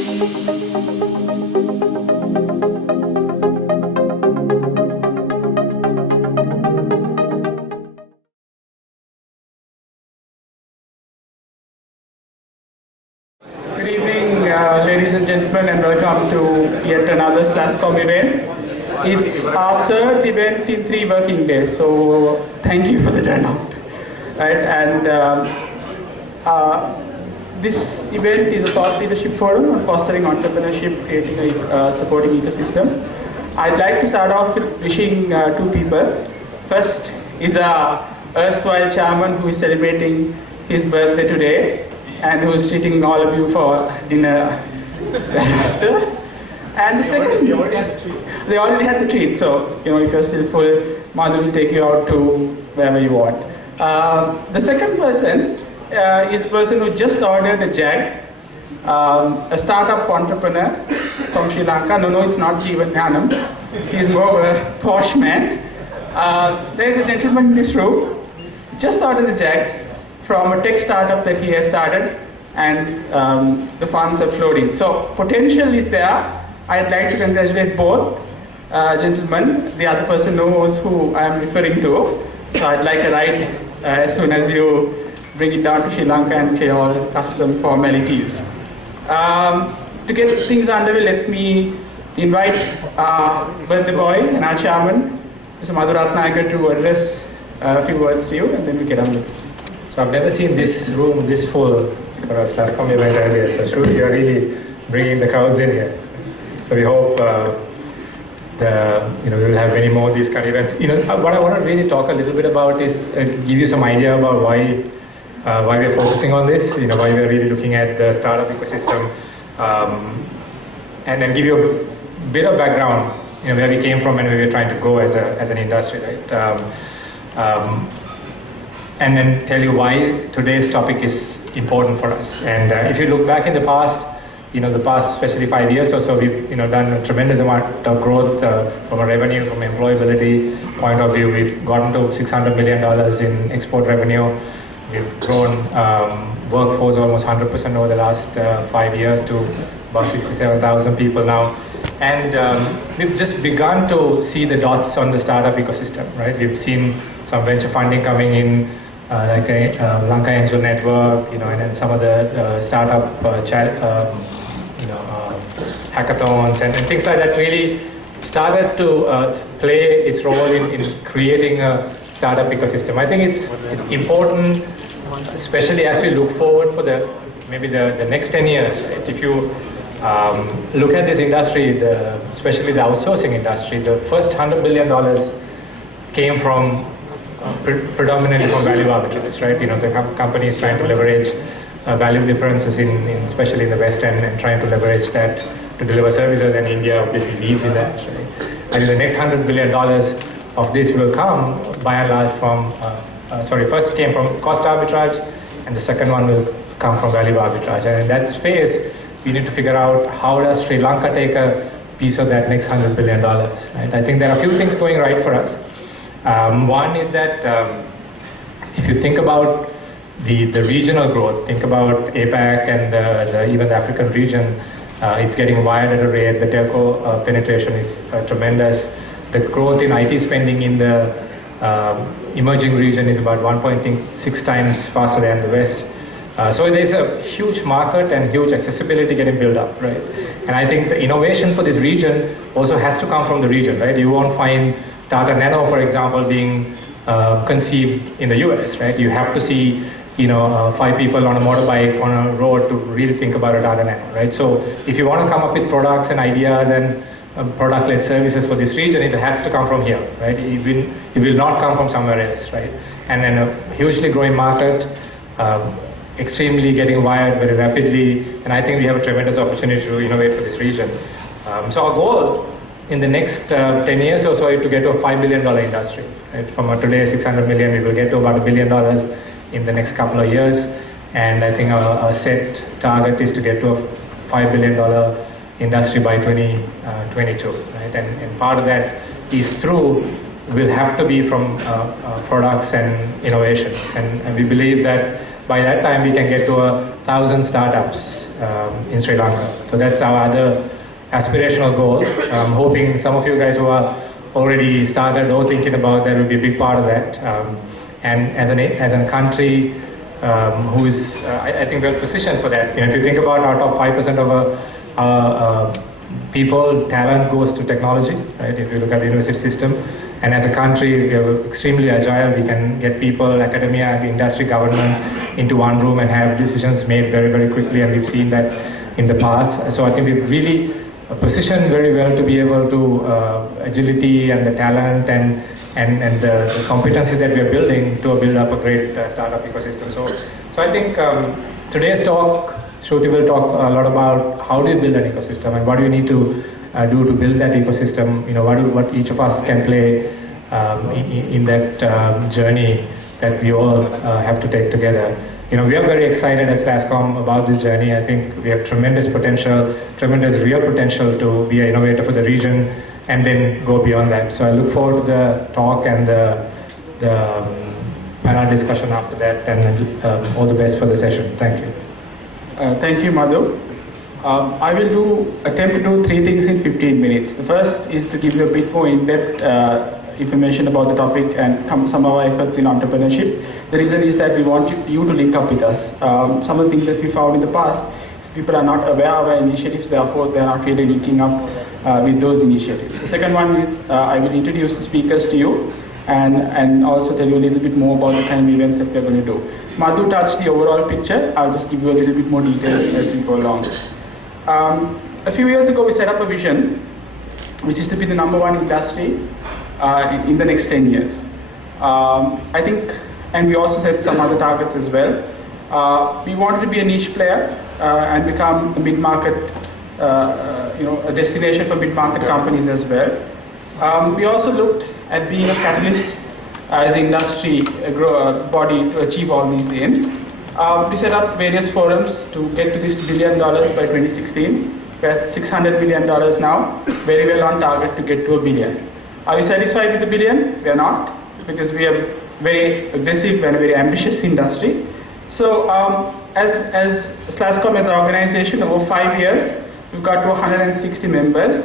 Good evening, ladies and gentlemen, and welcome to yet another SLASSCOM event. It's our third event in 3 working days, so thank you for the turnout. Right, and this event is a thought leadership forum on fostering entrepreneurship, creating a supporting ecosystem. I'd like to start off with wishing 2 people. First is our erstwhile chairman who is celebrating his birthday today, and who's treating all of you for dinner after. And the second, they already had the treat, so if you're still full, Madhu will take you out to wherever you want. The second person is the person who just ordered a Jag, a startup entrepreneur from Sri Lanka. No, it's not Jeevan Ghanam. He's more of a posh man. There's a gentleman in this room, just ordered a Jag from a tech startup that he has started, and the funds are flowing. So potential is there. I'd like to congratulate both gentlemen. The other person knows who I'm referring to, so I'd like a ride as soon as you bring it down to Sri Lanka and clear all custom formalities. To get things underway, let me invite our birthday boy and our chairman, Mr. Madhu Ratnayaka, to address a few words to you, and then we get on with it. So I've never seen this room this full for a SLASSCOM event earlier, so Shruti, you're really bringing the crowds in here. So we hope we will have many more of these kind of events. What I want to really talk a little bit about is give you some idea about why we're focusing on this, why we're really looking at the startup ecosystem, and then give you a bit of background, where we came from and where we're trying to go as an industry, right? And then tell you why today's topic is important for us. And if you look back in the past, especially 5 years or so, we've done a tremendous amount of growth from a revenue, from employability point of view. We've gotten to $600 million in export revenue. We've grown workforce almost 100% over the last 5 years to about 67,000 people now. And we've just begun to see the dots on the startup ecosystem, right? We've seen some venture funding coming in, like a Lanka Angel Network, and then some of the startup hackathons and things like that really started to play its role in creating a startup ecosystem. I think it's important, especially as we look forward for maybe the next 10 years, right? If you look at this industry, especially the outsourcing industry, the first $100 billion came from predominantly from value arbitrage, right? The companies trying to leverage value differences especially in the West and trying to leverage that to deliver services, and India obviously leads in that, right? And the next $100 billion of this will come by and large from, first came from cost arbitrage, and the second one will come from value arbitrage. And in that space, we need to figure out how does Sri Lanka take a piece of that next $100 billion, right? I think there are a few things going right for us. One is that if you think about the regional growth, think about APAC and even the African region, it's getting wired at a rate. The telco penetration is tremendous. The growth in IT spending in the emerging region is about 1.6 times faster than the West. So there's a huge market and huge accessibility getting built up, right? And I think the innovation for this region also has to come from the region, right? You won't find Tata Nano, for example, being conceived in the US, right? You have to see 5 people on a motorbike on a road to really think about a Tata Nano, right? So if you want to come up with products and ideas and product-led services for this region, it has to come from here, right? It will not come from somewhere else, right? And then a hugely growing market, extremely getting wired very rapidly, and I think we have a tremendous opportunity to innovate for this region. So our goal in the next 10 years or so is to get to a $5 billion industry. Right? From today $600 million, we will get to about $1 billion in the next couple of years, and I think our set target is to get to a $5 billion industry by 2022. Right? And part of that is will have to be from products and innovations, and we believe that by that time we can get to 1,000 startups in Sri Lanka. So that's our other aspirational goal. I'm hoping some of you guys who are already started or thinking about that will be a big part of that. And as a country who is, I think, well positioned for that. If you think about our top 5% of our people, talent goes to technology, right? If you look at the university system, and as a country, we are extremely agile. We can get people, academia, industry, government into one room and have decisions made very, very quickly, and we've seen that in the past. So I think we've really positioned very well to be able to agility and the talent and the competencies that we are building to build up a great startup ecosystem. So I think today's talk, Shruti will talk a lot about how do you build an ecosystem and what do you need to do to build that ecosystem. What each of us can play in that journey that we all have to take together. We are very excited at SLASSCOM about this journey. I think we have tremendous potential, tremendous real potential to be an innovator for the region and then go beyond that. So I look forward to the talk and the panel discussion after that, and all the best for the session. Thank you. Thank you, Madhu. I will attempt to do 3 things in 15 minutes. The first is to give you a bit more in-depth information about the topic and some of our efforts in entrepreneurship. The reason is that we want you to link up with us. Some of the things that we found in the past, people are not aware of our initiatives, therefore they are not really linking up with those initiatives. The second one is I will introduce the speakers to you and also tell you a little bit more about the kind of events that we are going to do. Madhu touched the overall picture. I'll just give you a little bit more details as we go along. A few years ago we set up a vision which is to be the #1 industry in the next 10 years. I think, and we also set some other targets as well. We wanted to be a niche player and become a mid-market, a destination for mid-market companies as well. We also looked at being a catalyst as an industry body to achieve all these aims. We set up various forums to get to this $1 billion by 2016. We're at $600 million now, very well on target to get to $1 billion. Are we satisfied with the $1 billion? We are not, because we are very aggressive and very ambitious industry. So as SLASSCOM as an organization, over 5 years, we've got to 160 members,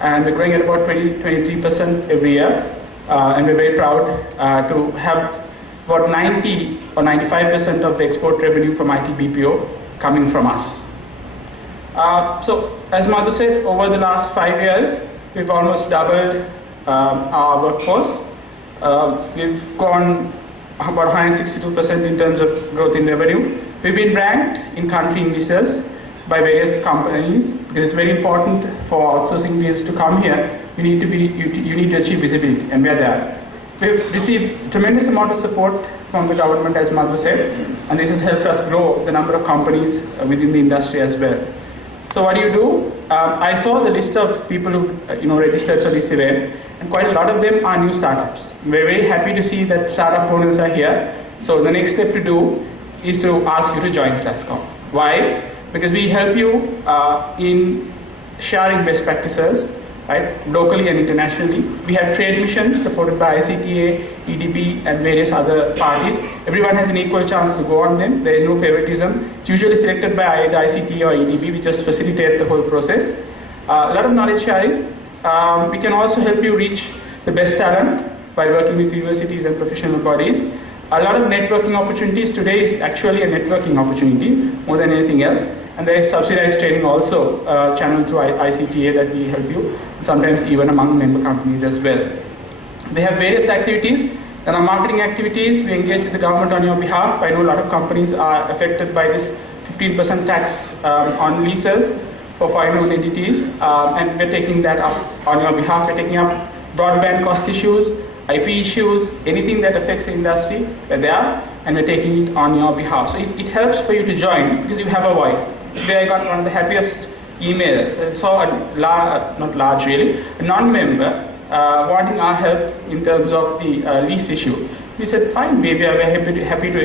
and we're growing at about 23% every year. And we're very proud to have about 90 or 95% of the export revenue from IT BPO coming from us. So as Madhu said, over the last 5 years, we've almost doubled our workforce. We've gone about 162% in terms of growth in revenue. We've been ranked in country indices by various companies. It is very important for outsourcing peers to come here. You need to achieve visibility, and we are there. We've received tremendous amount of support from the government, as Madhu said, and this has helped us grow the number of companies within the industry as well. So what do? I saw the list of people who registered for this event, and quite a lot of them are new startups. We're very happy to see that startup owners are here. So the next step to do is to ask you to join SLASSCOM. Why? Because we help you in sharing best practices, right, locally and internationally. We have trade missions supported by ICTA, EDB, and various other parties. Everyone has an equal chance to go on them. There is no favoritism. It's usually selected by either ICTA or EDB. We just facilitate the whole process. A lot of knowledge sharing. We can also help you reach the best talent by working with universities and professional bodies. A lot of networking opportunities. Today is actually a networking opportunity more than anything else. And there is subsidized training also channeled through ICTA that we help you, sometimes even among member companies as well. They have various activities. There are marketing activities. We engage with the government on your behalf. I know a lot of companies are affected by this 15% tax on leases for foreign-owned entities, and we're taking that up on your behalf. We're taking up broadband cost issues, IP issues, anything that affects the industry, we're there, and we're taking it on your behalf. So it helps for you to join because you have a voice. Today I got one of the happiest emails. I saw not large really, a non-member wanting our help in terms of the lease issue. We said, fine, maybe we're happy to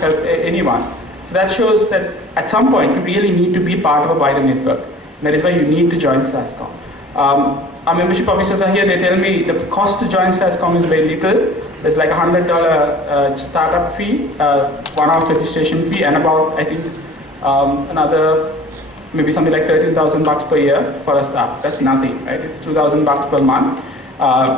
help anyone. So that shows that at some point you really need to be part of a wider network. That is why you need to join SLASSCOM. Our membership officers are here. They tell me the cost to join SLASSCOM is very little. There's like a $100 startup fee, 1 hour registration fee, and about, I think, another maybe something like $13,000 per year for a staff. That's nothing, right? It's $2,000 per month.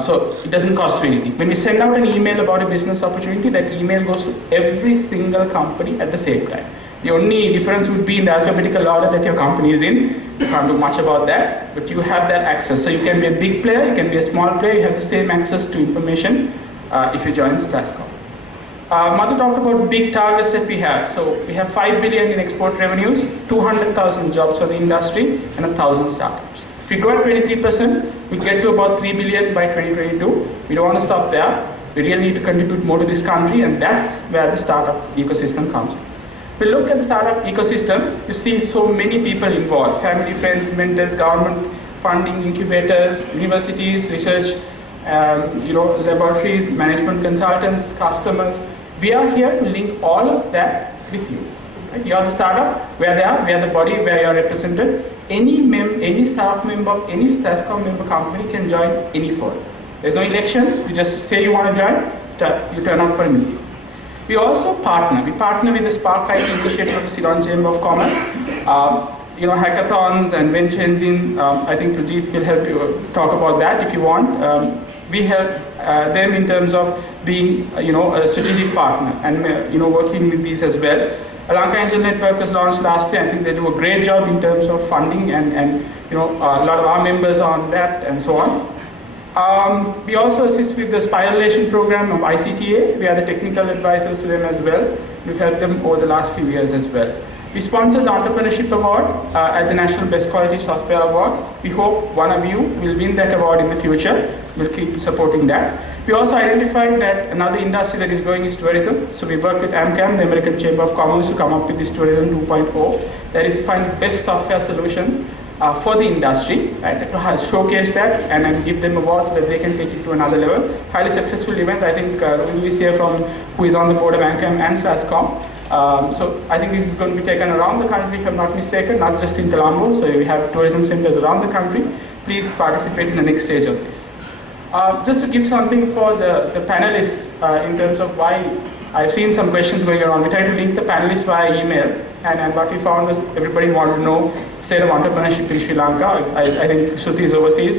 So it doesn't cost you anything. When we send out an email about a business opportunity, that email goes to every single company at the same time. The only difference would be in the alphabetical order that your company is in. You can't do much about that, but you have that access. So you can be a big player, you can be a small player, you have the same access to information if you join SLASSCOM. Madhu talked about big targets that we have. So we have 5 billion in export revenues, 200,000 jobs for the industry, and 1,000 startups. If we grow at 23%, we get to about 3 billion by 2022. We don't want to stop there. We really need to contribute more to this country, and that's where the startup ecosystem comes in. If we look at the startup ecosystem, you see so many people involved: family, friends, mentors, government funding, incubators, universities, research, laboratories, management consultants, customers. We are here to link all of that with you. Right? You are the startup, we are there, we are the body where you are represented. Any staff member, any SLASSCOM member company can join any forum. There's no elections, you just say you want to join, you turn out for a meeting. We also partner. We partner with the Spark IT initiative of the Ceylon Chamber of Commerce. Hackathons and venture engine. I think Prajeet will help you talk about that if you want. We help them in terms of being, a strategic partner and working with these as well. Lanka Angel Network was launched last year. I think they do a great job in terms of funding and a lot of our members on that and so on. We also assist with the spiralation program of ICTA. We are the technical advisors to them as well. We've helped them over the last few years as well. We sponsor the Entrepreneurship Award at the National Best Quality Software Awards. We hope one of you will win that award in the future. We'll keep supporting that. We also identified that another industry that is growing is tourism. So we work with AmCam, the American Chamber of Commerce, to come up with this Tourism 2.0. That is to find the best software solutions for the industry, right, to showcase that and give them awards that they can take it to another level. Highly successful event. I think Louis here who is on the board of AmCam and SLASSCOM. So I think this is going to be taken around the country, if I'm not mistaken, not just in Colombo. So we have tourism centers around the country. Please participate in the next stage of this. Just to give something for the panelists in terms of why I've seen some questions going around. We tried to link the panelists via email, and what we found was everybody wanted to know state of entrepreneurship in Sri Lanka. I think Shruti is overseas,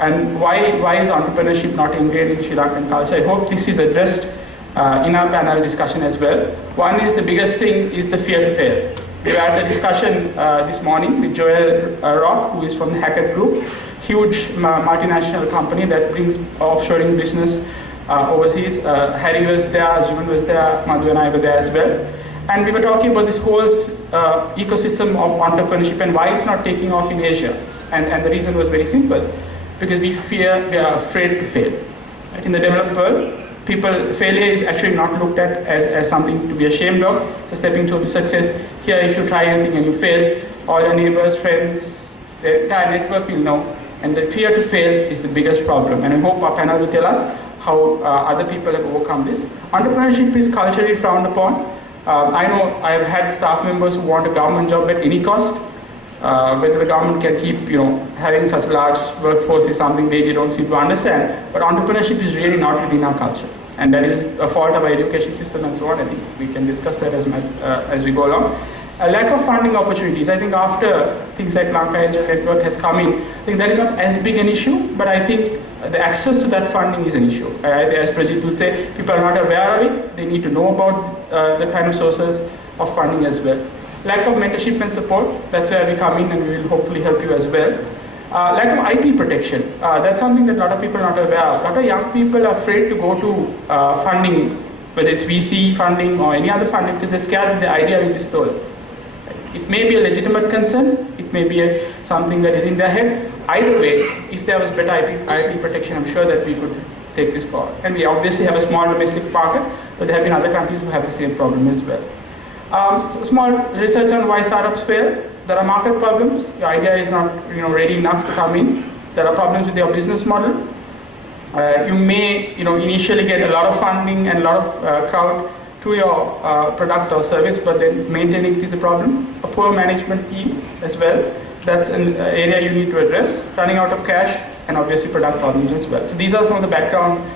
and why is entrepreneurship not ingrained in Sri Lankan culture. I hope this is addressed in our panel discussion as well. One is the biggest thing is the fear to fail. We had a discussion this morning with Joel Rock, who is from the Hackett Group, huge multinational company that brings offshoring business overseas. Harry was there, Jivan was there, Madhu and I were there as well. And we were talking about this whole ecosystem of entrepreneurship and why it's not taking off in Asia. And the reason was very simple, because we are afraid to fail. Right? In the developed world, failure is actually not looked at as something to be ashamed of. It's a stepping towards success. Here, if you try anything and you fail, all your neighbors, friends, the entire network will know. And the fear to fail is the biggest problem. And I hope our panel will tell us how other people have overcome this. Entrepreneurship is culturally frowned upon. I know I have had staff members who want a government job at any cost. Whether the government can keep, having such large workforce is something they don't seem to understand. But entrepreneurship is really not within our culture. And that is a fault of our education system and so on. I think we can discuss that as we go along. A lack of funding opportunities. I think after things like Lanka Angel Network has come in, I think that is not as big an issue, but I think the access to that funding is an issue. As Prajeet would say, people are not aware of it. They need to know about the kind of sources of funding as well. Lack of mentorship and support. That's where we come in, and we will hopefully help you as well. Lack of IP protection. That's something that a lot of people are not aware of. A lot of young people are afraid to go to funding, whether it's VC funding or any other funding, because they're scared that the idea will be stolen. It may be a legitimate concern, it may be something that is in their head. Either way, if there was better IP protection, I'm sure that we could take this forward. And we obviously have a small domestic market, but there have been other countries who have the same problem as well. Small research on why startups fail. There are market problems. Your idea is not ready enough to come in. There are problems with your business model. You may initially get a lot of funding and a lot of crowd to your product or service, but then maintaining it is a problem. A poor management team as well. that's an area you need to address. Running out of cash, and obviously product problems as well. So these are some of the background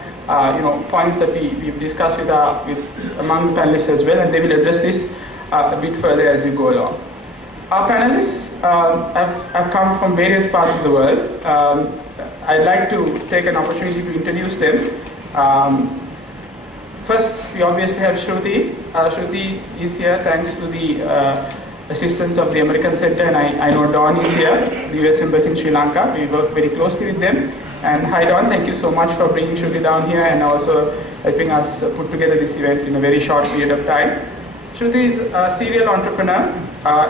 points that we've discussed among the panelists as well, and they will address this a bit further as we go along. Our panelists have come from various parts of the world. I'd like to take an opportunity to introduce them. First, we obviously have Shruti. Shruti is here thanks to the assistance of the American Center, and I know Don is here, the US Embassy in Sri Lanka. We work very closely with them. And hi Don, thank you so much for bringing Shruti down here and also helping us put together this event in a very short period of time. Shruti is a serial entrepreneur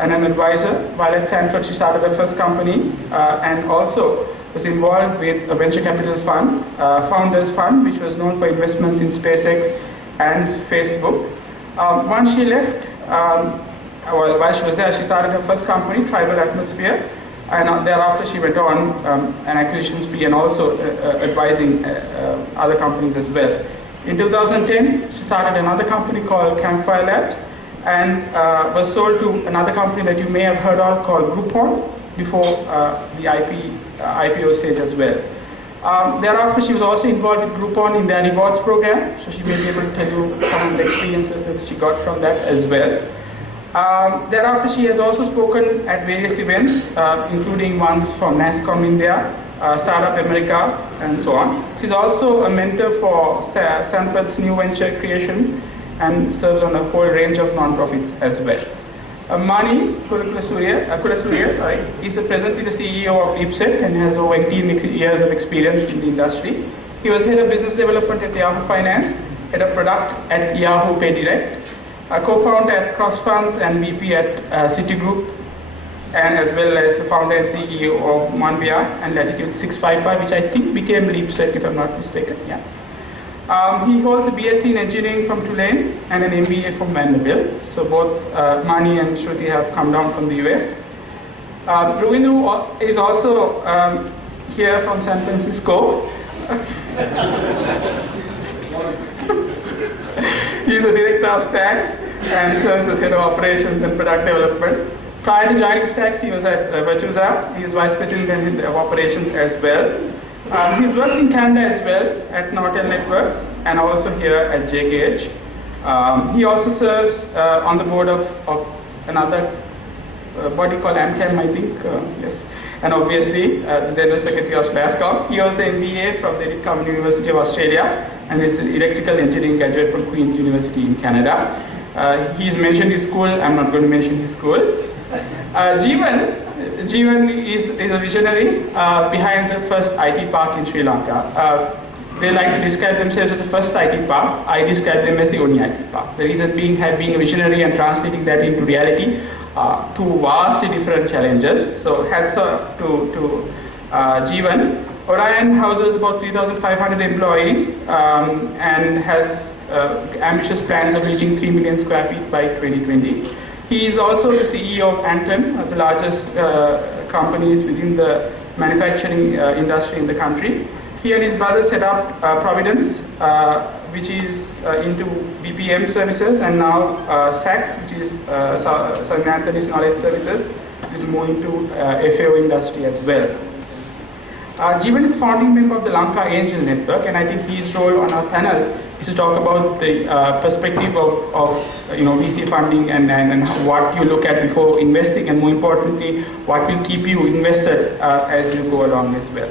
and an advisor. While at Stanford, she started her first company and also was involved with a venture capital fund, Founders Fund, which was known for investments in SpaceX and Facebook. Once she left, while she was there, she started her first company, Tribal Atmosphere, and thereafter she went on an acquisition spree and also advising other companies as well. In 2010, she started another company called Campfire Labs and was sold to another company that you may have heard of called Groupon before the IPO stage as well. Thereafter, she was also involved with Groupon in their rewards program, so she may be able to tell you some of the experiences that she got from that as well. Thereafter, she has also spoken at various events, including ones from SLASSCOM India, Startup America, and so on. She's also a mentor for Stanford's new venture creation and serves on a whole range of non-profits as well. Mani Kulasurya is presently the CEO of Ipset and has over 18 years of experience in the industry. He was head of business development at Yahoo Finance, head of product at Yahoo PayDirect, a co-founder at CrossFunds and VP at Citigroup, and as well as the founder and CEO of Manvia and Latitude 655, which I think became Leapset if I'm not mistaken. Yeah. He holds a BSc in engineering from Tulane and an MBA from Vanderbilt. So both Mani and Shruti have come down from the US. Ruinu is also here from San Francisco. He's a director of Stacks and serves as head of operations and product development. Prior to joining Stacks, he was at Virtusa. He is vice president of operations as well. He's worked in Canada as well at Nortel Networks and also here at JKH. He also serves on the board of another body called AMCAM, I think. Yes. And obviously, the General Secretary of SLASSCOM. He holds an MBA from the Common University of Australia and is an electrical engineering graduate from Queen's University in Canada. He's mentioned his school. I'm not going to mention his school. Jeevan is a visionary behind the first IT park in Sri Lanka. They like to describe themselves as the first IT park. I describe them as the only IT park. The reason being being a visionary and translating that into reality. Two vastly different challenges. So hats off to Jeevan. Orion houses about 3,500 employees and has ambitious plans of reaching 3 million square feet by 2020. He is also the CEO of Anthem, the largest companies within the manufacturing industry in the country. He and his brother set up Providence, which is into BPM services, and now SACS, which is St. Anthony's Knowledge Services, which is more into FAO industry as well. Jeevan is founding member of the Lanka Angel Network, and I think his role on our panel is to talk about the perspective of VC funding and what you look at before investing, and more importantly, what will keep you invested as you go along as well.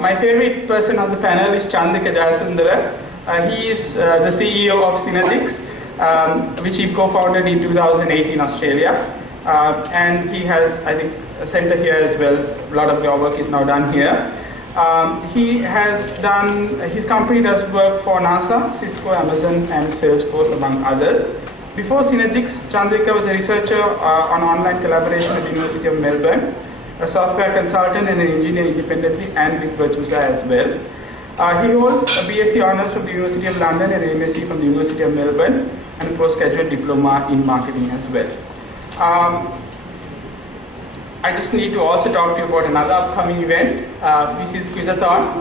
My favorite person on the panel is Chandika Jayasundara. He is the CEO of Synergics, which he co-founded in 2008 in Australia. And he has, I think, a center here as well. A lot of your work is now done here. His company does work for NASA, Cisco, Amazon, and Salesforce, among others. Before Synergics, Chandrika was a researcher on online collaboration at the University of Melbourne, a software consultant and an engineer independently and with Virtusa as well. He holds a BSc Honours from the University of London and an MSc from the University of Melbourne and a postgraduate diploma in marketing as well. I just need to also talk to you about another upcoming event. This is Quizathon.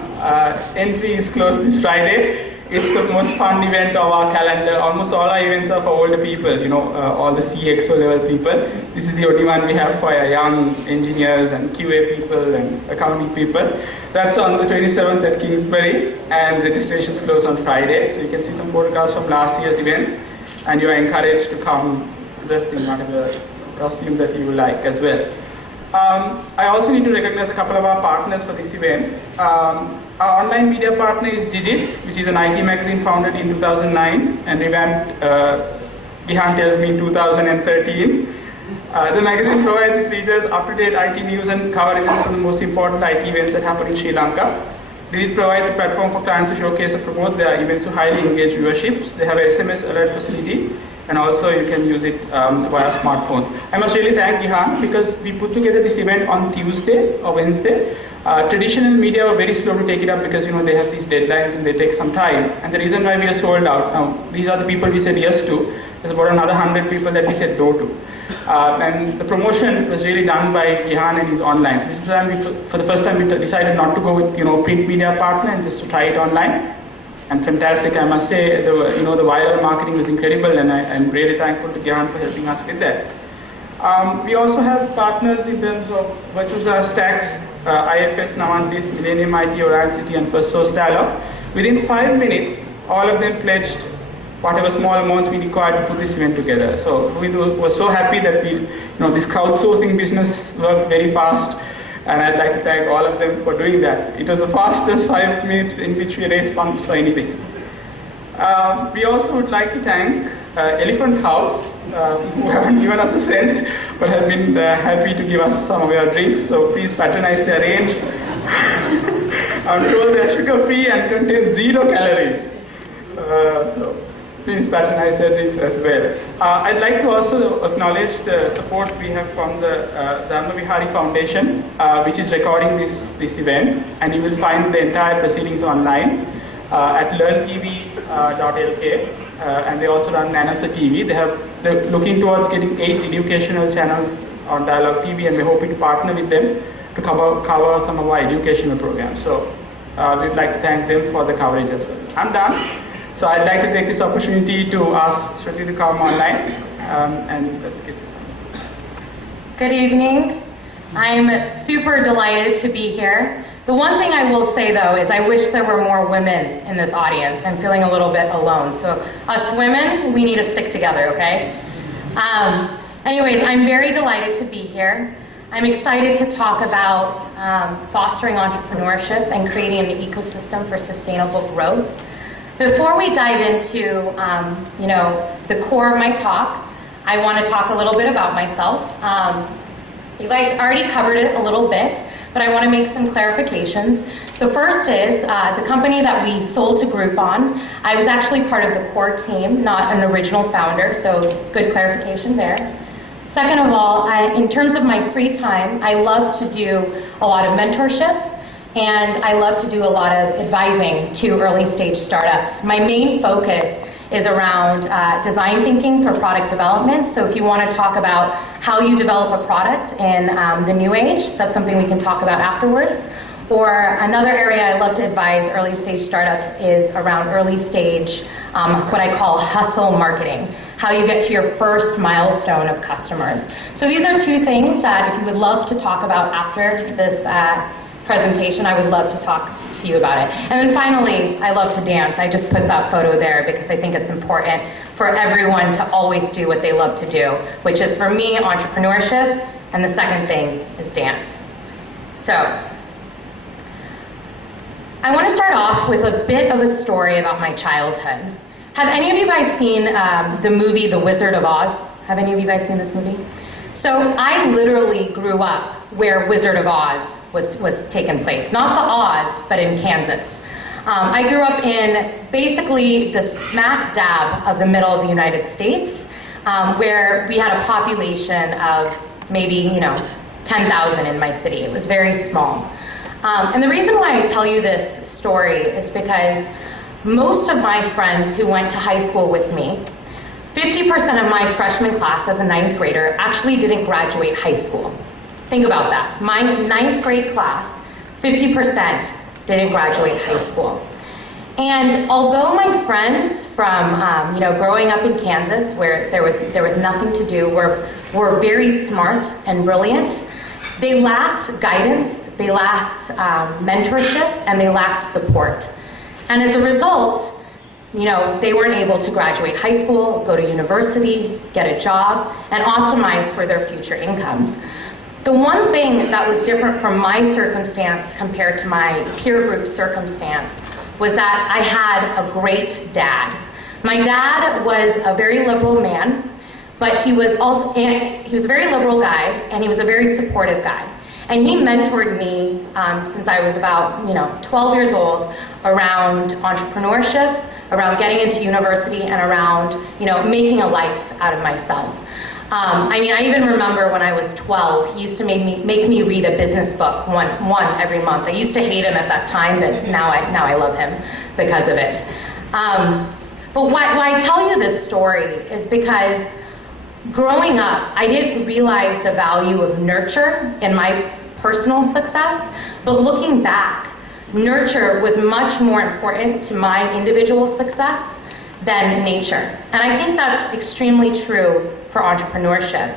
Entry is closed this Friday. It's the most fun event of our calendar. Almost all our events are for older people, all the CXO level people. This is the only one we have for young engineers and QA people and accounting people. That's on the 27th at Kingsbury, and registrations close on Friday. So you can see some photographs from last year's event, and you are encouraged to come dressed in whatever costumes that you like as well. I also need to recognize a couple of our partners for this event. Our online media partner is Digit, which is an IT magazine founded in 2009 and revamped, Gihan tells me, in 2013. The magazine provides its readers up-to-date IT news and coverages on the most important IT events that happen in Sri Lanka. Digit provides a platform for clients to showcase and promote their events to highly engaged viewerships. They have a SMS alert facility, and also you can use it via smartphones. I must really thank Gihan, because we put together this event on Tuesday or Wednesday. Traditional media were very slow to take it up because they have these deadlines and they take some time. And the reason why we are sold out now, these are the people we said yes to. There's about another 100 people that we said no to. And the promotion was really done by Gihan and his online. So this is the time for the first time we decided not to go with print media partner and just to try it online. And fantastic, I must say, the viral marketing was incredible, and I'm really thankful to Gihan for helping us with that. We also have partners in terms of Virtusa Stacks, IFS, Navandis, Millennium IT, Orancity, and First Source Dialog. Within 5 minutes, all of them pledged whatever small amounts we required to put this event together. So we were so happy that this crowdsourcing business worked very fast. And I'd like to thank all of them for doing that. It was the fastest 5 minutes in which we raised funds for anything. We also would like to thank Elephant House, who haven't given us a cent, but have been happy to give us some of your drinks. So please patronize their range. I'm told they are sugar-free and contain 0 calories. So please patronize their drinks as well. I'd like to also acknowledge the support we have from the Dharma Vihari Foundation, which is recording this event, and you will find the entire proceedings online at learntv.lk, and they also run Nanasa TV. They're looking towards getting 8 educational channels on Dialogue TV, and we're hoping to partner with them to cover some of our educational programs. So we'd like to thank them for the coverage as well. I'm done. So I'd like to take this opportunity to ask Shruti to come online, and let's get this on. Good evening. I'm super delighted to be here. The one thing I will say, though, is I wish there were more women in this audience. I'm feeling a little bit alone. So us women, we need to stick together, okay? Anyways, I'm very delighted to be here. I'm excited to talk about fostering entrepreneurship and creating an ecosystem for sustainable growth. Before we dive into the core of my talk, I want to talk a little bit about myself. You guys already covered it a little bit, but I want to make some clarifications. The first is the company that we sold to Groupon. I was actually part of the core team, not an original founder, so good clarification there. Second of all, in terms of my free time, I love to do a lot of mentorship, and I love to do a lot of advising to early stage startups. My main focus is around design thinking for product development. So if you want to talk about how you develop a product in the new age, that's something we can talk about afterwards. Or another area I love to advise early stage startups is around early stage, what I call hustle marketing, how you get to your first milestone of customers. So these are two things that if you would love to talk about after this presentation, I would love to talk to you about it. And then finally, I love to dance. I just put that photo there because I think it's important for everyone to always do what they love to do, which is, for me, entrepreneurship, and the second thing is dance. So I want to start off with a bit of a story about my childhood. Have any of you guys seen the movie The Wizard of Oz? Have any of you guys seen this movie? So I literally grew up where Wizard of Oz was taking place. Not the Oz, but in Kansas. I grew up in basically the smack dab of the middle of the United States, where we had a population of maybe 10,000 in my city. It was very small. And the reason why I tell you this story is because most of my friends who went to high school with me, 50% of my freshman class as a 9th grader actually didn't graduate high school. Think about that. My 9th grade class, 50% didn't graduate high school. And although my friends from growing up in Kansas, where there was nothing to do, were very smart and brilliant, they lacked guidance, they lacked mentorship, and they lacked support. And as a result, they weren't able to graduate high school, go to university, get a job, and optimize for their future incomes. The one thing that was different from my circumstance compared to my peer group's circumstance was that I had a great dad. My dad was a very liberal man, but he was a very liberal guy, and he was a very supportive guy. And he mentored me since I was about 12 years old around entrepreneurship, around getting into university, and around making a life out of myself. I even remember when I was 12, he used to make me read a business book, one every month. I used to hate him at that time, but now I love him because of it. But why I tell you this story is because growing up, I didn't realize the value of nurture in my personal success, but looking back, nurture was much more important to my individual success than nature. And I think that's extremely true for entrepreneurship.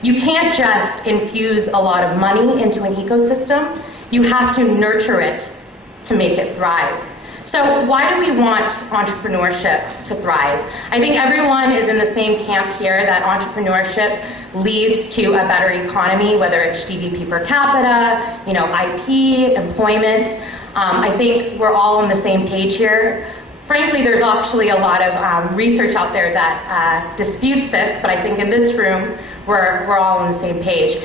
You can't just infuse a lot of money into an ecosystem. You have to nurture it to make it thrive. So why do we want entrepreneurship to thrive? I think everyone is in the same camp here that entrepreneurship leads to a better economy, whether it's GDP per capita, IP, employment. I think we're all on the same page here. Frankly, there's actually a lot of research out there that disputes this, but I think in this room, we're all on the same page.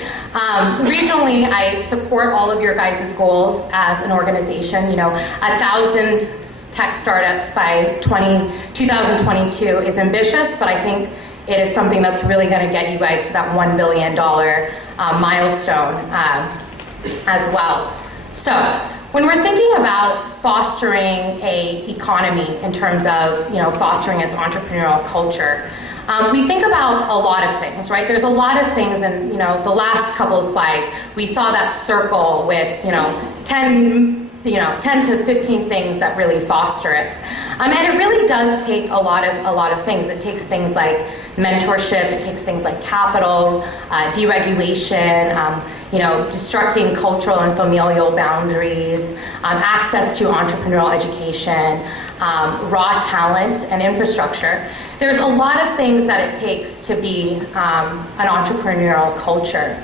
Regionally, I support all of your guys' goals as an organization. 1,000 tech startups by 2022 is ambitious, but I think it is something that's really going to get you guys to that $1 billion milestone as well. So, when we're thinking about fostering an economy in terms of fostering its entrepreneurial culture, we think about a lot of things, right? There's a lot of things, and the last couple of slides, we saw that circle with 10 to 15 things that really foster it. And it really does take a lot of things. It takes things like mentorship, it takes things like capital, deregulation, destructing cultural and familial boundaries, access to entrepreneurial education, raw talent, and infrastructure. There's a lot of things that it takes to be an entrepreneurial culture.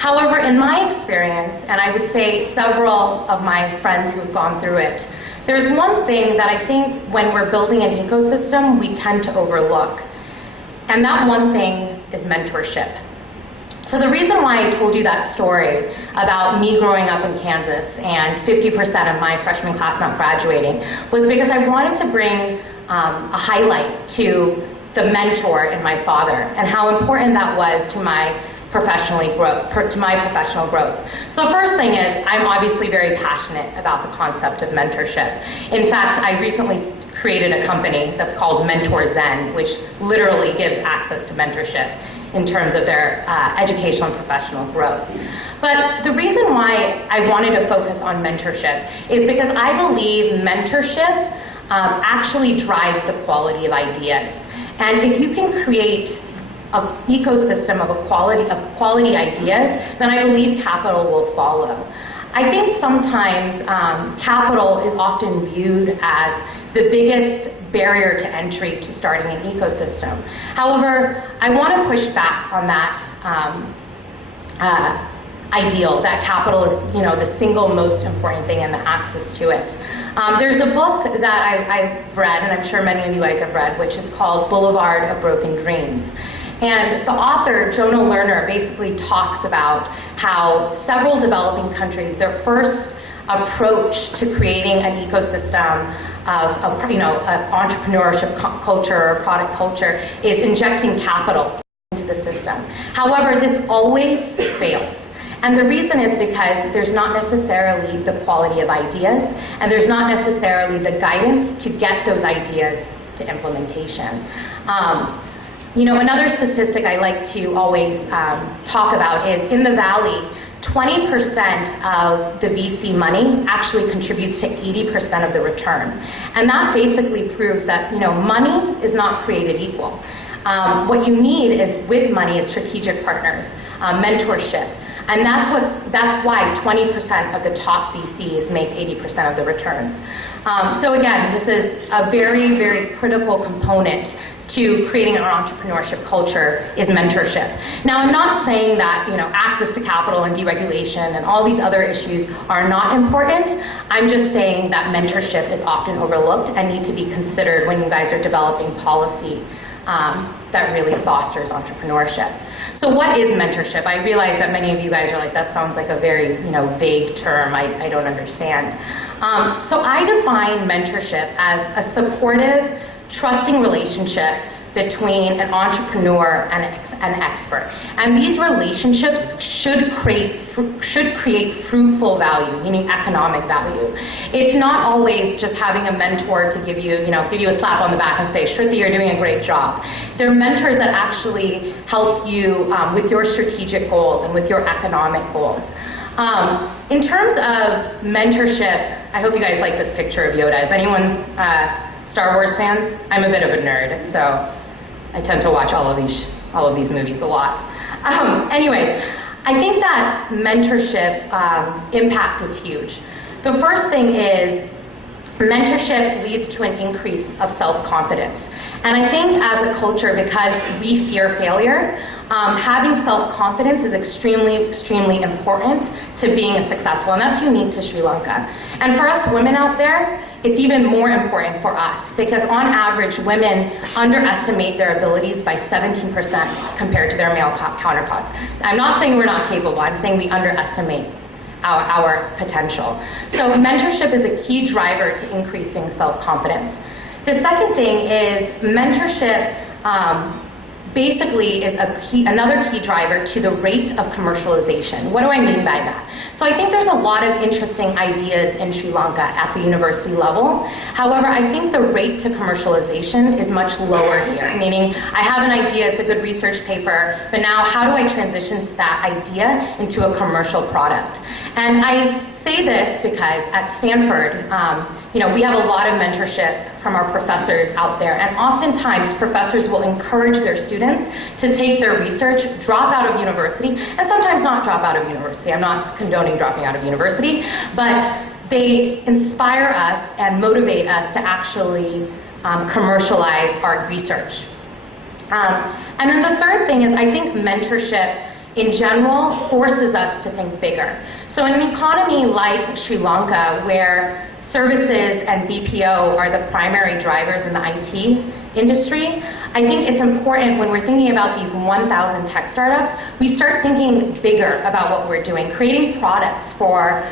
However, in my experience, and I would say several of my friends who have gone through it, there's one thing that I think when we're building an ecosystem, we tend to overlook. And that one thing is mentorship. So the reason why I told you that story about me growing up in Kansas and 50% of my freshman class not graduating was because I wanted to bring a highlight to the mentor in my father and how important that was to my professional growth. So the first thing is, I'm obviously very passionate about the concept of mentorship. In fact, I recently created a company that's called Mentor Zen, which literally gives access to mentorship in terms of their educational and professional growth. But the reason why I wanted to focus on mentorship is because I believe mentorship actually drives the quality of ideas. And if you can create an ecosystem of quality ideas, then I believe capital will follow. I think sometimes capital is often viewed as the biggest barrier to entry to starting an ecosystem. However, I want to push back on that ideal that capital is, the single most important thing and the access to it. There's a book that I've read, and I'm sure many of you guys have read, which is called Boulevard of Broken Dreams. And the author, Jonah Lerner, basically talks about how several developing countries, their first approach to creating an ecosystem of entrepreneurship culture or product culture is injecting capital into the system. However, this always fails. And the reason is because there's not necessarily the quality of ideas, and there's not necessarily the guidance to get those ideas to implementation. Another statistic I like to always talk about is in the Valley, 20% 20% of the VC money actually contributes to 80% of the return. And that basically proves that, money is not created equal. What you need is, with money, is strategic partners, mentorship. And that's why 20% of the top VCs make 80% of the returns. So again, this is a very, very critical component to creating an entrepreneurship culture, is mentorship. Now, I'm not saying that access to capital and deregulation and all these other issues are not important. I'm just saying that mentorship is often overlooked and need to be considered when you guys are developing policy that really fosters entrepreneurship. So what is mentorship? I realize that many of you guys are like, that sounds like a very vague term. I don't understand. So I define mentorship as a supportive, trusting relationship between an entrepreneur and an expert. And these relationships should create fruitful value, meaning economic value. It's not always just having a mentor to give you a slap on the back and say, Shruti, you're doing a great job. They're mentors that actually help you with your strategic goals and with your economic goals. In terms of mentorship, I hope you guys like this picture of Yoda. Is anyone Star Wars fans? I'm a bit of a nerd, so I tend to watch all of these movies a lot. Anyway, I think that mentorship impact is huge. The first thing is mentorship leads to an increase of self-confidence. And I think as a culture, because we fear failure, having self-confidence is extremely, extremely important to being successful, and that's unique to Sri Lanka. And for us women out there, it's even more important for us, because on average, women underestimate their abilities by 17% compared to their male counterparts. I'm not saying we're not capable, I'm saying we underestimate our potential. So mentorship is a key driver to increasing self-confidence. The second thing is mentorship basically is another key driver to the rate of commercialization. What do I mean by that? So I think there's a lot of interesting ideas in Sri Lanka at the university level. However, I think the rate to commercialization is much lower here, meaning I have an idea, it's a good research paper, but now how do I transition that idea into a commercial product? And I say this because at Stanford, we have a lot of mentorship from our professors out there, and oftentimes professors will encourage their students to take their research, drop out of university, and sometimes not drop out of university. I'm not condoning dropping out of university, but they inspire us and motivate us to actually commercialize our research. And then the third thing is, I think mentorship in general forces us to think bigger. So in an economy like Sri Lanka, where services and BPO are the primary drivers in the IT industry, I think it's important when we're thinking about these 1,000 tech startups, we start thinking bigger about what we're doing, creating products for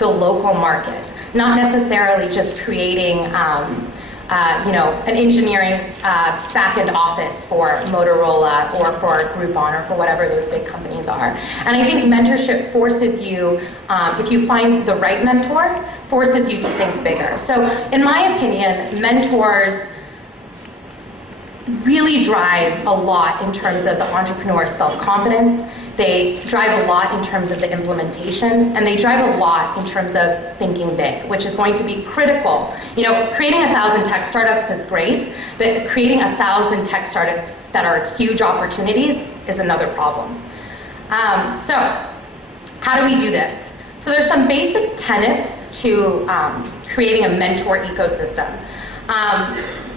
the local market, not necessarily just creating an engineering back-end office for Motorola or for Groupon or for whatever those big companies are. And I think mentorship forces you, if you find the right mentor, forces you to think bigger. So in my opinion, mentors really drive a lot in terms of the entrepreneur's self-confidence. They drive a lot in terms of the implementation, and they drive a lot in terms of thinking big, which is going to be critical. Creating 1,000 tech startups is great, but creating 1,000 tech startups that are huge opportunities is another problem. So how do we do this? So there's some basic tenets to creating a mentor ecosystem.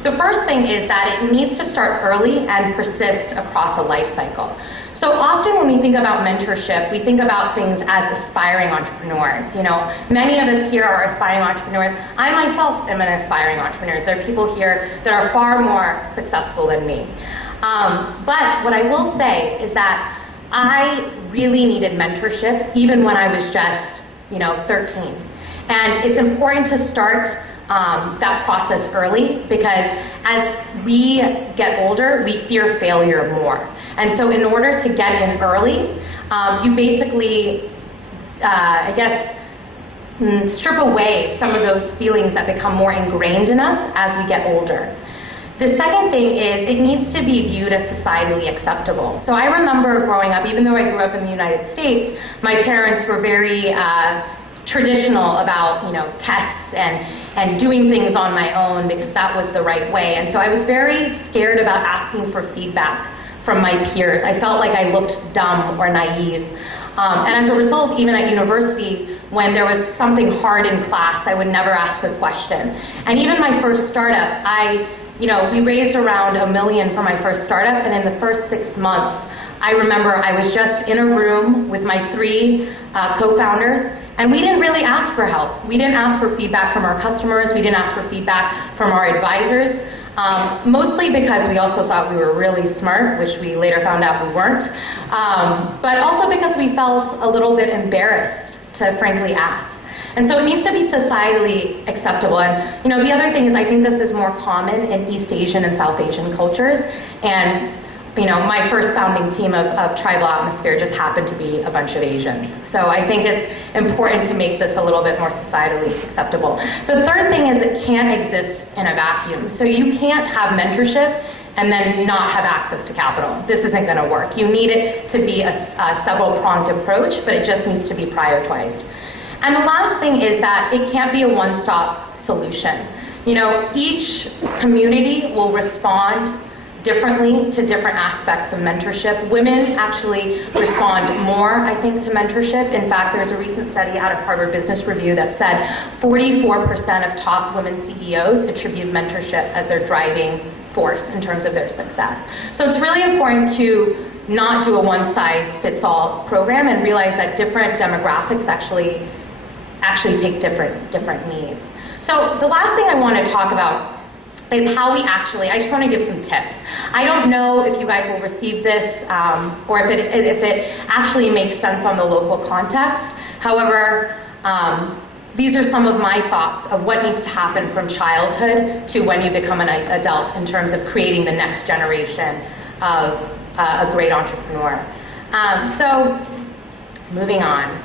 The first thing is that it needs to start early and persist across a life cycle. So often when we think about mentorship, we think about things as aspiring entrepreneurs. Many of us here are aspiring entrepreneurs. I myself am an aspiring entrepreneur. There are people here that are far more successful than me. But what I will say is that I really needed mentorship even when I was just 13. And it's important to start that process early, because as we get older, we fear failure more. And so in order to get in early, you basically, strip away some of those feelings that become more ingrained in us as we get older. The second thing is it needs to be viewed as societally acceptable. So I remember growing up, even though I grew up in the United States, my parents were very traditional about, tests and doing things on my own because that was the right way. And so I was very scared about asking for feedback from my peers. I felt like I looked dumb or naive. And as a result, even at university, when there was something hard in class, I would never ask a question. And even my first startup, we raised around $1 million for my first startup, and in the first 6 months, I remember I was just in a room with my 3 co-founders, and we didn't really ask for help. We didn't ask for feedback from our customers. We didn't ask for feedback from our advisors, mostly because we also thought we were really smart, which we later found out we weren't, but also because we felt a little bit embarrassed to frankly ask. And so it needs to be societally acceptable. And the other thing is I think this is more common in East Asian and South Asian cultures. And my first founding team of Tribal Atmosphere just happened to be a bunch of Asians. So I think it's important to make this a little bit more societally acceptable. The third thing is it can't exist in a vacuum. So you can't have mentorship and then not have access to capital. This isn't going to work. You need it to be a several-pronged approach, but it just needs to be prioritized. And the last thing is that it can't be a one-stop solution. Each community will respond differently to different aspects of mentorship. Women actually respond more, I think, to mentorship. In fact, there's a recent study out of Harvard Business Review that said 44% of top women CEOs attribute mentorship as their driving force in terms of their success. So it's really important to not do a one-size-fits-all program and realize that different demographics actually take different needs. So the last thing I want to talk about is how we I just want to give some tips. I don't know if you guys will receive this or if it actually makes sense on the local context. However, these are some of my thoughts of what needs to happen from childhood to when you become an adult in terms of creating the next generation of a great entrepreneur. So moving on.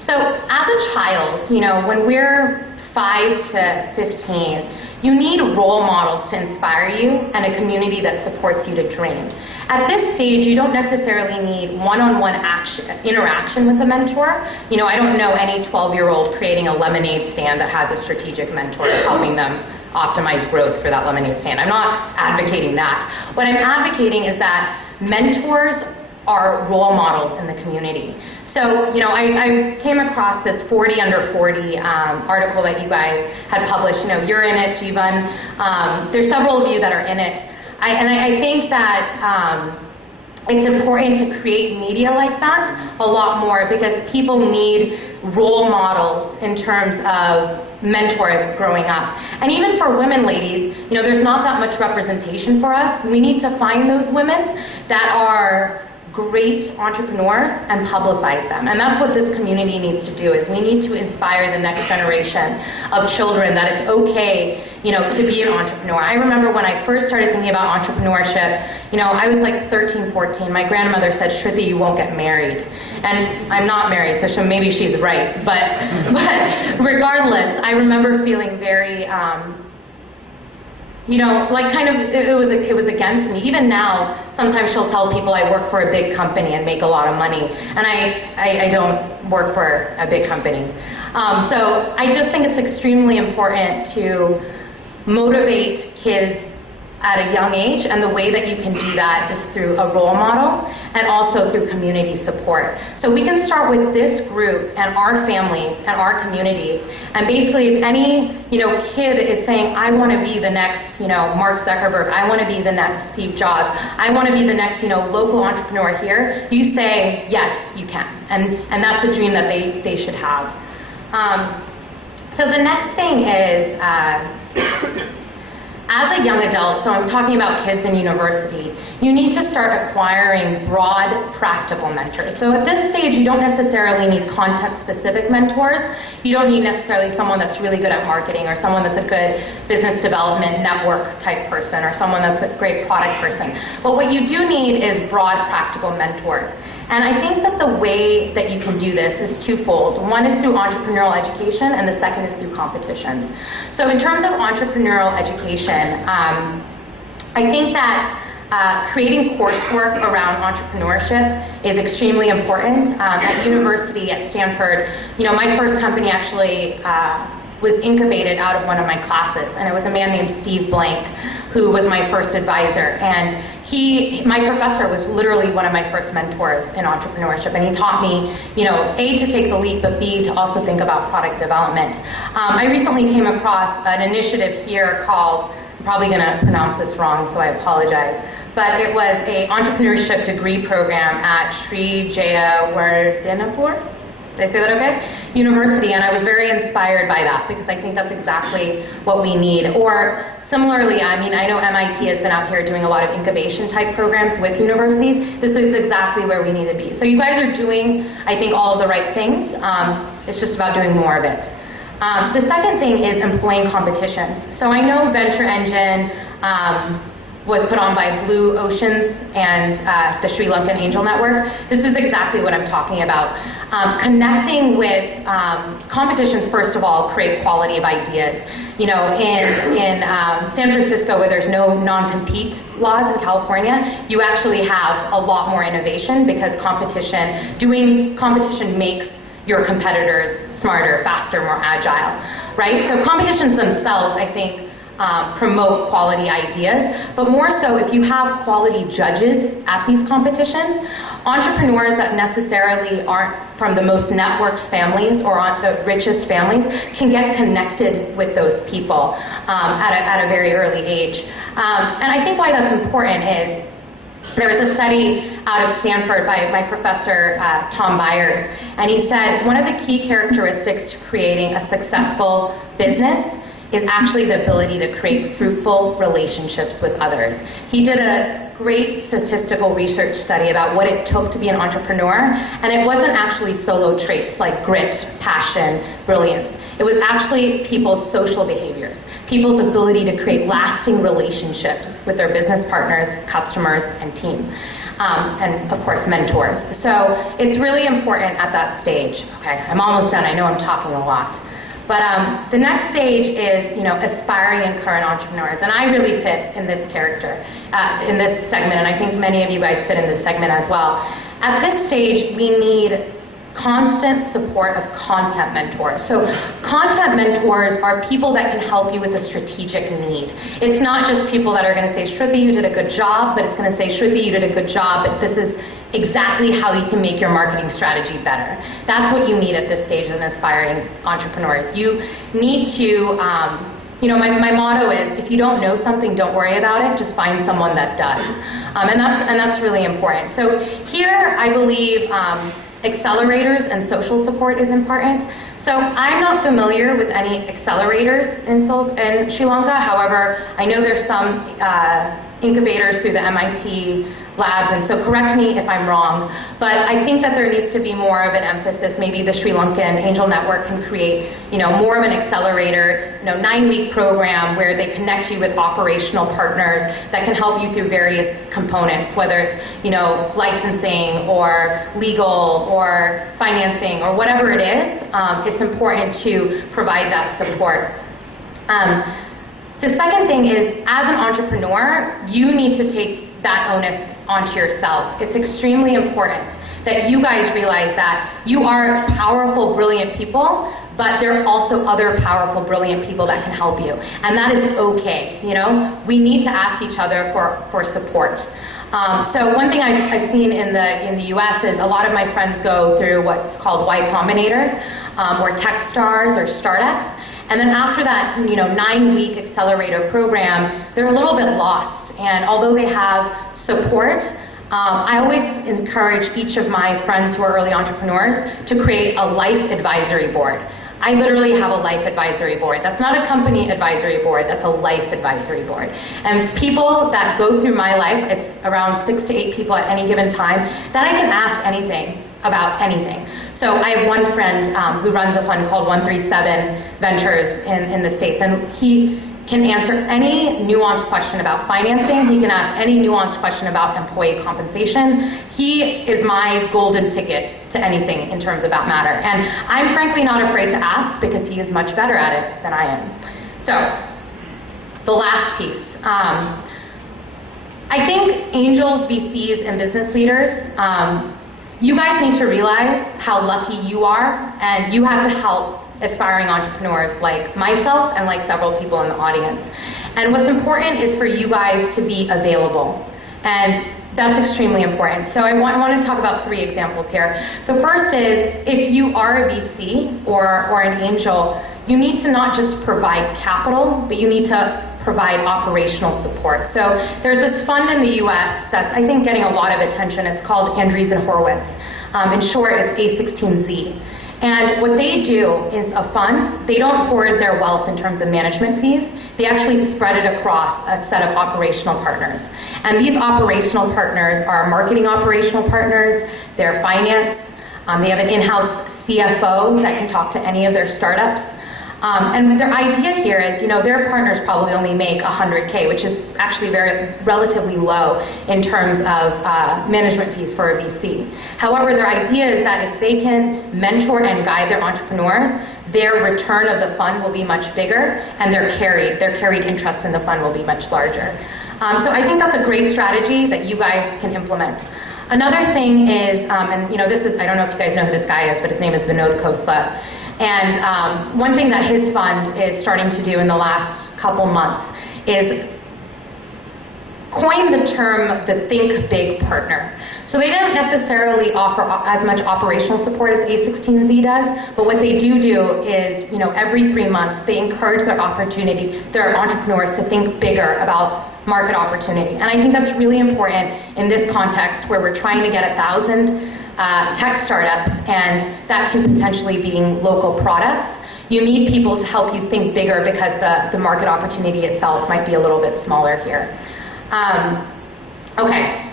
So as a child, when we're 5 to 15, you need role models to inspire you and a community that supports you to dream. At this stage, you don't necessarily need one-on-one interaction with a mentor. I don't know any 12-year-old creating a lemonade stand that has a strategic mentor helping them optimize growth for that lemonade stand. I'm not advocating that. What I'm advocating is that mentors are role models in the community. So, I came across this 40 under 40 article that you guys had published. You're in it, Jivan. There's several of you that are in it. I think that it's important to create media like that a lot more because people need role models in terms of mentors growing up. And even for women, ladies, there's not that much representation for us. We need to find those women that are great entrepreneurs and publicize them. And that's what this community needs to do, is we need to inspire the next generation of children that it's okay, to be an entrepreneur. I remember when I first started thinking about entrepreneurship, I was like 13, 14. My grandmother said, Shruti, you won't get married. And I'm not married, so maybe she's right. But regardless, I remember feeling very, it was against me. Even now, sometimes she'll tell people I work for a big company and make a lot of money, and I don't work for a big company. So I just think it's extremely important to motivate kids at a young age, and the way that you can do that is through a role model and also through community support. So we can start with this group and our families and our communities, and basically if any kid is saying, I want to be the next Mark Zuckerberg, I want to be the next Steve Jobs, I want to be the next local entrepreneur here, you say, yes, you can. And that's a dream that they should have. So the next thing is, as a young adult, so I'm talking about kids in university, you need to start acquiring broad, practical mentors. So at this stage, you don't necessarily need content-specific mentors. You don't need necessarily someone that's really good at marketing or someone that's a good business development network type person or someone that's a great product person. But what you do need is broad, practical mentors. And I think that the way that you can do this is twofold. One is through entrepreneurial education, and the second is through competitions. So in terms of entrepreneurial education, I think that creating coursework around entrepreneurship is extremely important. At university at Stanford, my first company actually was incubated out of one of my classes, and it was a man named Steve Blank who was my first advisor. And my professor was literally one of my first mentors in entrepreneurship, and he taught me, A, to take the leap, but B, to also think about product development. I recently came across an initiative here called, I'm probably going to pronounce this wrong, so I apologize, but it was an entrepreneurship degree program at Sri Jayawardenepur, did I say that okay? University, and I was very inspired by that because I think that's exactly what we need. Or similarly, I know MIT has been out here doing a lot of incubation type programs with universities. This is exactly where we need to be. So you guys are doing, I think, all of the right things. It's just about doing more of it. The second thing is employing competitions. So I know Venture Engine was put on by Blue Oceans and the Sri Lankan Angel Network. This is exactly what I'm talking about. Connecting with competitions, first of all, create quality of ideas. In San Francisco, where there's no non-compete laws in California, you actually have a lot more innovation because doing competition makes your competitors smarter, faster, more agile, right? So competitions themselves, I think, promote quality ideas, but more so if you have quality judges at these competitions, entrepreneurs that necessarily aren't from the most networked families or aren't the richest families can get connected with those people at a very early age. And I think why that's important is there was a study out of Stanford by my professor, Tom Byers, and he said one of the key characteristics to creating a successful business is actually the ability to create fruitful relationships with others. He did a great statistical research study about what it took to be an entrepreneur, and it wasn't actually solo traits like grit, passion, brilliance. It was actually people's social behaviors, people's ability to create lasting relationships with their business partners, customers, and team. And of course, mentors. So it's really important at that stage. Okay, I'm almost done. I know I'm talking a lot. But the next stage is, aspiring and current entrepreneurs, and I really fit in this character, in this segment, and I think many of you guys fit in this segment as well. At this stage, we need constant support of content mentors. So content mentors are people that can help you with a strategic need. It's not just people that are going to say, Shruti, you did a good job, but it's going to say, Shruti, you did a good job, but this is exactly how you can make your marketing strategy better. That's what you need at this stage as an aspiring entrepreneur. You need to, my motto is, if you don't know something, don't worry about it, just find someone that does. And that's really important. So here, I believe accelerators and social support is important. So I'm not familiar with any accelerators in Sri Lanka. However, I know there's some incubators through the MIT labs, and so correct me if I'm wrong, but I think that there needs to be more of an emphasis. Maybe the Sri Lankan Angel Network can create, more of an accelerator, 9-week program where they connect you with operational partners that can help you through various components, whether it's, licensing or legal or financing or whatever it is. It's important to provide that support. The second thing is, as an entrepreneur, you need to take that onus onto yourself. It's extremely important that you guys realize that you are powerful, brilliant people, but there are also other powerful, brilliant people that can help you. And that is okay, We need to ask each other for support. So one thing I've seen in the US is a lot of my friends go through what's called Y Combinator, or Techstars or Startups. And then after that, 9-week accelerator program, they're a little bit lost. And although they have support, I always encourage each of my friends who are early entrepreneurs to create a life advisory board. I literally have a life advisory board. That's not a company advisory board, that's a life advisory board. And it's people that go through my life, it's around 6 to 8 people at any given time, that I can ask anything about anything. So I have one friend who runs a fund called 137 Ventures in the States, and he can answer any nuanced question about financing. He can ask any nuanced question about employee compensation. He is my golden ticket to anything in terms of that matter. And I'm frankly not afraid to ask because he is much better at it than I am. So, the last piece. I think angels, VCs, and business leaders, you guys need to realize how lucky you are, and you have to help aspiring entrepreneurs like myself and like several people in the audience. And what's important is for you guys to be available. And that's extremely important. So I want to talk about 3 examples here. The first is, if you are a VC or an angel, you need to not just provide capital, but you need to provide operational support. So there's this fund in the US that's, I think, getting a lot of attention. It's called Andreessen Horowitz. In short, it's A16Z. And what they do is a fund. They don't hoard their wealth in terms of management fees. They actually spread it across a set of operational partners. And these operational partners are marketing operational partners, they're finance, they have an in-house CFO that can talk to any of their startups. And their idea here is, their partners probably only make 100K, which is actually relatively low in terms of management fees for a VC. However, their idea is that if they can mentor and guide their entrepreneurs, their return of the fund will be much bigger, and their carried interest in the fund will be much larger. So I think that's a great strategy that you guys can implement. Another thing is, and this is, I don't know if you guys know who this guy is, but his name is Vinod Khosla. And one thing that his fund is starting to do in the last couple months is coin the term the Think Big partner. So they don't necessarily offer as much operational support as A16Z does, but what they do is, every 3 months they encourage their entrepreneurs to think bigger about market opportunity. And I think that's really important in this context where we're trying to get 1,000 tech startups, and that too potentially being local products. You need people to help you think bigger because the market opportunity itself might be a little bit smaller here. Okay,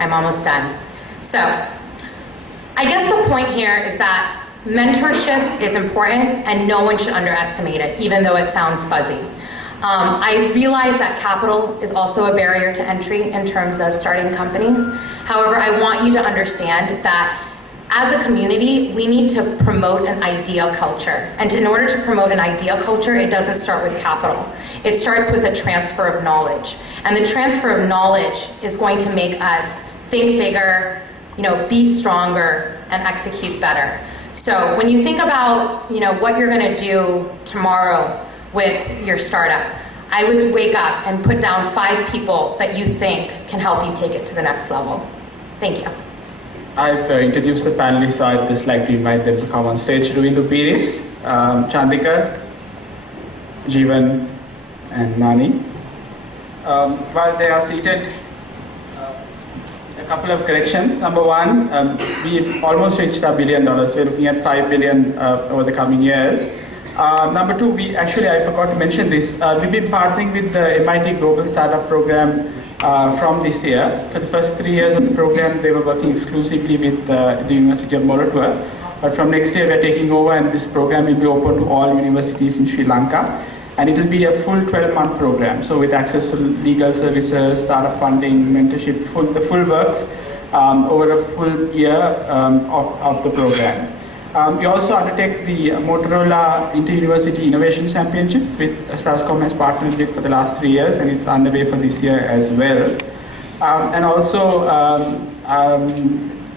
I'm almost done. So, I guess the point here is that mentorship is important and no one should underestimate it, even though it sounds fuzzy. I realize that capital is also a barrier to entry in terms of starting companies. However, I want you to understand that as a community, we need to promote an ideal culture. And in order to promote an ideal culture, it doesn't start with capital. It starts with a transfer of knowledge. And the transfer of knowledge is going to make us think bigger, be stronger, and execute better. So when you think about, what you're going to do tomorrow with your startup, I would wake up and put down 5 people that you think can help you take it to the next level. Thank you. I've introduced the panelists, so I'd just like to invite them to come on stage. Ruindu Piris, Chandika, Jeevan, and Nani. While they are seated, a couple of corrections. Number one, we've almost reached $1 billion. We're looking at $5 billion over the coming years. Number two, I forgot to mention this. We've been partnering with the MIT Global Startup Program from this year. For the first 3 years of the program, they were working exclusively with the University of Moratuwa. But from next year, we're taking over, and this program will be open to all universities in Sri Lanka. And it will be a full 12-month program, so with access to legal services, startup funding, mentorship, the full works over a full year of the program. We also undertake the Motorola Inter-University Innovation Championship, which SLASSCOM has partnered with for the last 3 years, and it's underway for this year as well. And also,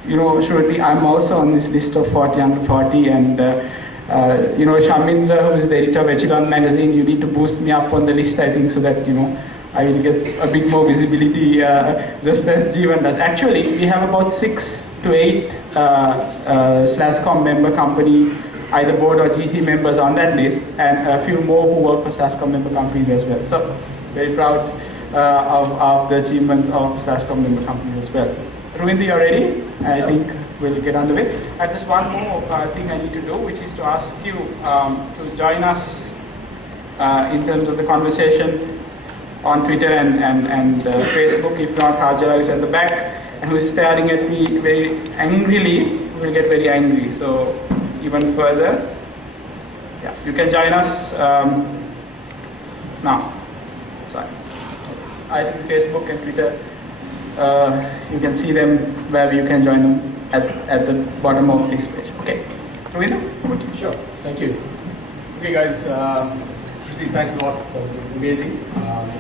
Shruti, I'm also on this list of 40 under 40, and Shamindra, who is the editor of Echelon magazine, you need to boost me up on the list, I think, so that, I will get a bit more visibility just as Jeevan does. Actually, we have about 6 to 8 SLASSCOM member company, either board or GC members on that list, and a few more who work for SLASSCOM member companies as well. So, very proud of the achievements of SLASSCOM member companies as well. Ruindu, you are ready? I think we'll get on the way. Just one more thing I need to do, which is to ask you to join us in terms of the conversation on Twitter and Facebook. If not, Hajara is at the back and who is staring at me very angrily, will get very angry. So even further, yeah, you can join us now. Sorry. I think Facebook and Twitter, you can see them where you can join them at the bottom of this page. Okay. Ruindu? Sure. Thank you. Okay, guys. firstly, thanks a lot. That was amazing.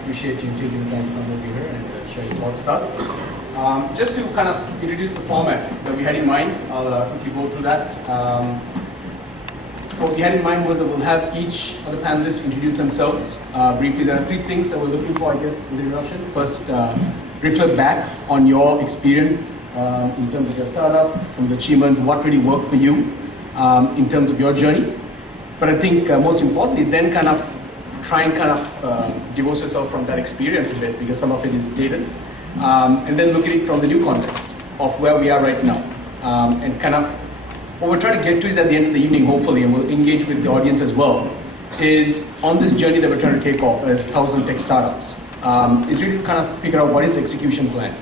Appreciate you taking the time to come over here and share your thoughts with us. Just to kind of introduce the format that we had in mind, I'll quickly go through that. What we had in mind was that we'll have each of the panelists introduce themselves briefly. There are three things that we're looking for, I guess, in the introduction. First, reflect back on your experience in terms of your startup, some of the achievements, what really worked for you in terms of your journey. But I think most importantly, then kind of try and divorce yourself from that experience a bit, because some of it is dated. And then look at it from the new context of where we are right now. And kind of what we're trying to get to is at the end of the evening, hopefully, and we'll engage with the audience as well, is on this journey that we're trying to take off as 1,000 tech startups, is really to kind of figure out what is the execution plan.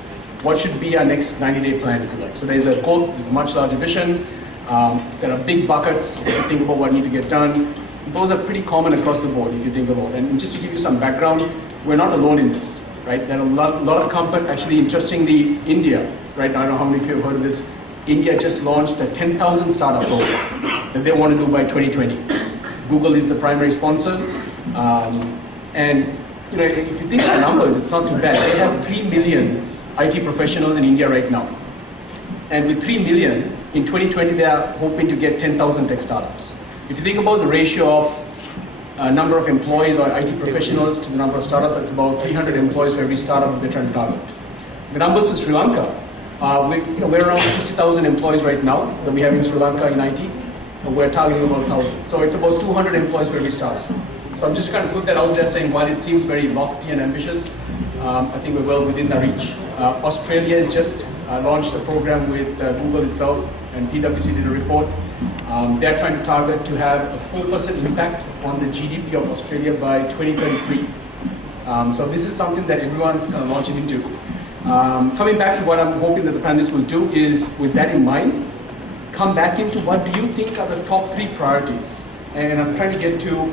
What should be our next 90-day plan, if you like. So there's a goal, there's a much larger vision, there are big buckets to think about what need to get done. Those are pretty common across the board, if you think about it. And just to give you some background, we're not alone in this, right? There are a lot of companies, actually, interestingly, India, right? I don't know how many of you have heard of this. India just launched a 10,000 startup goal that they want to do by 2020. Google is the primary sponsor. And you know, if you think of the numbers, it's not too bad. They have 3 million IT professionals in India right now. And with 3 million, in 2020, they are hoping to get 10,000 tech startups. If you think about the ratio of number of employees or IT professionals to the number of startups, that's about 300 employees for every startup that they're trying to target. The numbers for Sri Lanka, we're around 60,000 employees right now that we have in Sri Lanka in IT, and we're targeting about 1,000. So it's about 200 employees for every startup. So I'm just trying to put that out there, saying while it seems very lofty and ambitious, I think we're well within the reach. Australia has just launched a program with Google itself, and PwC did a report. They're trying to target to have a 4% impact on the GDP of Australia by 2033. So this is something that everyone's kind of launching into. Coming back to what I'm hoping that the panelists will do is, with that in mind, come back into what do you think are the top 3 priorities. And I'm trying to get to,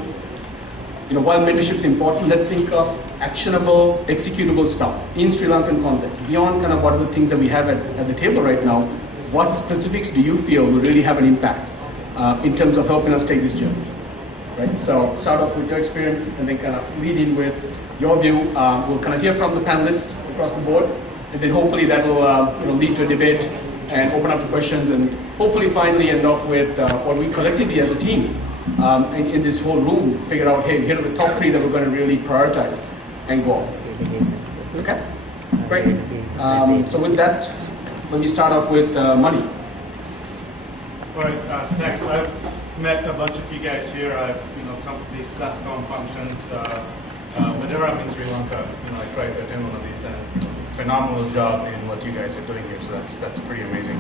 while mentorship is important, let's think of actionable, executable stuff in Sri Lankan context. Beyond kind of what are the things that we have at the table right now, what specifics do you feel will really have an impact in terms of helping us take this journey? Right? So start off with your experience and then kind of lead in with your view. We'll kind of hear from the panelists across the board, and then hopefully that will lead to a debate and open up to questions, and hopefully finally end up with what we collectively as a team in this whole room figure out, hey, here are the top 3 that we're going to really prioritize and go on. Okay? Great. So with that, let me start off with Mani. All right, thanks. I've met a bunch of you guys here. I've come to these SLASSCOM functions. Whenever I'm in Sri Lanka, I try to attend one of these, and phenomenal job in what you guys are doing here. So that's pretty amazing.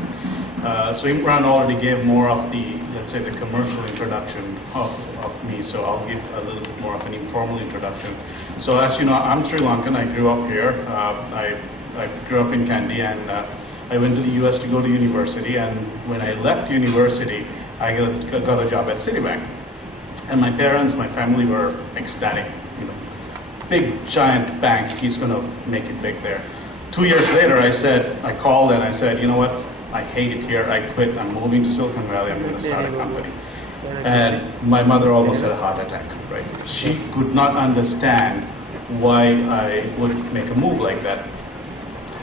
So Imran already gave more of the, let's say, the commercial introduction of me. So I'll give a little bit more of an informal introduction. So as you know, I'm Sri Lankan. I grew up here. I grew up in Kandy, and I went to the US to go to university. And when I left university, I got a job at Citibank. And my parents, my family were ecstatic. Big, giant bank, he's going to make it big there. 2 years later, I called and I said, you know what, I hate it here, I quit, I'm moving to Silicon Valley, I'm going to start a company. And my mother almost had a heart attack, right? She could not understand why I would make a move like that.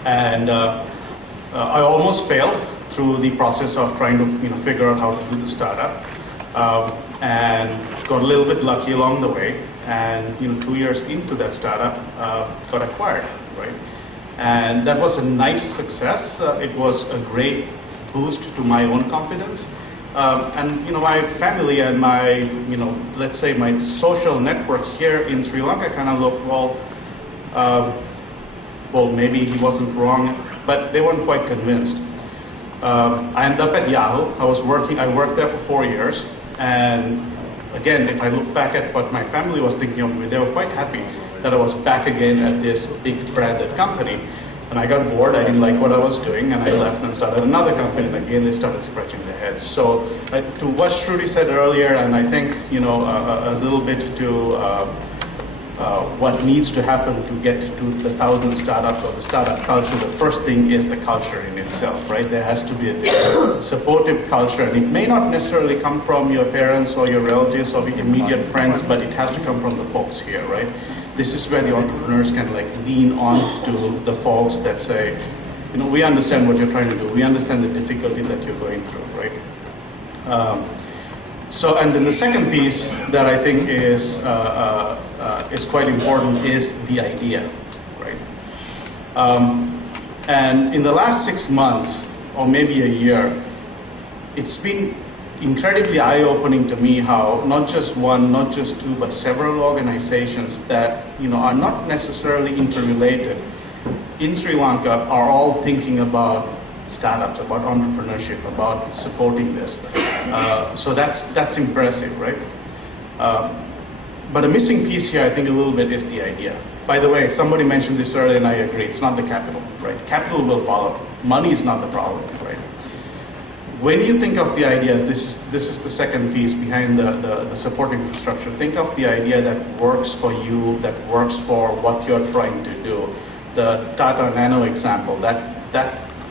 And I almost failed through the process of trying to figure out how to do the startup. And got a little bit lucky along the way. And 2 years into that startup, got acquired, right? And that was a nice success. It was a great boost to my own confidence. And my family and my, let's say my social network here in Sri Lanka kind of looked, well, maybe he wasn't wrong, but they weren't quite convinced. I ended up at Yahoo. I worked there for 4 years, and again, if I look back at what my family was thinking of me, they were quite happy that I was back again at this big branded company. And I got bored, I didn't like what I was doing, and I left and started another company, and again they started scratching their heads. So to what Shruti said earlier, and I think a little bit to what needs to happen to get to the 1,000 startups or the startup culture, the first thing is the culture in itself, right? There has to be a supportive culture, and it may not necessarily come from your parents or your relatives or immediate friends, but it has to come from the folks here, right? This is where the entrepreneurs can like lean on to the folks that say, you know, we understand what you're trying to do, we understand the difficulty that you're going through, right? So, and then the second piece that I think is quite important is the idea, right? And in the last 6 months, or maybe a year, it's been incredibly eye-opening to me how not just one, not just two, but several organizations that, you know, are not necessarily interrelated in Sri Lanka are all thinking about startups, about entrepreneurship, about supporting this. So that's impressive, right? But a missing piece here, I think, a little bit is the idea. By the way, somebody mentioned this earlier, and I agree. It's not the capital, right? Capital will follow. Money is not the problem, right? When you think of the idea, this is the second piece behind the support infrastructure. Think of the idea that works for you, that works for what you're trying to do. The Tata Nano example, that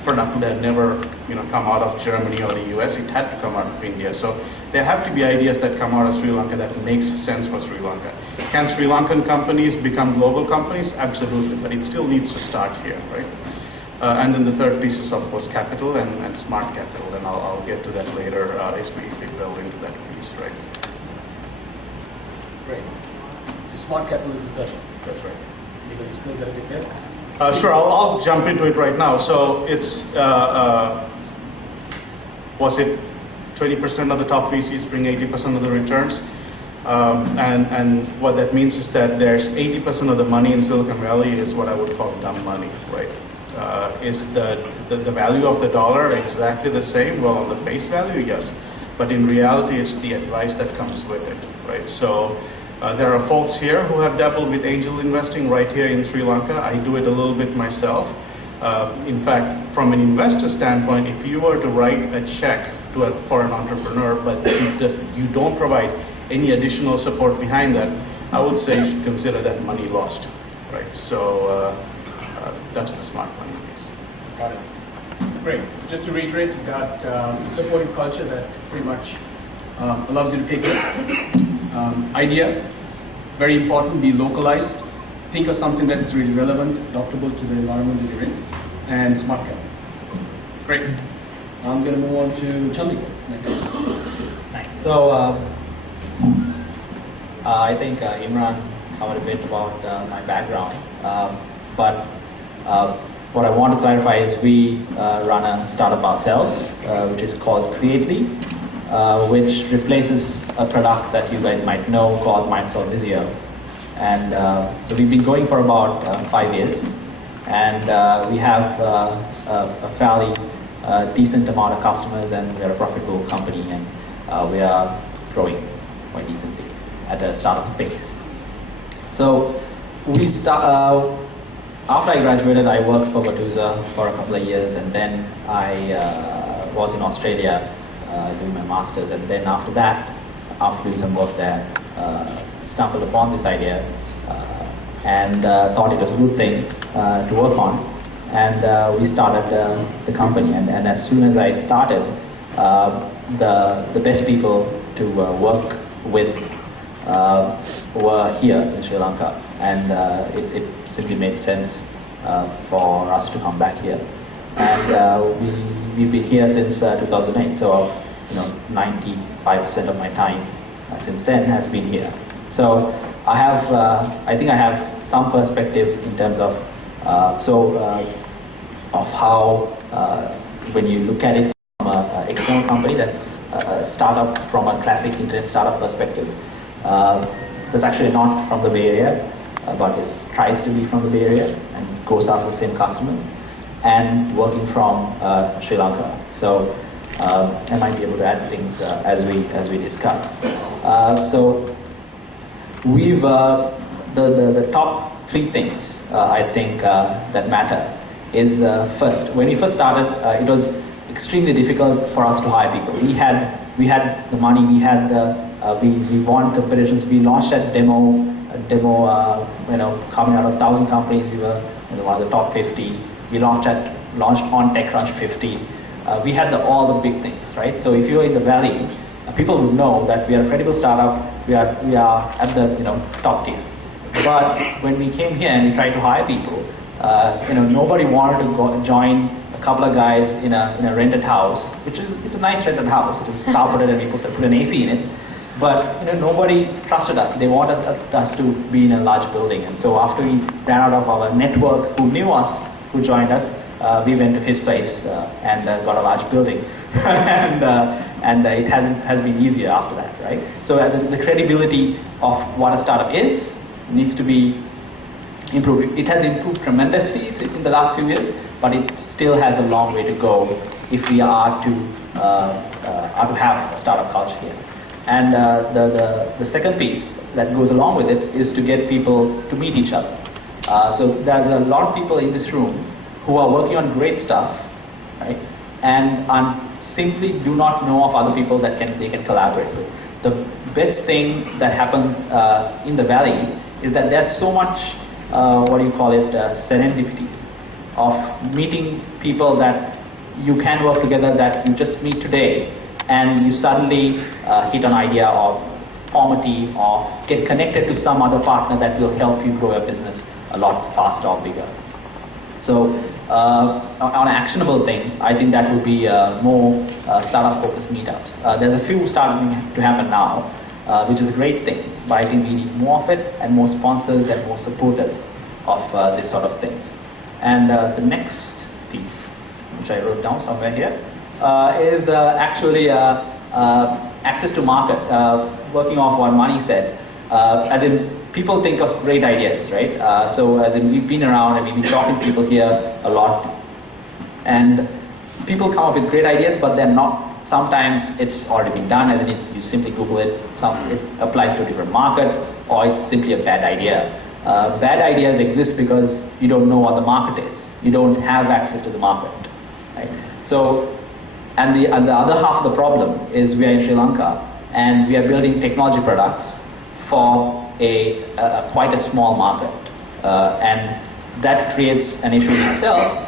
product would have never, you know, come out of Germany or the US. It had to come out of India. So there have to be ideas that come out of Sri Lanka that makes sense for Sri Lanka. Can Sri Lankan companies become global companies? Absolutely, but it still needs to start here, right? And then the third piece is, of course, capital and smart capital, and I'll get to that later if we delve into that piece, right? Great. So smart capital is the third. That's right. You can explain that a bit here? Sure, I'll jump into it right now. So it's, was it 20% of the top VCs bring 80% of the returns? And what that means is that there's 80% of the money in Silicon Valley is what I would call dumb money, right? Is the value of the dollar exactly the same? Well, on the face value, yes. But in reality, it's the advice that comes with it, right? So there are folks here who have dabbled with angel investing right here in Sri Lanka. I do it a little bit myself. In fact, from an investor standpoint, if you were to write a check for an entrepreneur, but you don't provide any additional support behind that, I would say you should consider that money lost, right? So that's the smart money piece. Got it. Great. So just to reiterate, you've got supportive culture that pretty much allows you to take risk. Idea, very important, be localized. Think of something that is really relevant, adaptable to the environment that you're in, and smart capital. Great. I'm going to move on to Chandika next. Nice. So I think Imran covered a bit about my background, but what I want to clarify is we run a startup ourselves, which is called Creately, which replaces a product that you guys might know called Microsoft Visio. And so we've been going for about 5 years, and we have a fairly decent amount of customers, and we're a profitable company, and we are growing quite decently at a startup pace. So we after I graduated, I worked for Batuza for a couple of years, and then I was in Australia doing my master's, and then after that, after doing some work there, stumbled upon this idea and thought it was a good thing to work on, and we started the company. And as soon as I started, the best people to work with were here in Sri Lanka, and it simply made sense for us to come back here. And we've been here since 2008, so 95% of my time since then has been here. So I think I have some perspective in terms of of how when you look at it from an external company that's a startup, from a classic internet startup perspective, that's actually not from the Bay Area, but it tries to be from the Bay Area and goes after the same customers, and working from Sri Lanka. So I might be able to add things as we discuss. So we've the top 3 things I think that matter is first, when we first started, it was extremely difficult for us to hire people. We had the money, we had we won competitions, we launched at demo demo, coming out of 1,000 companies. We were one of the top 50. We launched on TechCrunch 50. We had all the big things, right? So if you're in the Valley, people would know that we are a credible startup. We are at the top tier. But when we came here and we tried to hire people, nobody wanted to join a couple of guys in a rented house, it's a nice rented house. It's carpeted and we put an AC in it. But nobody trusted us. They wanted us to be in a large building. And so after we ran out of our network, who knew us, who joined us, we went to his place and got a large building. and it has been easier after that, right? So the credibility of what a startup is needs to be improved. It has improved tremendously in the last few years, but it still has a long way to go if we are to have a startup culture here. And the second piece that goes along with it is to get people to meet each other. So there's a lot of people in this room who are working on great stuff, right? And simply do not know of other people that they can collaborate with. The best thing that happens in the Valley is that there's so much, serendipity of meeting people that you can work together, that you just meet today, and you suddenly hit an idea or form a team or get connected to some other partner that will help you grow your business a lot faster or bigger. So on an actionable thing, I think that would be more startup-focused meetups. There's a few starting to happen now, which is a great thing, but I think we need more of it and more sponsors and more supporters of this sort of things. And the next piece, which I wrote down somewhere here, is actually access to market, working off what Mani said. As in, people think of great ideas, right? So as in, we've been around and we've been talking to people here a lot, and people come up with great ideas, but they're not. Sometimes it's already been done, as in you simply Google it. It applies to a different market, or it's simply a bad idea. Bad ideas exist because you don't know what the market is. You don't have access to the market, right? So, and the other half of the problem is we are in Sri Lanka and we are building technology products for quite a small market, and that creates an issue in itself.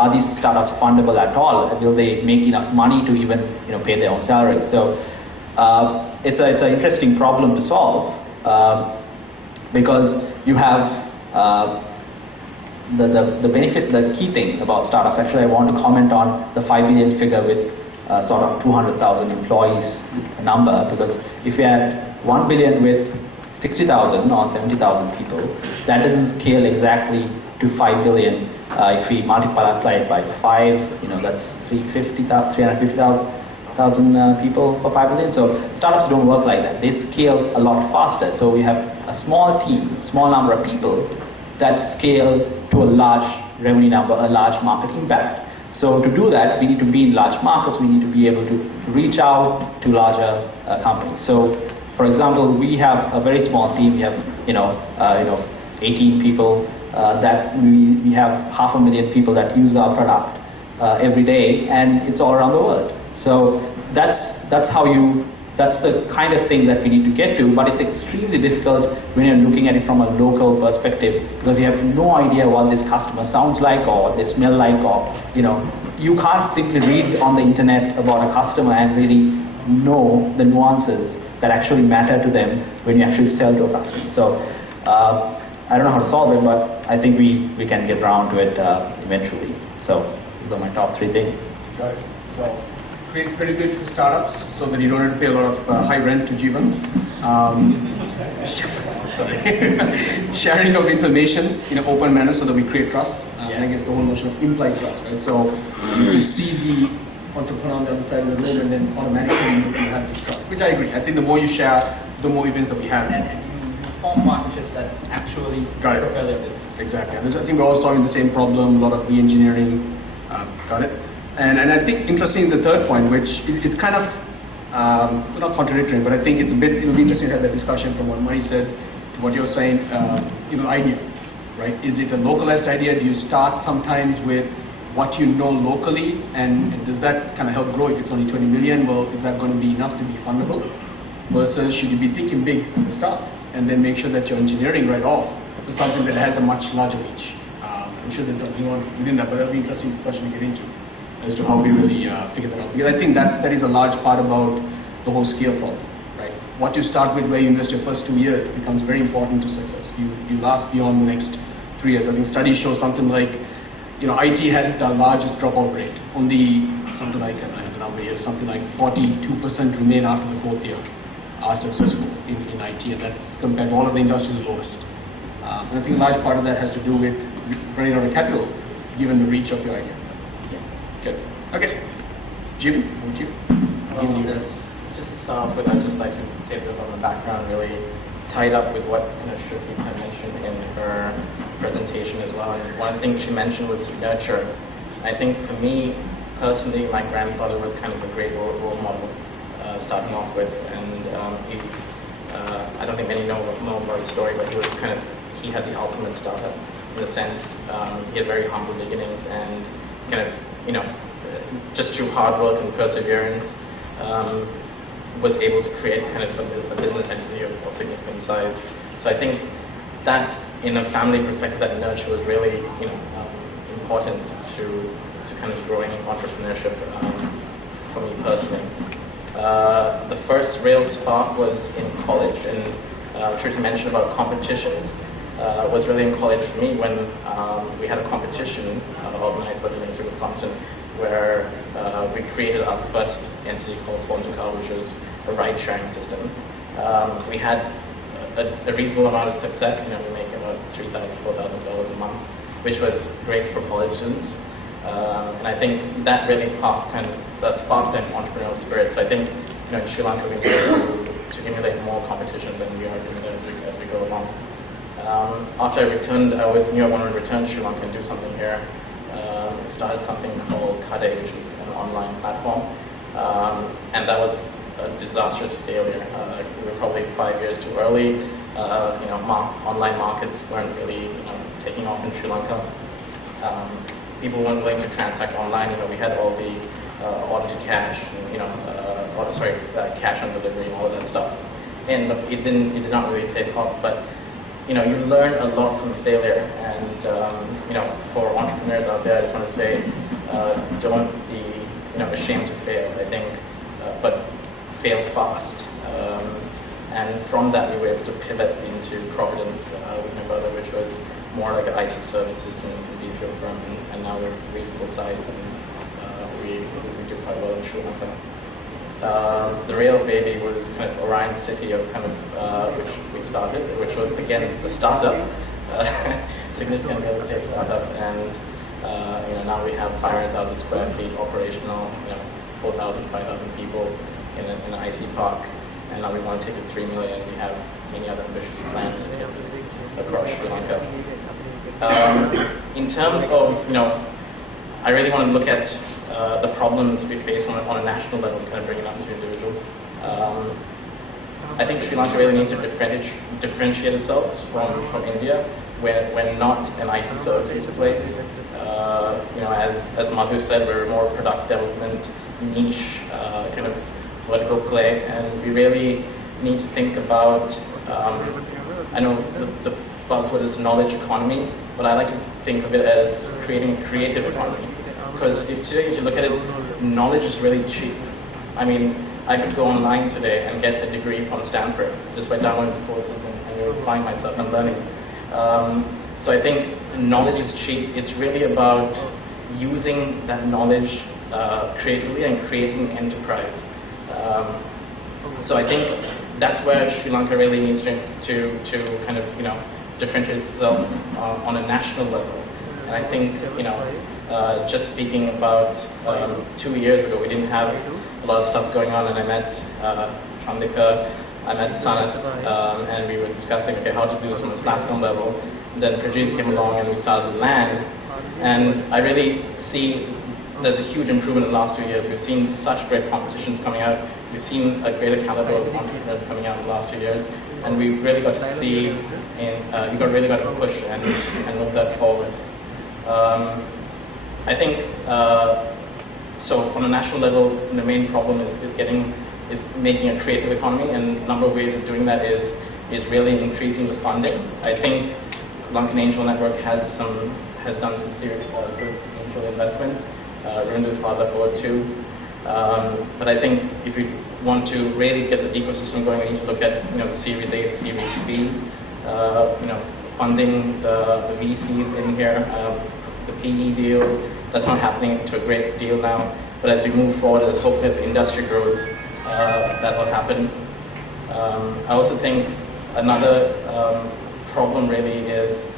Are these startups fundable at all? Will they make enough money to even pay their own salaries? So it's an interesting problem to solve, because you have the benefit. The key thing about startups, actually, I want to comment on the 5 billion figure with sort of 200,000 employees number, because if you had 1 billion with 60,000 or 70,000 people, that doesn't scale exactly to 5 billion. If we multiply it by 5, that's 350,000 people for 5 billion. So startups don't work like that. They scale a lot faster. So we have a small team, small number of people that scale to a large revenue number, a large market impact. So to do that, we need to be in large markets. We need to be able to reach out to larger companies. So, for example, we have a very small team. We have 18 people. That we have 500,000 people that use our product every day, and it's all around the world. So that's the kind of thing that we need to get to, but it's extremely difficult when you're looking at it from a local perspective, because you have no idea what this customer sounds like or what they smell like, or you can't simply read on the internet about a customer and really know the nuances that actually matter to them when you actually sell to a customer. So I don't know how to solve it, but I think we can get around to it eventually. So these are my top 3 things. Got it. So create credibility for startups so that you don't have to pay a lot of high rent to Jeevan. Sharing of information in an open manner so that we create trust. And I guess the whole notion of implied trust, right? So you see the entrepreneur on the other side of the room, and then automatically you have this trust, which I agree. I think the more you share, the more events that we have. Form partnerships that actually propel your business. Exactly. I think we're all solving the same problem, a lot of re-engineering. Got it. And I think interesting the third point, which is kind of not contradictory, but I think it's a bit, it'll be interesting to have that discussion from what Mani said to what you're saying, idea, right? Is it a localized idea? Do you start sometimes with what you know locally, and does that kind of help grow? If it's only 20 million, well, is that going to be enough to be fundable? Versus should you be thinking big at the start? and then make sure that you're engineering right off to something that has a much larger reach. I'm sure there's a nuance within that, but that'll be an interesting discussion to get into as to how we really figure that out. Because I think that is a large part about the whole scale problem, right? What you start with, where you invest your first 2 years, becomes very important to success. You last beyond the next 3 years. I think studies show something like, IT has the largest dropout rate. Only something like, I don't know the number here, something like 42% remain after the 4th year are successful in IT, and that's compared to all of the industries lowest. And I think a large part of that has to do with running out of capital, given the reach of your idea. Good. Okay. Jim, over to you. Just to start off with, I'd just like to say a bit on the background, really tied up with what Shruti had mentioned in her presentation as well. And one thing she mentioned was nurture. I think for me, personally, my grandfather was kind of a great role model, starting off with, and I don't think many know about his story, but he had the ultimate startup in a sense. He had very humble beginnings, and just through hard work and perseverance, was able to create kind of a business entity of significant size. So I think that, in a family perspective, that nurture was really important to kind of growing entrepreneurship for me personally. The first real spark was in college, and Shruti mentioned about competitions. Was really in college for me when we had a competition organized by the University of Wisconsin, where we created our first entity called Phone to Car, which was a ride-sharing system. We had a reasonable amount of success. We make about $3,000, $4,000 a month, which was great for college students. And I think that really sparked an entrepreneurial spirit. So I think in Sri Lanka we need to emulate more competitions, and we are doing that as we go along. After I returned, I always knew I wanted to return to Sri Lanka and do something here. We started something called Kade, which is an online platform, and that was a disastrous failure. We were probably 5 years too early. Online markets weren't really taking off in Sri Lanka. People weren't willing to transact online. We had all the order to cash, cash on delivery and all of that stuff, and it did not really take off. But you learn a lot from failure, and for entrepreneurs out there, I just want to say, don't be ashamed to fail. I think, but fail fast. And from that, we were able to pivot into Providence with my brother, which was more like an IT services and BPO firm, and now we're reasonable size, and we do quite well in Sri Lanka. The real baby was kind of Orion City, which we started, which was again the startup, significant real estate startup, and now we have 500,000 square feet operational, 4,000, 5,000 people in an IT park, and now we want to take it 3 million. We have many other ambitious plans to take this across Sri Lanka. In terms of, I really want to look at the problems we face on a national level and kind of bring it up to individual. I think Sri Lanka really needs to differentiate itself from India. We're not an IT services play. As Madhu said, we're a more product development niche kind of vertical play, and we really need to think about, I know the buzzword is knowledge economy, but I like to think of it as creating a creative economy. Because if you look at it, knowledge is really cheap. I mean, I could go online today and get a degree from Stanford just by downloading the courses and applying myself and learning. So I think knowledge is cheap. It's really about using that knowledge creatively and creating enterprise. So I think that's where Sri Lanka really needs to kind of differentiate itself on a national level. And I think just speaking about 2 years ago, we didn't have a lot of stuff going on, and I met Chandika, I met Sanat, and we were discussing how to do this on the SLASSCOM level. And then Prajit came along and we started LAND, and I really see there's a huge improvement in the last 2 years. We've seen such great competitions coming out. We've seen a greater caliber of entrepreneurs coming out in the last 2 years, and we really got to see, we really got to push and move that forward. I think so. On a national level, the main problem is making a creative economy, and a number of ways of doing that is is really increasing the funding. I think Lankan Angel Network has done some serious good angel investments. Rindu is part of that board too. But I think if you want to really get the ecosystem going, we need to look at the Series A, the Series B, funding the VCs in here, the PE deals. That's not happening to a great deal now. But as we move forward, as hopefully as the industry grows, that will happen. I also think another problem really is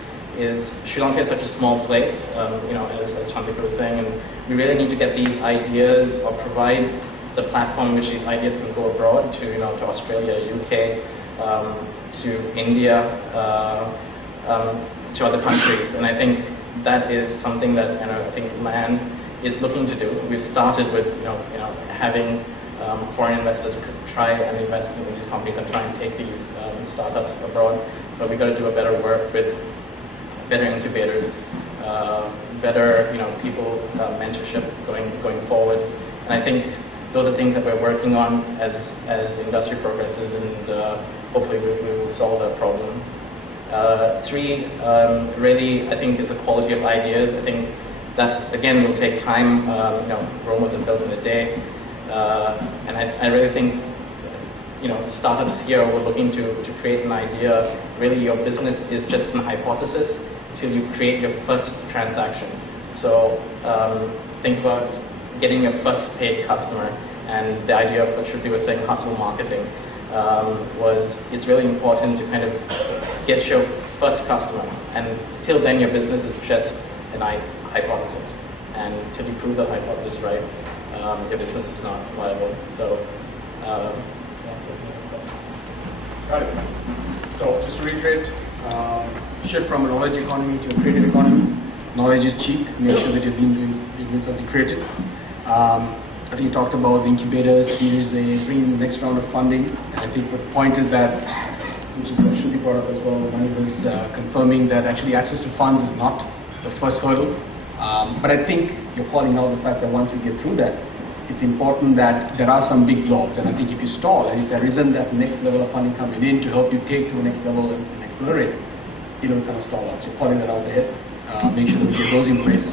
Sri Lanka is such a small place, as Chandika was saying, and we really need to get these ideas or provide the platform in which these ideas can go abroad to Australia, UK, to India, to other countries. And I think that is something that I think LAN is looking to do. We've started with having foreign investors try and invest in these companies and try and take these startups abroad, but we've got to do a better work with better incubators, better people mentorship going forward. And I think those are things that we're working on as the industry progresses, and hopefully we will solve that problem. Three, really, I think, is the quality of ideas. I think that, again, will take time. Rome wasn't built in a day. And I really think, startups here were looking to create an idea. Really, your business is just an hypothesis till you create your first transaction. So think about getting your first paid customer, and the idea of what Shruti was saying, hustle marketing, it's really important to kind of get your first customer, and till then your business is just an hypothesis, and till you prove that hypothesis right, your business is not viable. So Got it. So just to reiterate, shift from a knowledge economy to a creative economy. Knowledge is cheap. Make sure that you're doing something creative. I think you talked about the incubators, Series A, bringing the next round of funding. And I think the point is that, which is what Shruti brought up as well, Mani was confirming that actually access to funds is not the first hurdle. But I think you're calling out the fact that once we get through that, it's important that there are some big blocks. And I think if you stall, and if there isn't that next level of funding coming in to help you take to the next level and accelerate, kind of stall out. So you're calling that out there. Make sure that we get those in place.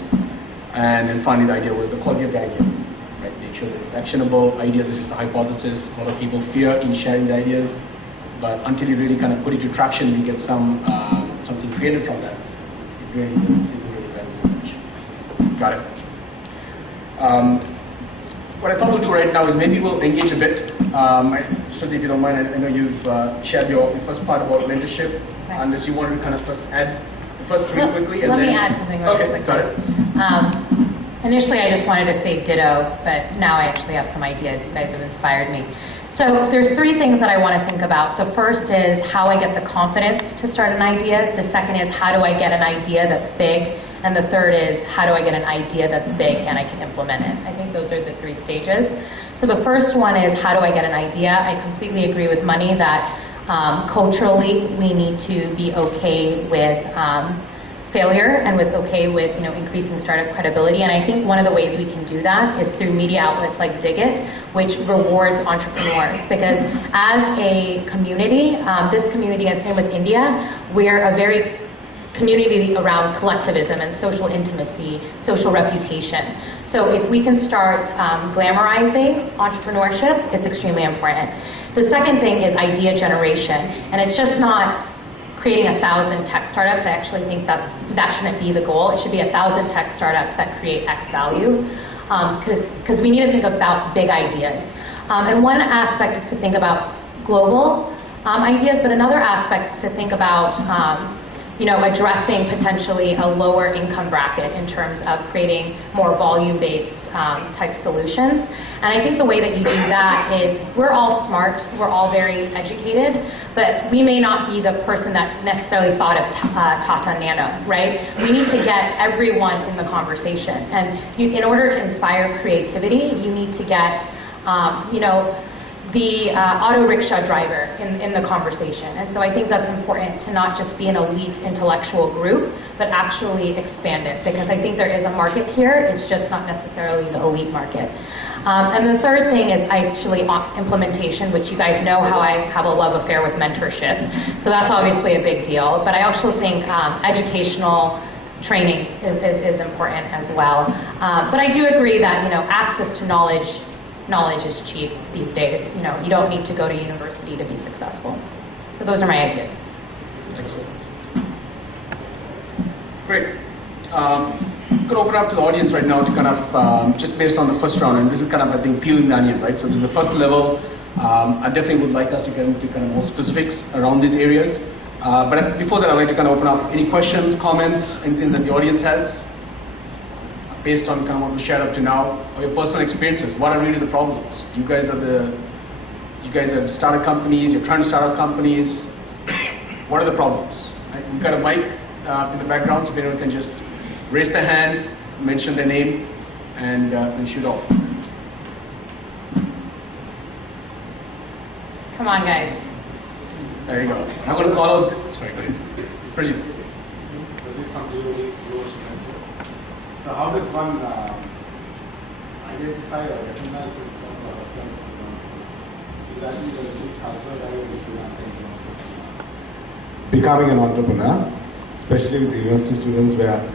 And then finally, the idea was the quality of the ideas. Right? Make sure that it's actionable. Ideas is just a hypothesis. A lot of people fear in sharing the ideas. But until you really kind of put it to traction and get something created from that, it really isn't really valuable much. Got it. What I thought we'll do right now is maybe we'll engage a bit. Shruti, if you don't mind, I know you've shared your first part about mentorship. Right. Unless you wanted to kind of first add the first three quickly. And let then me add something really quickly. Got it. Initially, I just wanted to say ditto, but now I actually have some ideas. You guys have inspired me. So there's three things that I want to think about. The first is how I get the confidence to start an idea. The second is how do I get an idea that's big. And the third is how do I get an idea that's big and I can implement it. I think those are the three stages. So the first one is how do I get an idea. I completely agree with Mani that culturally we need to be okay with failure and okay with increasing startup credibility. And I think one of the ways we can do that is through media outlets like Digit, which rewards entrepreneurs. Because as a community, this community, and same with India, we're a very community around collectivism and social intimacy, social reputation. So if we can start glamorizing entrepreneurship, it's extremely important. The second thing is idea generation, and it's just not creating 1,000 tech startups. I actually think that shouldn't be the goal. It should be 1,000 tech startups that create X value, because we need to think about big ideas. And one aspect is to think about global ideas, but another aspect is to think about addressing potentially a lower income bracket in terms of creating more volume-based type solutions. And I think the way that you do that is we're all smart, we're all very educated, but we may not be the person that necessarily thought of Tata Nano, right? We need to get everyone in the conversation. And in order to inspire creativity, you need to get, the auto rickshaw driver in the conversation. And so I think that's important to not just be an elite intellectual group, but actually expand it, because I think there is a market here, it's just not necessarily the elite market. And the third thing is actually implementation, which you guys know how I have a love affair with mentorship. So that's obviously a big deal. But I also think educational training is important as well. But I do agree that, access to knowledge is cheap these days. You don't need to go to university to be successful. So those are my ideas. Excellent. Great. I'm going to open up to the audience right now to kind of, just based on the first round, and this is kind of, I think, peeling the onion, right? So this is the first level. I definitely would like us to get into kind of more specifics around these areas. But before that, I'd like to kind of open up any questions, comments, anything that the audience has, based on kind of what we shared up to now, or your personal experiences. What are really the problems? You guys have started companies, you're trying to start up companies. What are the problems? Right? We've got a mic in the background, so if anyone can just raise their hand, mention their name, and shoot off. Come on, guys. There you go. I'm going to call out. Sorry, go ahead. Prajit. So how does one identify or recognize himself or herself is actually the key cultural value becoming an entrepreneur, especially with the university students, where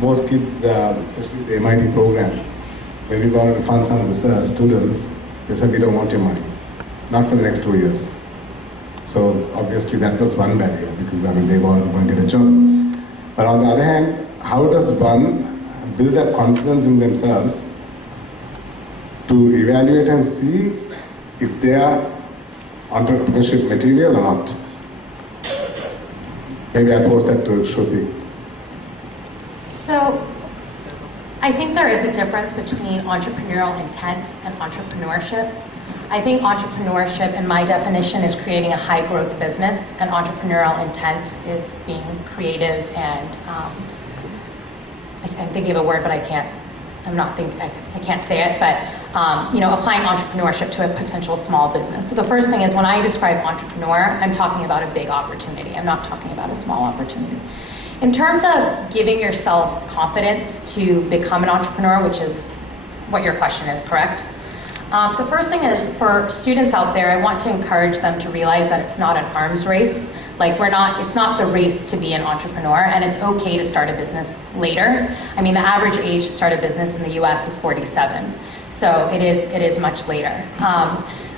most kids, especially the MIT program, when we go out to fund some of the students, they said, we don't want your money, not for the next 2 years. So obviously that was one barrier, because they want to get a job. But on the other hand, how does one build that confidence in themselves to evaluate and see if they are entrepreneurship material or not? Maybe I pose that to Shruti. So I think there is a difference between entrepreneurial intent and entrepreneurship. I think entrepreneurship, in my definition, is creating a high-growth business, and entrepreneurial intent is being creative and I'm thinking of a word, but I can't say it, but applying entrepreneurship to a potential small business. So the first thing is, when I describe entrepreneur, I'm talking about a big opportunity. I'm not talking about a small opportunity. In terms of giving yourself confidence to become an entrepreneur, which is what your question is, correct? The first thing is, for students out there, I want to encourage them to realize that it's not an arms race. It's not the race to be an entrepreneur, and it's okay to start a business later. I mean, the average age to start a business in the US is 47, so it is much later.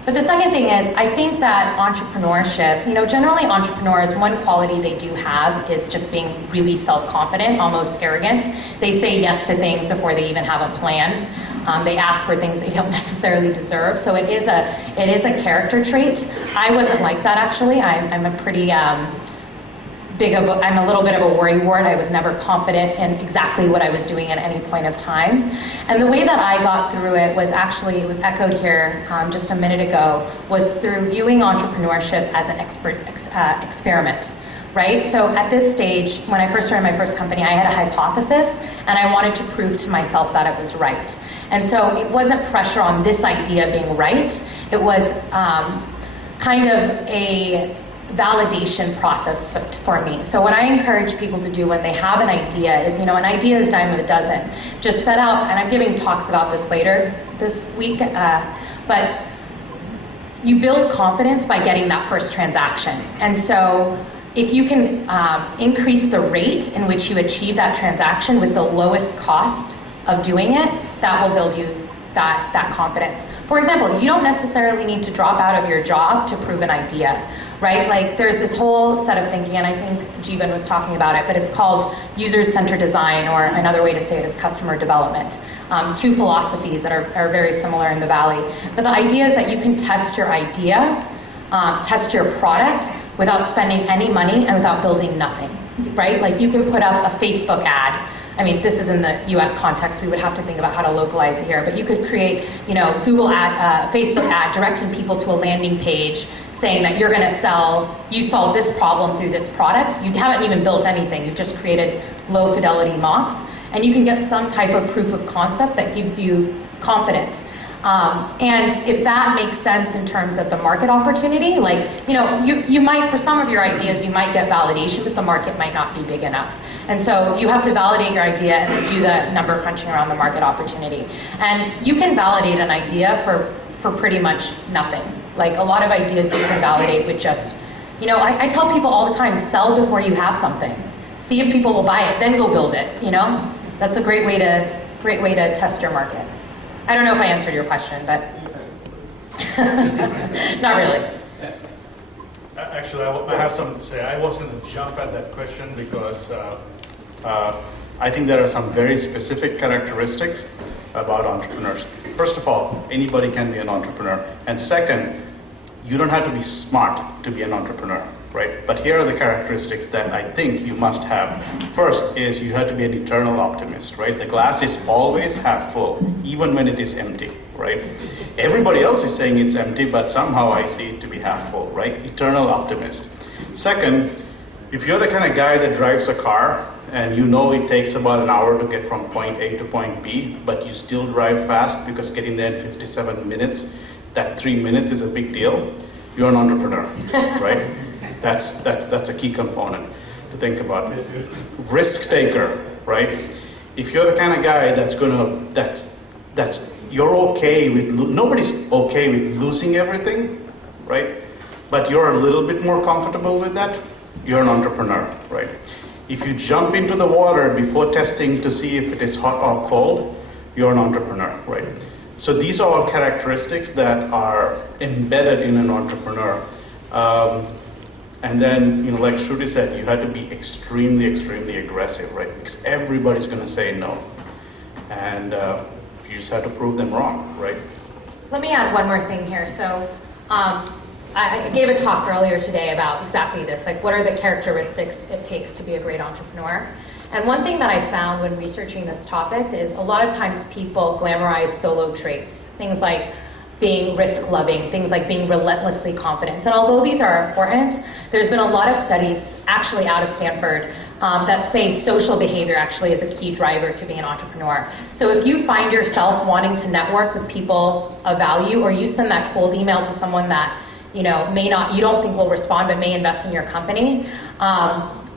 But the second thing is, I think that entrepreneurship, generally entrepreneurs, one quality they do have is just being really self-confident, almost arrogant. They say yes to things before they even have a plan. They ask for things they don't necessarily deserve. So it is a character trait. I wasn't like that, actually. I'm a pretty I'm a little bit of a worrywart. I was never confident in exactly what I was doing at any point of time. And the way that I got through it was actually, it was echoed here just a minute ago, was through viewing entrepreneurship as an experiment. Right? So at this stage, when I first started my first company, I had a hypothesis, and I wanted to prove to myself that it was right. And so it wasn't pressure on this idea being right. It was kind of a validation process for me. So what I encourage people to do when they have an idea is, an idea is a dime of a dozen. Just set out, and I'm giving talks about this later this week, but you build confidence by getting that first transaction. And so if you can increase the rate in which you achieve that transaction with the lowest cost of doing it, that will build you that confidence. For example, you don't necessarily need to drop out of your job to prove an idea, right? There's this whole set of thinking, and I think Jeevan was talking about it, but it's called user-centered design, or another way to say it is customer development. Two philosophies that are very similar in the Valley. But the idea is that you can test your idea, test your product without spending any money and without building nothing, right? You can put up a Facebook ad. I mean, this is in the US context, we would have to think about how to localize it here, but you could create, Google ad, Facebook ad, directing people to a landing page saying that you're going to you solve this problem through this product. You haven't even built anything, you've just created low fidelity mocks, and you can get some type of proof of concept that gives you confidence. And if that makes sense in terms of the market opportunity, like, you might, for some of your ideas, you might get validation, but the market might not be big enough. And so you have to validate your idea and do the number crunching around the market opportunity. And you can validate an idea for pretty much nothing. Like, a lot of ideas you can validate with just, I tell people all the time, sell before you have something. See if people will buy it, then go build it, That's a great way to test your market. I don't know if I answered your question, but not really. Actually, I have something to say. I was going to jump at that question because I think there are some very specific characteristics about entrepreneurs. First of all, anybody can be an entrepreneur. And second, you don't have to be smart to be an entrepreneur, right? But here are the characteristics that I think you must have. First is you have to be an eternal optimist, right? The glass is always half full, even when it is empty, right? Everybody else is saying it's empty, but somehow I see it to be half full, right? Eternal optimist. Second, if you're the kind of guy that drives a car and you know it takes about an hour to get from point A to point B, but you still drive fast because getting there in 57 minutes, that 3 minutes is a big deal, you're an entrepreneur, right? That's a key component to think about. Risk taker, right? If you're the kind of guy you're okay with, nobody's okay with losing everything, right? But you're a little bit more comfortable with that, you're an entrepreneur, right? If you jump into the water before testing to see if it is hot or cold, you're an entrepreneur, right? So these are all characteristics that are embedded in an entrepreneur. And then, like Shruti said, you have to be extremely, extremely aggressive, right? Because everybody's going to say no. And you just have to prove them wrong, right? Let me add one more thing here. So I gave a talk earlier today about exactly this, like what are the characteristics it takes to be a great entrepreneur. And one thing that I found when researching this topic is a lot of times people glamorize solo traits, things like being risk-loving, things like being relentlessly confident. And although these are important, there's been a lot of studies actually out of Stanford that say social behavior actually is a key driver to being an entrepreneur. So if you find yourself wanting to network with people of value, or you send that cold email to someone that you don't think will respond but may invest in your company,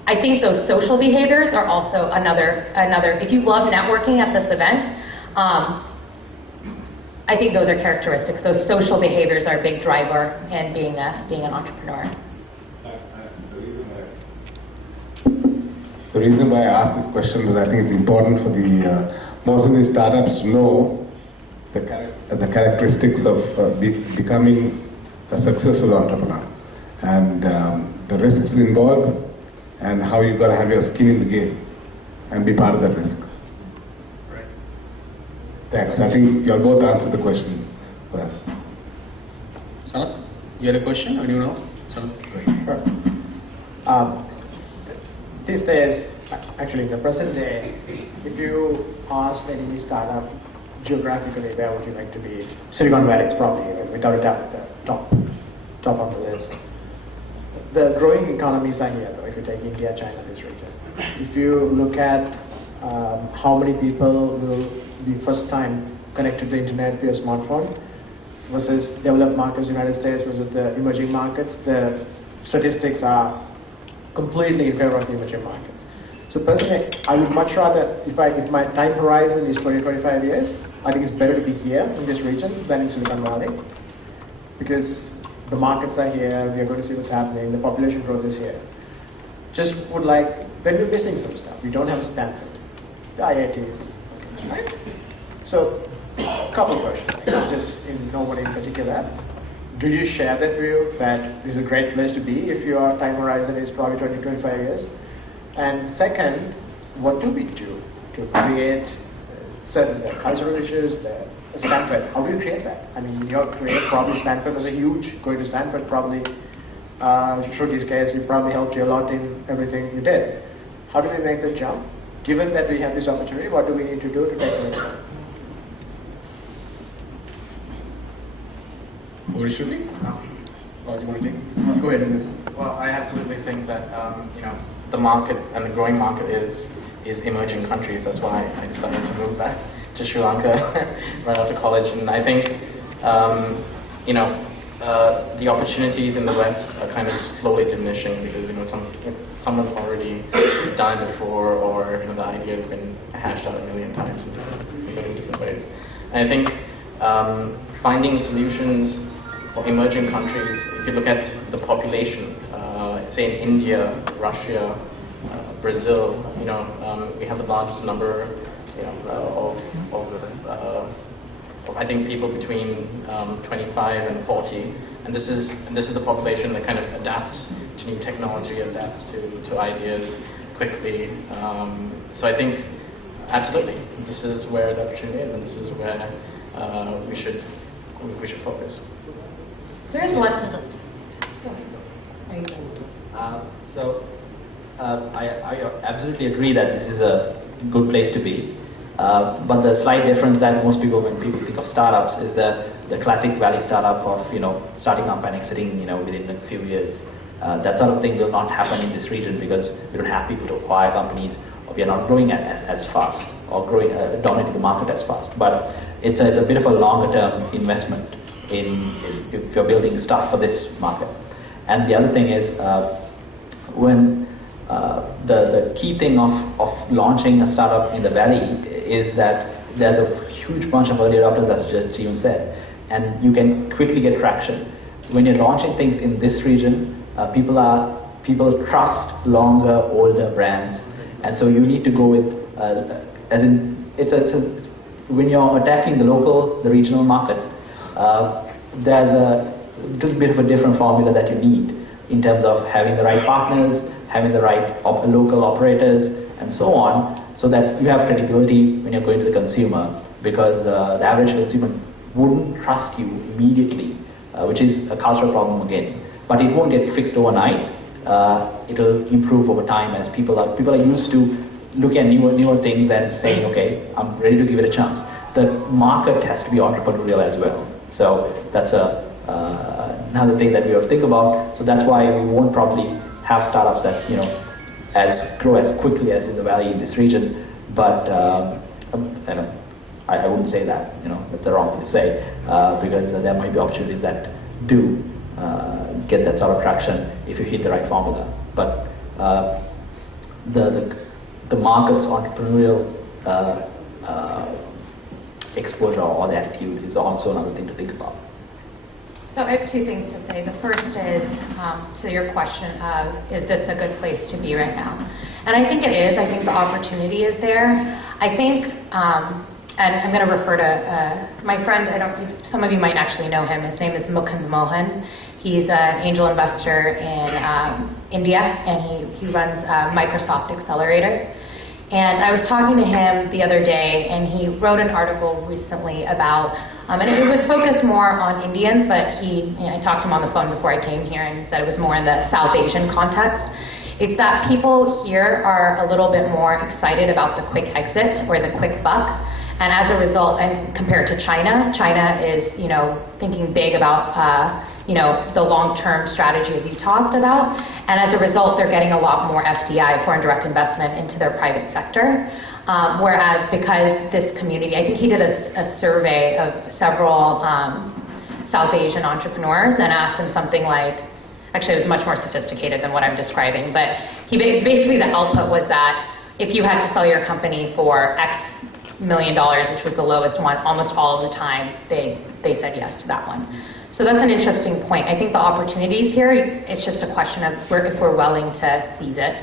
I think those social behaviors are also another. If you love networking at this event, I think those are characteristics. Those social behaviors are a big driver in being an entrepreneur. The reason why I asked this question was I think it's important for most of these startups to know the characteristics of becoming a successful entrepreneur, and the risks involved, and how you've got to have your skin in the game and be part of that risk. Right. Thanks. I think you'll both answer the question well. Sanat, you had a question, or do you know? Sanat? Sure. These days, actually in the present day, if you ask any startup geographically where would you like to be, Silicon Valley is probably without a doubt the top on the list. The growing economies are here though, if you take India, China, this region. If you look at how many people will be first time connected to the internet via smartphone versus developed markets, United States versus the emerging markets, the statistics are completely in favor of the emerging markets. So personally, I would much rather, if my time horizon is 20-25 years, I think it's better to be here in this region than in Silicon Valley, because the markets are here, we are going to see what's happening, the population growth is here. Just would like, then we're missing some stuff. We don't have Stanford, the IITs, right? So, a couple questions, just in nobody in particular. Do you share that view that this is a great place to be if your time horizon is probably 20-25 years? And second, what do we do to create certain cultural issues, Stanford, how do you create that? I mean, you create, probably Stanford was a huge, going to Stanford probably, Shruti's case, it probably helped you a lot in everything you did. How do we make the jump? Given that we have this opportunity, what do we need to do to take the next step? Or Shruti? Or do you want to take? Go ahead. Well, I absolutely think that the market and the growing market is emerging countries. That's why I decided to move back Sri Lanka right after college, and I think the opportunities in the West are kind of slowly diminishing because someone's already done it before, or the idea has been hashed out a million times in different ways. And I think finding solutions for emerging countries, if you look at the population, say in India, Russia, Brazil, we have the largest number of I think people between 25 and 40, and this is the population that kind of adapts to new technology, adapts to ideas quickly. So I think absolutely this is where the opportunity is, and this is where we should focus. There's one. There you go. I absolutely agree that this is a good place to be. But the slight difference that when people think of startups is the classic Valley startup of starting up and exiting within a few years. That sort of thing will not happen in this region because we don't have people to acquire companies, or we are not growing as fast or dominating the market as fast. But it's a bit of a longer term investment if you're building stuff for this market. And the other thing is when the key thing of launching a startup in the Valley is that there's a huge bunch of early adopters, as Jeevan said, and you can quickly get traction. When you're launching things in this region, people trust longer, older brands, and so you need to go with, when you're attacking the regional market, there's a little bit of a different formula that you need in terms of having the right partners, having the right local operators, and so on, so that you have credibility when you're going to the consumer, because the average consumer wouldn't trust you immediately, which is a cultural problem again. But it won't get fixed overnight. It'll improve over time as people are used to looking at newer things and saying, okay, I'm ready to give it a chance. The market has to be entrepreneurial as well. So that's another thing that we have to think about. So that's why we won't probably have startups that grow as quickly as in the Valley in this region. But I wouldn't say that. That's the wrong thing to say, because there might be opportunities that do get that sort of traction if you hit the right formula. But the market's entrepreneurial exposure or the attitude is also another thing to think about. So I have two things to say. The first is to your question of, is this a good place to be right now? And I think it is. I think the opportunity is there. I think, and I'm going to refer to my friend, some of you might actually know him. His name is Mukund Mohan. He's an angel investor in India, and he runs Microsoft Accelerator. And I was talking to him the other day, and he wrote an article recently about, and it was focused more on Indians, but I talked to him on the phone before I came here, and he said it was more in the South Asian context. It's that people here are a little bit more excited about the quick exit or the quick buck. And as a result, and compared to China is, thinking big about, the long-term strategy as you talked about. And as a result, they're getting a lot more FDI, foreign direct investment, into their private sector. Whereas because this community, I think he did a survey of several South Asian entrepreneurs and asked them something like, actually it was much more sophisticated than what I'm describing, but basically the output was that if you had to sell your company for X $1 million, which was the lowest one, almost all of the time they said yes to that one. So that's an interesting point. I think the opportunities here, it's just a question of if we're willing to seize it.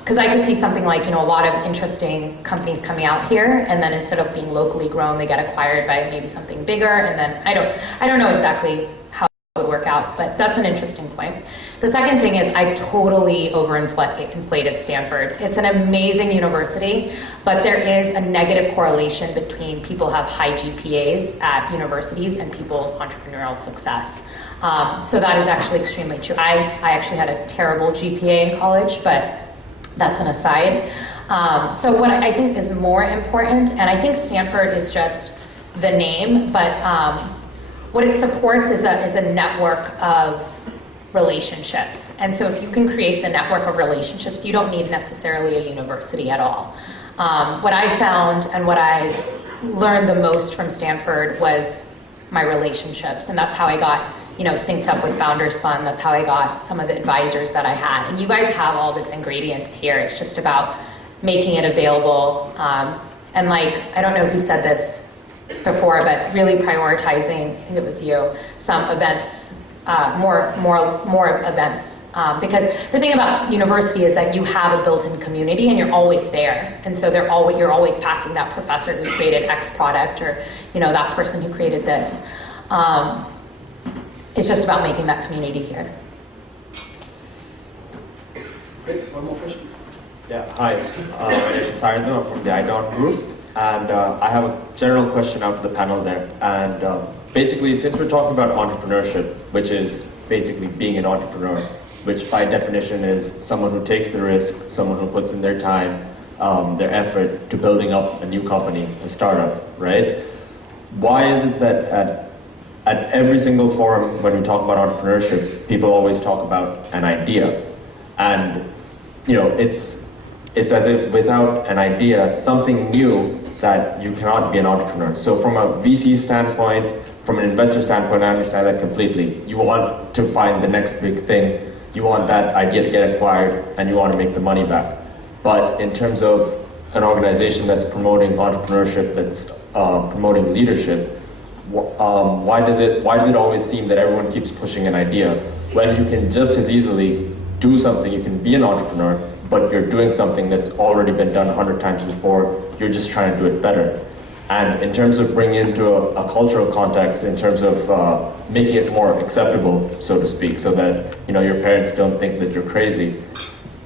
Because I could see something like a lot of interesting companies coming out here, and then instead of being locally grown, they get acquired by maybe something bigger, and then I don't know exactly how it would work out, but that's an interesting point. The second thing is I totally overinflated Stanford. It's an amazing university, but there is a negative correlation between people who have high GPAs at universities and people's entrepreneurial success. So that is actually extremely true. I actually had a terrible GPA in college, but that's an aside. So what I think is more important, and I think Stanford is just the name, but what it supports is a network of relationships. And so if you can create the network of relationships, you don't need necessarily a university at all. What I found and what I learned the most from Stanford was my relationships, and that's how I got, synced up with Founders Fund. That's how I got some of the advisors that I had. And you guys have all this ingredients here. It's just about making it available. And I don't know who said this before, but really prioritizing, I think it was you, some events, more events. Because the thing about university is that you have a built-in community and you're always there. And so you're always passing that professor who created X product, or that person who created this. It's just about making that community here. Great. One more question. Yeah, hi. My name is Taranto. I'm from the IDOT group. And I have a general question out to the panel there. And basically, since we're talking about entrepreneurship, which is basically being an entrepreneur, which by definition is someone who takes the risk, someone who puts in their time, their effort to building up a new company, a startup, right? Why is it that at every single forum when we talk about entrepreneurship, people always talk about an idea? And it's as if without an idea, something new, that you cannot be an entrepreneur. So from a VC standpoint, from an investor standpoint, I understand that completely. You want to find the next big thing, you want that idea to get acquired, and you want to make the money back. But in terms of an organization that's promoting entrepreneurship, that's promoting leadership, why does it always seem that everyone keeps pushing an idea when you can just as easily do something? You can be an entrepreneur, but you're doing something that's already been done 100 times before. You're just trying to do it better. And in terms of bringing into a cultural context, in terms of making it more acceptable, so to speak, so that your parents don't think that you're crazy,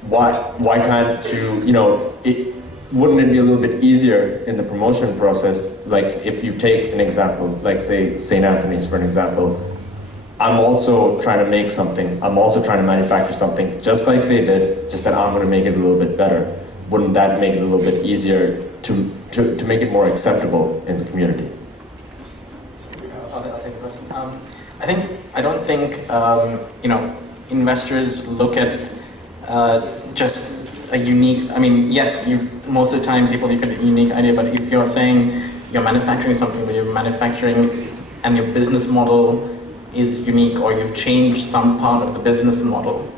why can't you, wouldn't it be a little bit easier in the promotion process? Like if you take an example, like say St. Anthony's for an example, I'm also trying to make something, I'm also trying to manufacture something just like they did, just that I'm going to make it a little bit better. Wouldn't that make it a little bit easier to make it more acceptable in the community? I'll take the question. I don't think investors look at just a unique. Yes, most of the time people look at a unique idea, but if you're saying you're manufacturing something, but you're manufacturing and your business model is unique, or you've changed some part of the business model,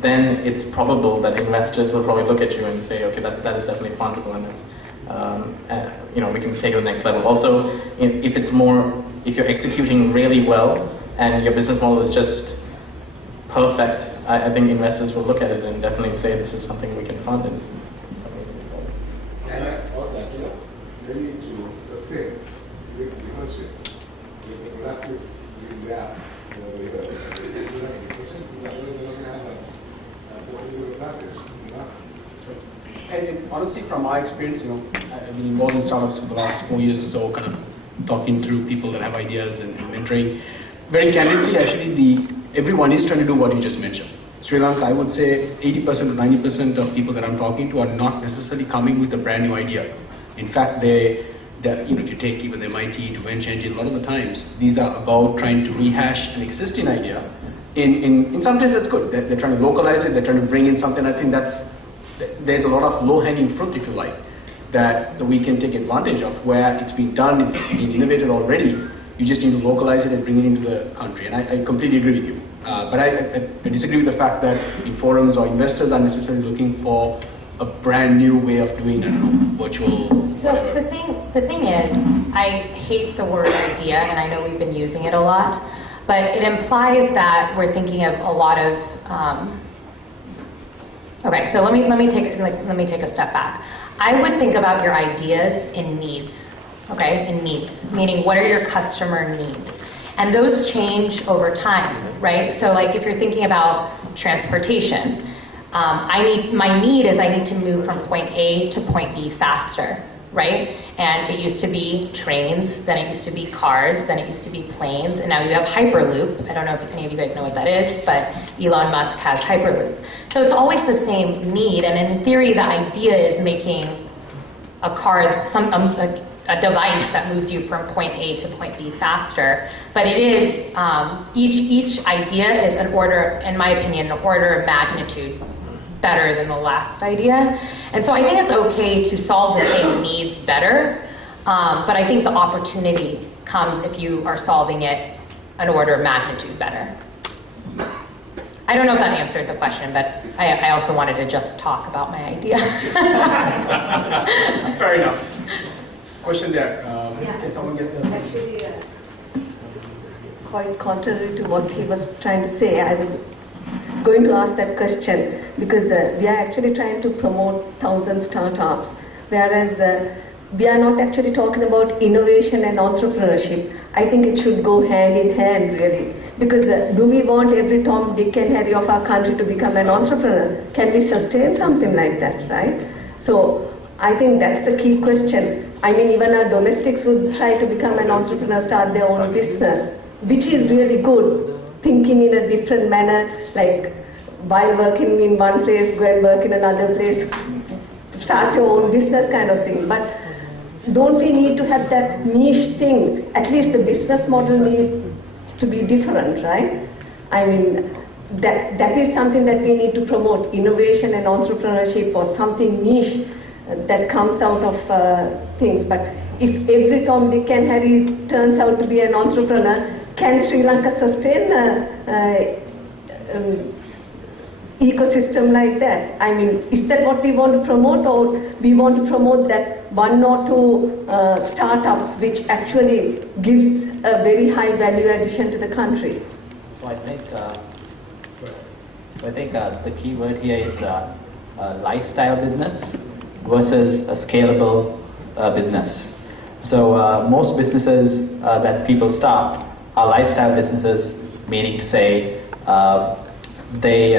then it's probable that investors will probably look at you and say, okay, that is definitely fundable, and that's, we can take it to the next level. Also, if you're executing really well and your business model is just perfect, I think investors will look at it and definitely say this is something we can fund. It's something we can fund. And also, they need to sustain with the ownership. The practice in that, And honestly, from my experience, I've been involved in startups for the last 4 years or so, kind of talking through people that have ideas and mentoring. Very candidly, actually, everyone is trying to do what you just mentioned. Sri Lanka, I would say 80% to 90% of people that I'm talking to are not necessarily coming with a brand new idea. In fact, if you take even the MIT to venture engine, a lot of the times these are about trying to rehash an existing idea. In some cases, that's good. They're trying to localize it. They're trying to bring in something. I think there's a lot of low-hanging fruit, if you like, that we can take advantage of, where it's been done, it's been innovated already. You just need to localize it and bring it into the country. And I completely agree with you. But I disagree with the fact that in forums or investors are necessarily looking for a brand new way of doing it, virtual. So the thing is, I hate the word idea, and I know we've been using it a lot, but it implies that we're thinking of a lot of. Okay, so let me take a step back. I would think about your ideas in needs. Okay, in needs, meaning what are your customer needs? And those change over time, right? So like if you're thinking about transportation, my need is I need to move from point A to point B faster, right? And it used to be trains, then it used to be cars, then it used to be planes, and now you have Hyperloop. I don't know if any of you guys know what that is, but Elon Musk has Hyperloop. So it's always the same need, and in theory the idea is making a car, a device that moves you from point A to point B faster. But it is, each idea is an order, in my opinion, an order of magnitude better than the last idea. And so I think it's okay to solve the same needs better, but I think the opportunity comes if you are solving it an order of magnitude better. I don't know if that answered the question, but I also wanted to just talk about my idea. Fair enough. Question there. Can someone get the... Actually, quite contrary to what he was trying to say, I was going to ask that question because we are actually trying to promote 1,000 startups, whereas we are not actually talking about innovation and entrepreneurship. I think it should go hand in hand, really. Because do we want every Tom, Dick and Harry of our country to become an entrepreneur? Can we sustain something like that, right? So I think that's the key question. I mean, even our domestics would try to become an entrepreneur, start their own business, which is really good. Thinking in a different manner, like while working in one place, go and work in another place, start your own business kind of thing. But don't we need to have that niche thing? At least the business model needs to be different, right? I mean, that is something that we need to promote, innovation and entrepreneurship or something niche that comes out of things. But if every Tom, Dick and Harry turns out to be an entrepreneur, can Sri Lanka sustain ecosystem like that? I mean, is that what we want to promote, or we want to promote that one or two startups which actually gives a very high value addition to the country? So I think the key word here is lifestyle business versus a scalable business. So most businesses that people start are lifestyle businesses, meaning to say they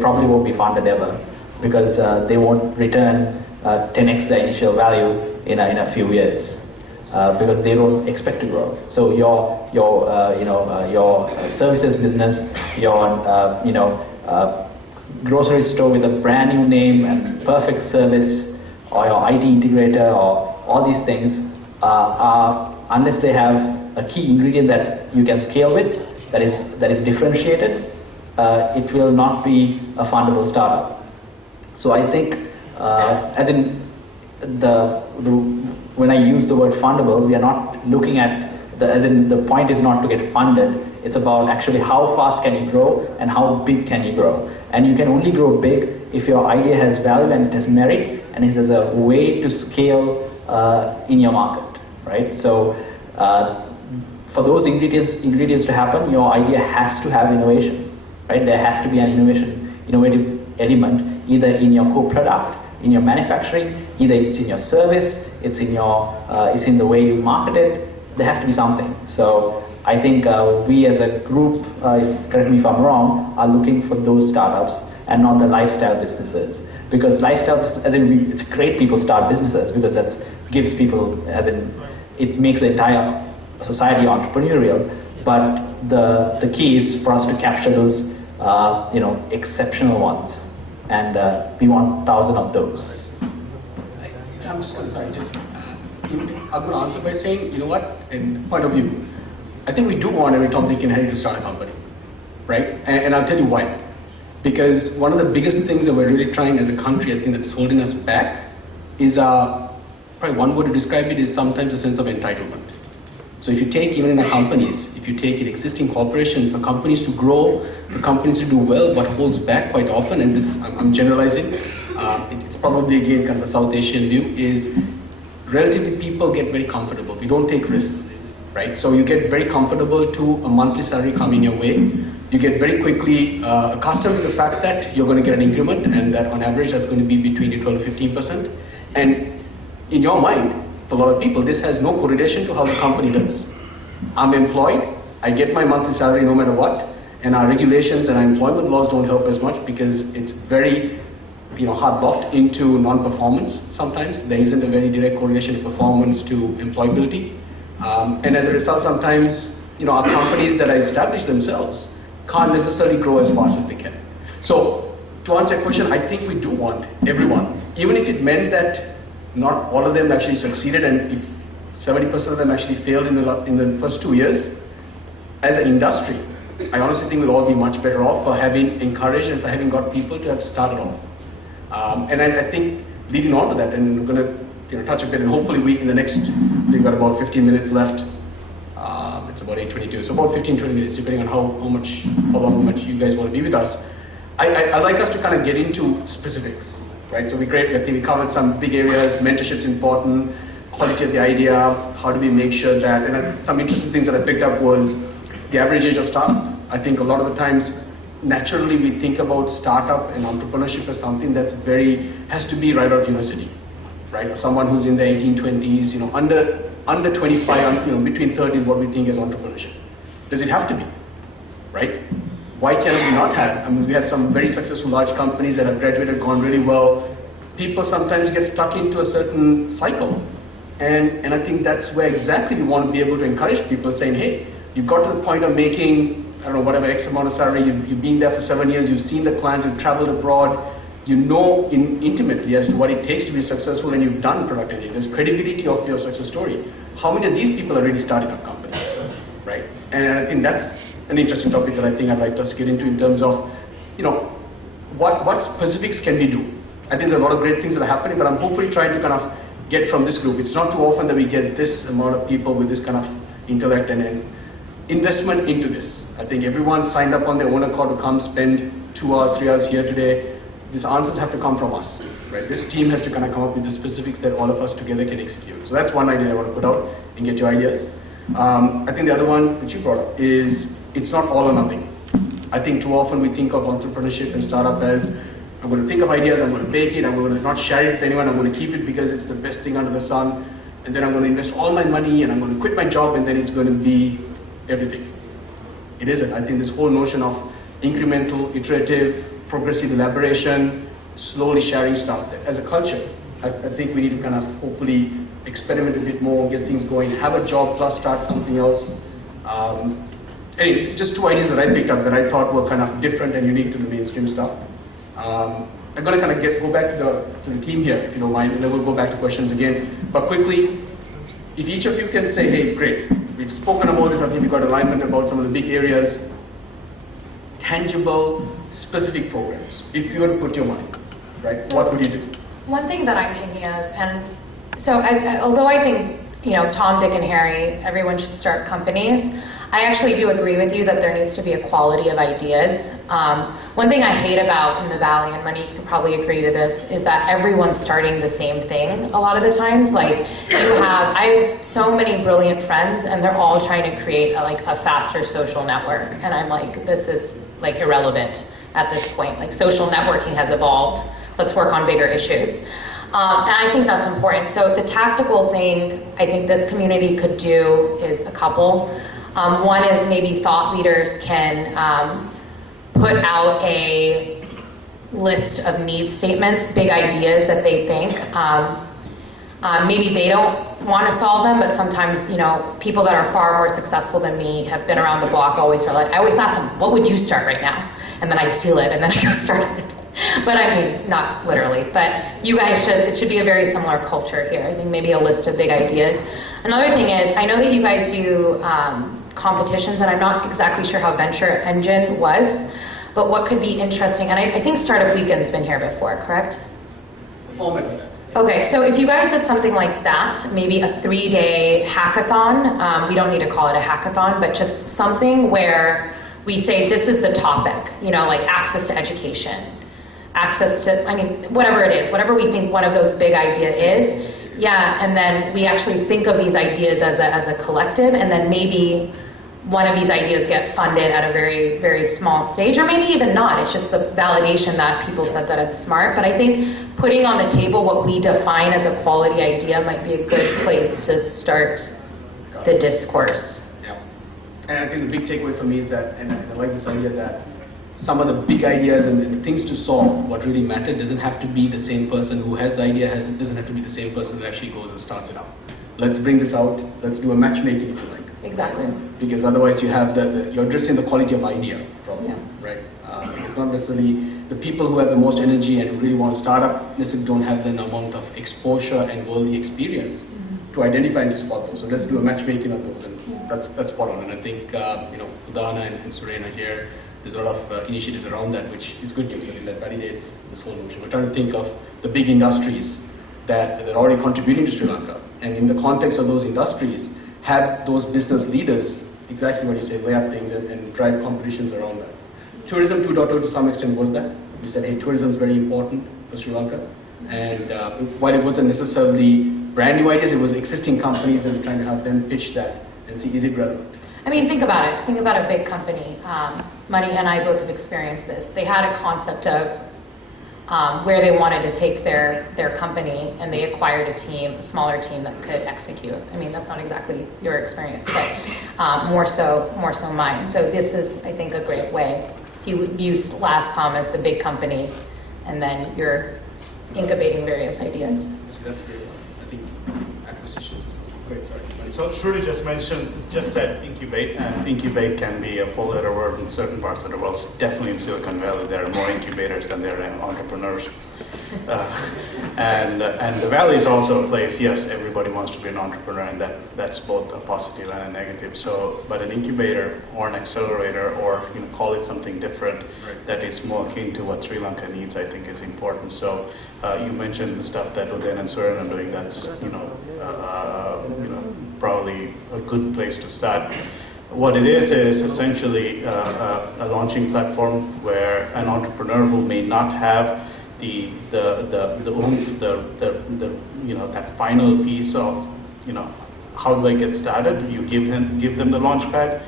probably won't be funded ever because they won't return 10x the initial value in a few years because they don't expect to grow. So your services business, your grocery store with a brand new name and perfect service, or your IT integrator, or all these things are, unless they have a key ingredient that you can scale with, that is differentiated, it will not be a fundable startup. So I think, as in when I use the word fundable, we are not looking at the point is not to get funded. It's about actually how fast can you grow and how big can you grow. And you can only grow big if your idea has value and it has merit and it has a way to scale in your market, right? So for those ingredients to happen, your idea has to have innovation, right? There has to be an innovative element, either in your core product, in your manufacturing, either it's in your service, it's in the way you market it. There has to be something. So I think we as a group, correct me if I'm wrong, are looking for those startups and not the lifestyle businesses. Because lifestyle, it's great people start businesses because that gives people, it makes the entire society entrepreneurial. But the key is for us to capture those, exceptional ones, and we want 1,000 of those. I'm just going to I'm going to answer by saying, you know what, in point of view, I think we do want every Tom, Dick and Harry to start a company, right? And I'll tell you why. Because one of the biggest things that we're really trying as a country, I think that's holding us back, is probably one word to describe it is sometimes a sense of entitlement. So if you take even in the companies, if you take in existing corporations, for companies to grow, for companies to do well, what holds back quite often, and this I'm generalizing, it's probably again kind of a South Asian view, is relatively people get very comfortable. We don't take risks, right? So you get very comfortable to a monthly salary coming your way. You get very quickly accustomed to the fact that you're going to get an increment, and that on average that's going to be between 12 to 15%. And in your mind, for a lot of people, this has no correlation to how the company does. I'm employed, I get my monthly salary no matter what, and our regulations and our employment laws don't help as much because it's very hard blocked into non-performance sometimes. There isn't a very direct correlation of performance to employability. And as a result, sometimes our companies that are established themselves can't necessarily grow as fast as they can. So to answer your question, I think we do want everyone, even if it meant that not all of them actually succeeded, and if 70% of them actually failed in the first 2 years, as an industry, I honestly think we'll all be much better off for having encouraged and for having got people to have started off. And I think leading on to that, and I'm going to touch a bit, and hopefully in the next, we've got about 15 minutes left. It's about 8:22, so about 15-20 minutes, depending on how much you guys want to be with us. I'd like us to kind of get into specifics, right? So I think we covered some big areas. Mentorship's important, quality of the idea, how do we make sure that, and some interesting things that I picked up was the average age of startup. I think a lot of the times, naturally we think about startup and entrepreneurship as something that's has to be right out of university, right? Someone who's in their 18-20s, under 25, between 30s, what we think is entrepreneurship. Does it have to be, right? Why can we not have? I mean, we have some very successful large companies that have graduated, gone really well. People sometimes get stuck into a certain cycle. And I think that's where exactly we want to be able to encourage people, saying, hey, you've got to the point of making, I don't know, whatever X amount of salary, you've been there for 7 years, you've seen the clients, you've traveled abroad, you know intimately as to what it takes to be successful, and you've done product engineering. There's credibility of your success story. How many of these people are really starting up companies, right? And I think that's an interesting topic that I think I'd like us to get into in terms of, what specifics can we do? I think there's a lot of great things that are happening, but I'm hopefully trying to kind of get from this group. It's not too often that we get this amount of people with this kind of intellect and investment into this. I think everyone signed up on their own accord to come spend 2 hours, 3 hours here today. These answers have to come from us, right? This team has to kind of come up with the specifics that all of us together can execute. So that's one idea I want to put out and get your ideas. I think the other one that you brought up is it's not all or nothing. I think too often we think of entrepreneurship and startup as I'm going to think of ideas, I'm going to bake it, I'm going to not share it with anyone, I'm going to keep it because it's the best thing under the sun, and then I'm going to invest all my money and I'm going to quit my job and then it's going to be everything. It isn't. I think this whole notion of incremental, iterative, progressive elaboration, slowly sharing stuff as a culture, I think we need to kind of hopefully experiment a bit more, get things going, have a job plus start something else. Anyway, just 2 ideas that I picked up that I thought were kind of different and unique to the mainstream stuff. I'm going to kind of go back to the team here, if you don't mind, and then we'll go back to questions again. But quickly, if each of you can say, hey, great, we've spoken about this, I think we've got alignment about some of the big areas, tangible, specific programs. If you were to put your money, right, so what would you do? One thing that I'm thinking of, and so although I think, Tom, Dick, and Harry, everyone should start companies, I actually do agree with you that there needs to be a quality of ideas. One thing I hate about in the Valley, and Money, you can probably agree to this, is that everyone's starting the same thing a lot of the times. Like, I have so many brilliant friends, and they're all trying to create a faster social network. And I'm like, this is irrelevant at this point. Like, social networking has evolved. Let's work on bigger issues. And I think that's important. So the tactical thing I think this community could do is a couple. One is maybe thought leaders can put out a list of need statements, big ideas that they think. Maybe they don't want to solve them, but sometimes, people that are far more successful than me have been around the block always are like, I always ask them, what would you start right now? And then I steal it, and then I go start it. But I mean, not literally, but you guys it should be a very similar culture here. I think maybe a list of big ideas. Another thing is, I know that you guys do competitions, and I'm not exactly sure how Venture Engine was, but what could be interesting, and I think Startup Weekend's been here before, correct? Okay, so if you guys did something like that, maybe a 3-day hackathon, we don't need to call it a hackathon, but just something where we say this is the topic, like access to education, access to, whatever it is, whatever we think one of those big ideas is, and then we actually think of these ideas as a collective, and then maybe one of these ideas get funded at a very, very small stage, or maybe even not. It's just the validation that people said that it's smart. But I think putting on the table what we define as a quality idea might be a good place to start the discourse. Yeah. And I think the big takeaway for me is that, and I like this idea that some of the big ideas and the things to solve, what really matters, doesn't have to be the same person who has the idea, doesn't have to be the same person that actually goes and starts it up. Let's bring this out, let's do a matchmaking if you like. Exactly. Because otherwise you have you're addressing the quality of idea problem, right? It's not necessarily the people who have the most energy and who really want to start up necessarily don't have the amount of exposure and worldly experience to identify and to spot those. So let's do a matchmaking of those and that's spot on. And I think Udana and Surena here, there's a lot of initiatives around that, which is good news. I mean, that validates this whole notion. We're trying to think of the big industries that are already contributing to Sri Lanka, and in the context of those industries, have those business leaders, exactly what you say, lay out things and drive competitions around that. Tourism 2.0 to some extent was that. We said, hey, tourism is very important for Sri Lanka, and while it wasn't necessarily brand new ideas, it was existing companies, and we're trying to have them pitch that and see, is it relevant? I mean, think about it. Think about a big company. Money and I both have experienced this. They had a concept of where they wanted to take their company, and they acquired a team, a smaller team that could execute. I mean, that's not exactly your experience, but more so mine. So this is, I think, a great way. If you view SLASSCOM as the big company, and then you're incubating various ideas. That's a great one. I think acquisitions. Great, sorry. So Shruti just said incubate, and incubate can be a four-letter word in certain parts of the world. Definitely in Silicon Valley, there are more incubators than there are entrepreneurs. And the Valley is also a place, yes, everybody wants to be an entrepreneur, and that's both a positive and a negative. So, but an incubator or an accelerator, or call it something different, that is more akin to what Sri Lanka needs, I think is important. So you mentioned the stuff that Udayan and Suren are doing. That's probably a good place to start. What it is essentially a launching platform where an entrepreneur who may not have the oomph, that final piece of how do I get started, you give them the launch pad.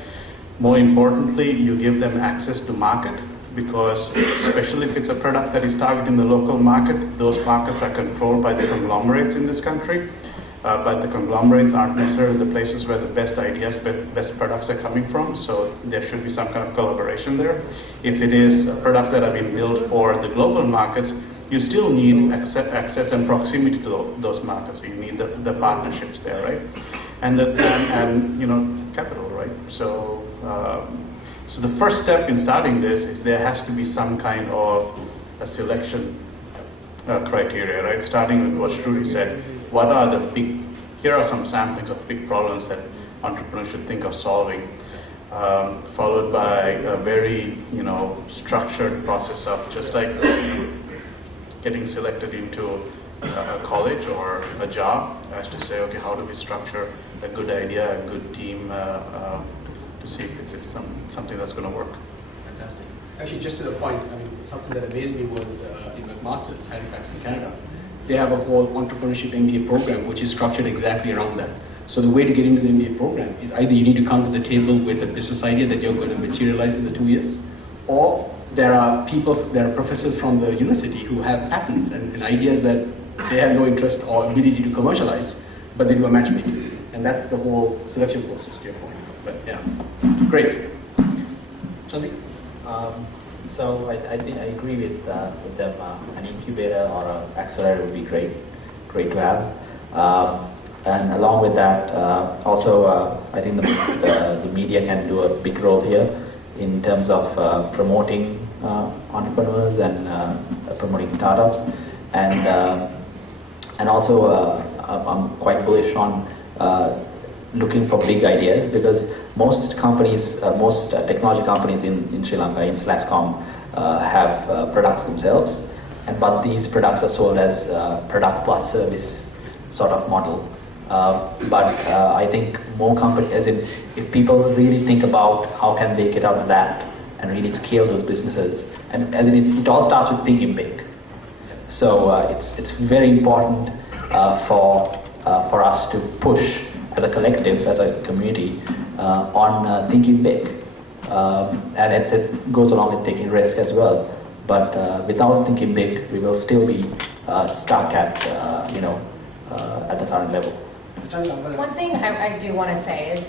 More importantly, you give them access to market, because especially if it's a product that is targeting the local market, those markets are controlled by the conglomerates in this country. But the conglomerates aren't necessarily the places where the best ideas, best products are coming from, so there should be some kind of collaboration there. If it is products that have been built for the global markets, you still need access and proximity to those markets, so you need the partnerships there, right? And capital, right? So the first step in starting this is there has to be some kind of a selection criteria, right? Starting with what Shruti said. What are here are some samplings of big problems that entrepreneurs should think of solving, followed by a very, structured process of just like getting selected into a college or a job, as to say, okay, how do we structure a good idea, a good team, to see if it's something that's going to work. Fantastic. Actually, just to the point, I mean, something that amazed me was in McMaster's, Halifax in Canada. They have a whole entrepreneurship MBA program which is structured exactly around that. So the way to get into the MBA program is either you need to come to the table with a business idea that you're going to materialize in the 2 years, or there are professors from the university who have patents and ideas that they have no interest or ability to commercialize, but they do a matchmaking. And that's the whole selection process, to your point. But yeah, great. Chandri? So I think I agree with them. An incubator or an accelerator would be great to have. And along with that, also I think the media can do a big role here in terms of promoting entrepreneurs and promoting startups, and also I'm quite bullish on looking for big ideas, because most companies, most technology companies in Sri Lanka, in SLASSCOM, have products themselves, but these products are sold as product plus service sort of model. But I think more companies, as in if people really think about how can they get out of that and really scale those businesses, and as in it all starts with thinking big. So it's very important for us to push as a collective, as a community, on thinking big. And it goes along with taking risk as well. But without thinking big, we will still be stuck at the current level. One thing I do want to say is,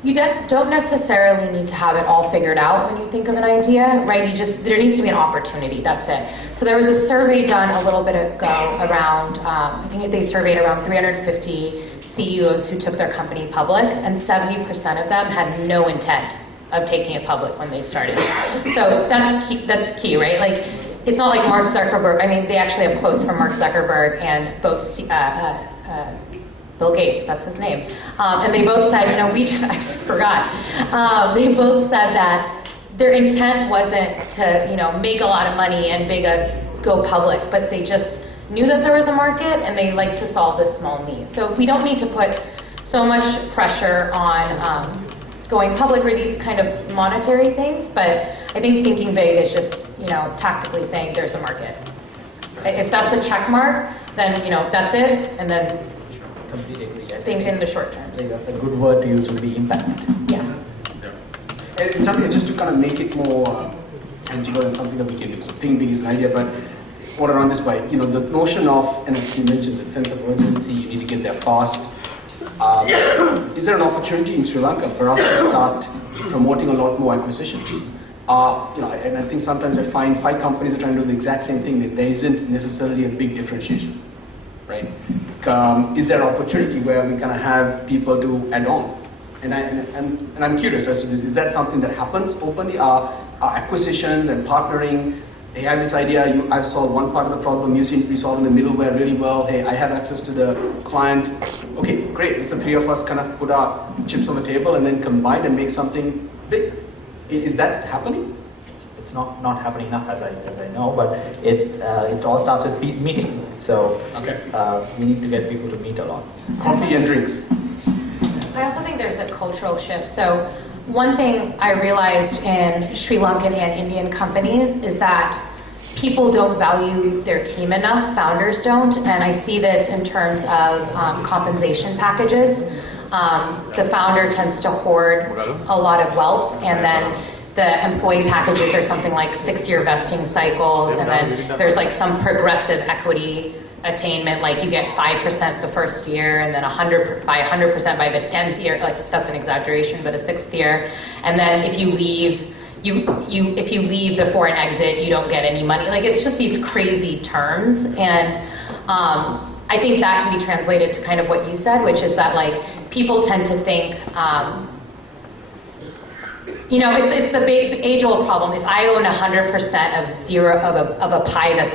you don't necessarily need to have it all figured out when you think of an idea, right? There needs to be an opportunity, that's it. So there was a survey done a little bit ago around, I think they surveyed around 350 CEOs who took their company public, and 70% of them had no intent of taking it public when they started. So that's key, right? Like, it's not like Mark Zuckerberg, I mean, they actually have quotes from Mark Zuckerberg and both Bill Gates, that's his name. And they both said, I just forgot. They both said that their intent wasn't to, make a lot of money and go public, but they just knew that there was a market and they like to solve this small need. So we don't need to put so much pressure on going public or these kind of monetary things, but I think thinking big is just, tactically saying there's a market. If that's a check mark, then, that's it, and then Completely agree. think in the short term. A good word to use would be impact. Yeah. And something just to kind of make it more tangible and something that we can do. So think big is an idea, but I want to run this by, the notion of, and as you mentioned, the sense of urgency, you need to get there fast. Is there an opportunity in Sri Lanka for us to start promoting a lot more acquisitions? And I think sometimes I find 5 companies are trying to do the exact same thing, that there isn't necessarily a big differentiation, right? Is there an opportunity where we kind of have people do add on? And I'm curious as to this. Is that something that happens openly? Are acquisitions and partnering? Hey, I have this idea. I've solved one part of the problem. You seem to be solving the middleware really well. Hey, I have access to the client. Okay, great. It's the 3 of us kind of put our chips on the table and then combine and make something big. Is that happening? It's not happening enough, as I know, but it all starts with meeting. So we need to get people to meet a lot. Coffee and drinks. I also think there's a cultural shift. So one thing I realized in Sri Lankan and Indian companies is that people don't value their team enough, founders don't, and I see this in terms of compensation packages. The founder tends to hoard a lot of wealth, and then the employee packages are something like 6-year vesting cycles, and then there's like some progressive equity attainment, like you get 5% the first year, and then 100% by the 10th year. Like, that's an exaggeration, but a 6th year. And then if you leave, if you leave before an exit, you don't get any money. Like, it's just these crazy terms, and I think that can be translated to kind of what you said, which is that like people tend to think. It's the big age-old problem. If I own 100% of a pie that's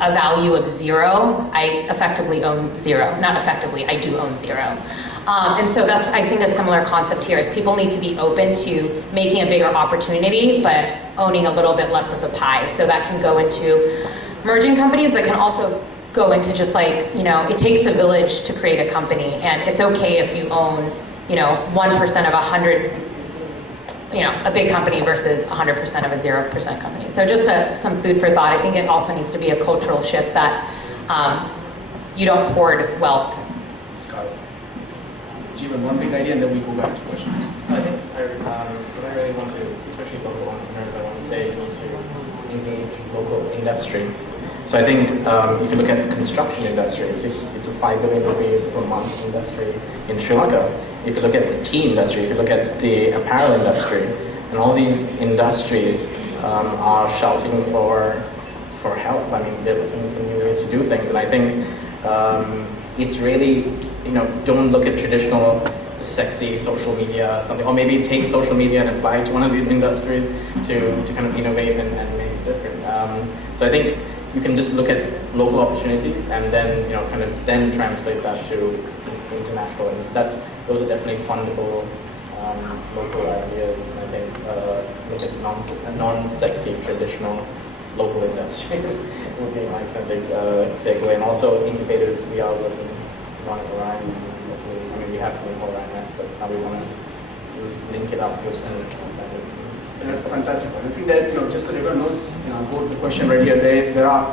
a value of 0, I effectively own 0. Not effectively, I do own 0. And so I think a similar concept here is people need to be open to making a bigger opportunity, but owning a little bit less of the pie. So that can go into merging companies, but can also go into just like, it takes a village to create a company, and it's okay if you own, 1% of 100. A big company versus 100% of a 0% company. So just some food for thought. I think it also needs to be a cultural shift that you don't hoard wealth. Got it. Jeevan, one big idea, and then we go back to questions. I think what I really want to, especially local entrepreneurs, I want to say you need to engage local industry. So I think if you look at the construction industry, it's a 5 billion rupee per month industry in Sri Lanka. If you look at the tea industry, if you look at the apparel industry, and all these industries are shouting for help. I mean, they're looking for new ways to do things, and I think it's really, don't look at traditional sexy social media something, or maybe take social media and apply it to one of these industries to kind of innovate and make it different. So I think you can just look at local opportunities and then then translate that to international, and those are definitely fundable local ideas. And I think look at non-sexy traditional local industries would be my kind of big takeaway. And also incubators, we are working on Orion. I mean, we have something called Orion, but now we want to link it up just and expand it. That's fantastic. I think that, just so everyone knows, I'll go to the question right here. There are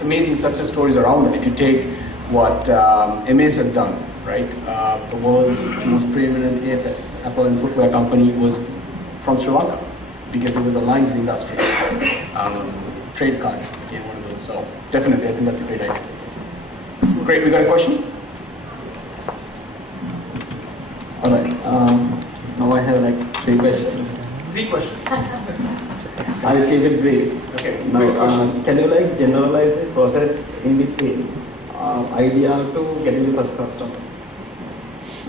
amazing success stories around it. If you take what MS has done, right? The world's most preeminent AFS, Apple and footwear company, was from Sri Lanka because it was aligned to the industry. Trade card became one of those. So definitely, I think that's a great idea. Great. We got a question? All right. Now I have like 3 questions. 3 questions. I'll keep it brief. Okay. Now, can you like generalize the process in between idea to getting the first customer?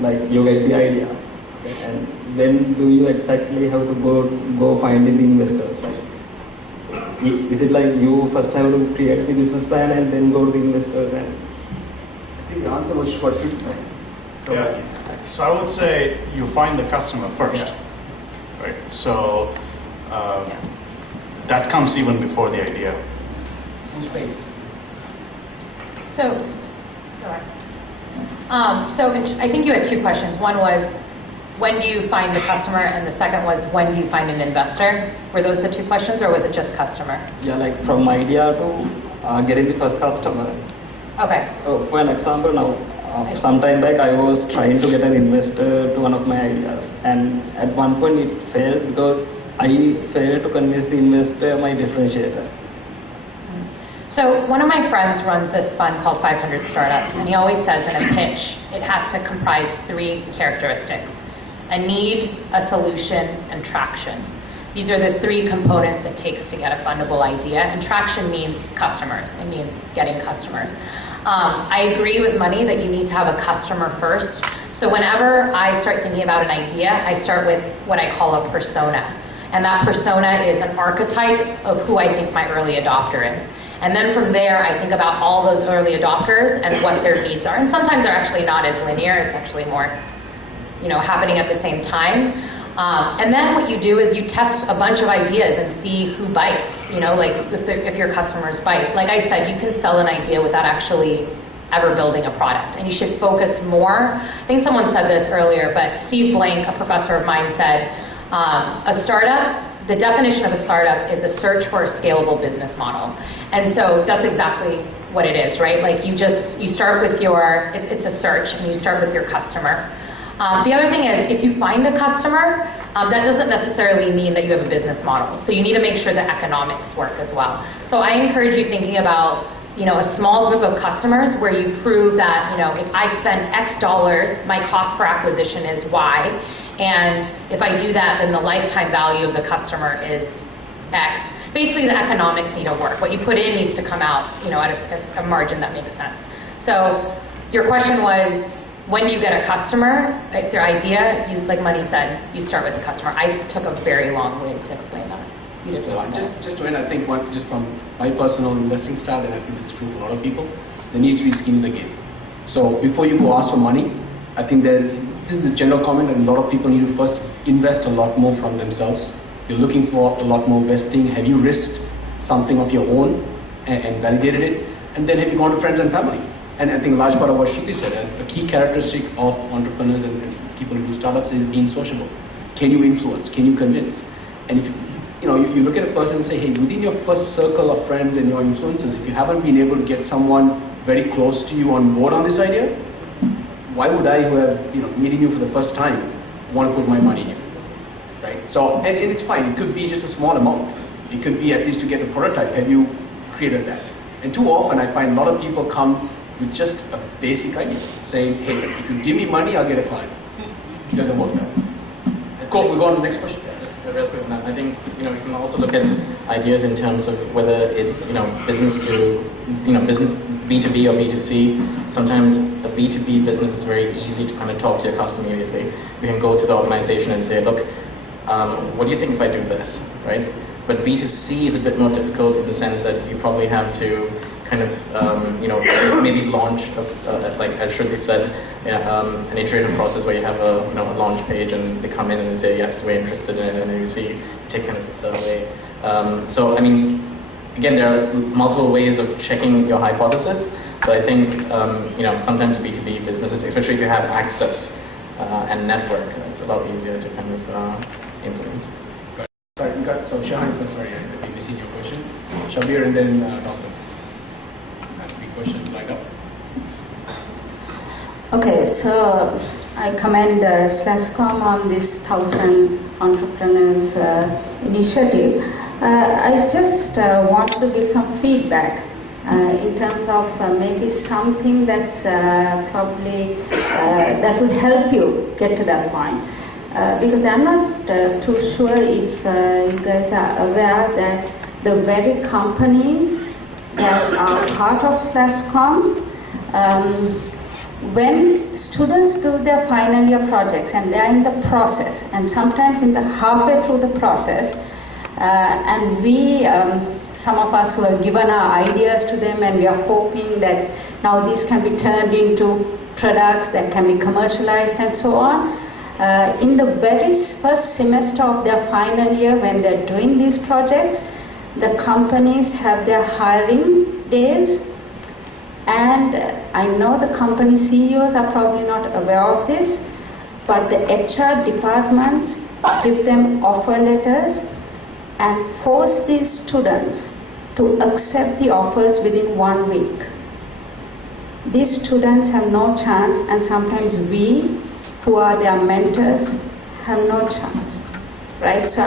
Like you get the idea, okay, and then do you exactly have to go find the investors? Right? Is it like you first have to create the business plan and then go to the investors? And I think the answer was short. So, so I would say you find the customer first, right? So that comes even before the idea. So, go ahead. So I think you had two questions. One was, when do you find the customer? And the second was, when do you find an investor? Were those the two questions, or was it just customer? Yeah, like from idea to getting the first customer. Okay. For an example now, some time back I was trying to get an investor to one of my ideas, and at one point it failed because I failed to convince the investor my differentiator. So one of my friends runs this fund called 500 Startups, and he always says in a pitch, it has to comprise three characteristics: a need, a solution, and traction. These are the three components it takes to get a fundable idea, and traction means customers. It means getting customers. I agree with Money that you need to have a customer first. So whenever I start thinking about an idea, I start with what I call a persona. And that persona is an archetype of who I think my early adopter is. And then from there, I think about all those early adopters and what their needs are. And sometimes they're actually not as linear. It's actually more, happening at the same time. And then what you do is you test a bunch of ideas and see who bites. Like if your customers bite. Like I said, you can sell an idea without actually ever building a product. And you should focus more. I think someone said this earlier, but Steve Blank, a professor of mine, said, a startup, the definition of a startup is a search for a scalable business model. And so that's exactly what it is, right? Like you start with it's a search, and you start with your customer. The other thing is, if you find a customer, that doesn't necessarily mean that you have a business model. So you need to make sure the economics work as well. So I encourage you thinking about a small group of customers where you prove that, if I spend X dollars, my cost per acquisition is Y. And if I do that, then the lifetime value of the customer is X. Basically, the economics need to work. What you put in needs to come out, at a margin that makes sense. So your question was, when do you get a customer? Like their idea, like Money said, you start with the customer. I took a very long way to explain that. You did Just to end, I think just from my personal investing style, and I think this is true for a lot of people, there needs to be skin in the game. So before you go ask for money, I think that this is the general comment that a lot of people need to first invest a lot more from themselves. You're looking for a lot more vesting. Have you risked something of your own and validated it? And then have you gone to friends and family? And I think a large part of what Shruti said, a key characteristic of entrepreneurs and people who do startups is being sociable. Can you influence? Can you convince? And if you look at a person and say, hey, within your first circle of friends and your influences, if you haven't been able to get someone very close to you on board on this idea, why would I, who have meeting you for the first time, want to put my money in you, right? So, and it's fine. It could be just a small amount. It could be at least to get a prototype. Have you created that? And too often, I find a lot of people come with just a basic idea, saying, hey, if you give me money, I'll get a client. It doesn't work that way. Cool. We'll go on to the next question. Real quick on that. I think we can also look at ideas in terms of whether it's business to business B2B or B2C. Sometimes the B2B business is very easy to kind of talk to your customer immediately. You can go to the organization and say, look, what do you think if I do this, right? But B2C is a bit more difficult in the sense that you probably have to kind of maybe launch like as Shruti said, an iterative process where you have a launch page and they come in and say yes, we're interested in it, and then you take kind of the survey. So I mean, again, there are multiple ways of checking your hypothesis, but I think sometimes B2B businesses, especially if you have access and network, it's a lot easier to kind of implement. So Shahan, sorry, I missed your question. Shabir and then Dr. Questions lined up. Okay, so I commend SLASSCOM on this 1,000 entrepreneurs initiative. I just want to give some feedback in terms of maybe something that's probably that would help you get to that point. Because I'm not too sure if you guys are aware that the very companies that are part of SLASSCOM, when students do their final year projects and they are in the process, and sometimes in the halfway through the process, and we, some of us who have given our ideas to them, and we are hoping that now this can be turned into products that can be commercialized and so on. In the very first semester of their final year, when they're doing these projects, the companies have their hiring days, and I know the company CEOs are probably not aware of this, but the HR departments give them offer letters and force these students to accept the offers within 1 week. These students have no chance, and sometimes we, who are their mentors, have no chance, right? So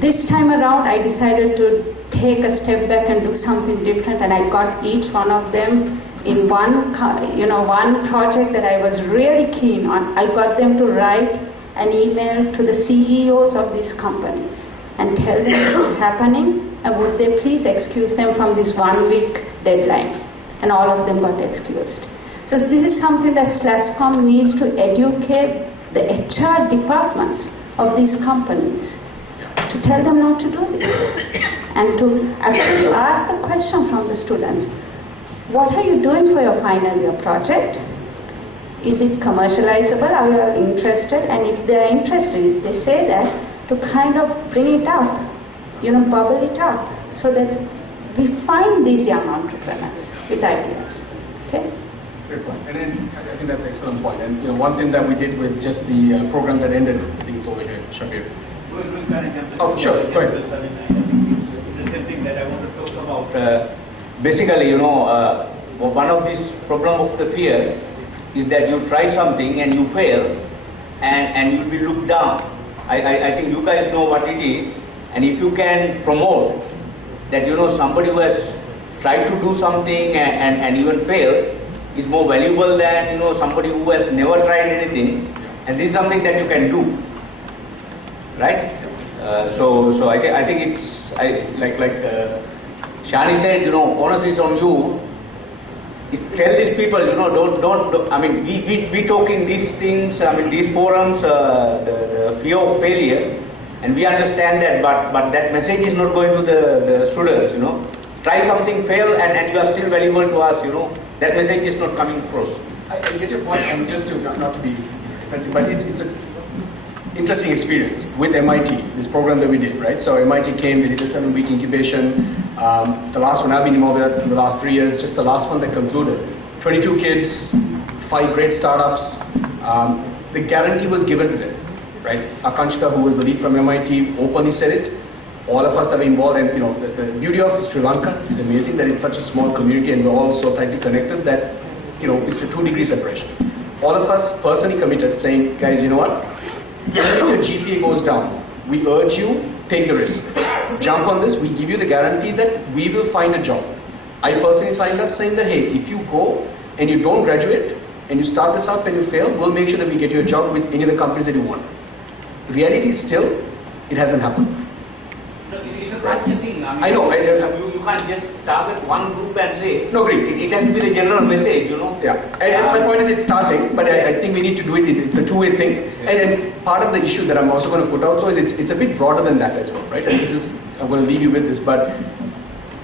this time around, I decided to take a step back and do something different, and I got each one of them in one project that I was really keen on. I got them to write an email to the CEOs of these companies and tell them this is happening, and would they please excuse them from this 1 week deadline. And all of them got excused. So this is something that SLASSCOM needs to educate the HR departments of these companies, to tell them not to do this, and to actually ask the question from the students, what are you doing for your final year project? Is it commercializable? Are you interested? And if they are interested, if they say that, to kind of bring it up, bubble it up, so that we find these young entrepreneurs with ideas. Okay? Great point. And then I think that's an excellent point. And one thing that we did with just the program that ended, I think it's over here, Shabir. Oh, sure. Go ahead. The same thing that I want to talk about. Basically, one of these problem of the fear is that you try something and you fail, and you'll be looked down. I think you guys know what it is, and if you can promote that somebody who has tried to do something and even fail is more valuable than somebody who has never tried anything, and this is something that you can do, right? So I think it's like Shani said, onus is on you. Tell these people, don't. I mean, we talk in these things. I mean, these forums, the fear of failure, and we understand that. But that message is not going to the students. Try something, fail, and you are still valuable to us. That message is not coming across. I get your point, and just to not to be defensive, but it's an interesting experience with MIT. This program that we did, right? So MIT came, we did a 7-week incubation. The last one I've been involved with for the last 3 years, just the last one that concluded. 22 kids, 5 great startups. The guarantee was given to them, right? Akanshka, who was the lead from MIT, openly said it. All of us that are involved, and the beauty of Sri Lanka is amazing that it's such a small community, and we're all so tightly connected that it's a 2-degree separation. All of us personally committed, saying, guys, you know what? Even if your GPA goes down, we urge you, take the risk. Jump on this. We give you the guarantee that we will find a job. I personally signed up saying that, hey, if you go and you don't graduate and you start this up and you fail, we'll make sure that we get you a job with any of the companies that you want. The reality is still, it hasn't happened. So it's a practical thing. I know. You can't just target one group and say. No, agree. It has to be the general message, Yeah. And my point is it's starting, but I think we need to do it. It's a two-way thing. And part of the issue that I'm also going to put out so is it's a bit broader than that as well, right? And I'm going to leave you with this, but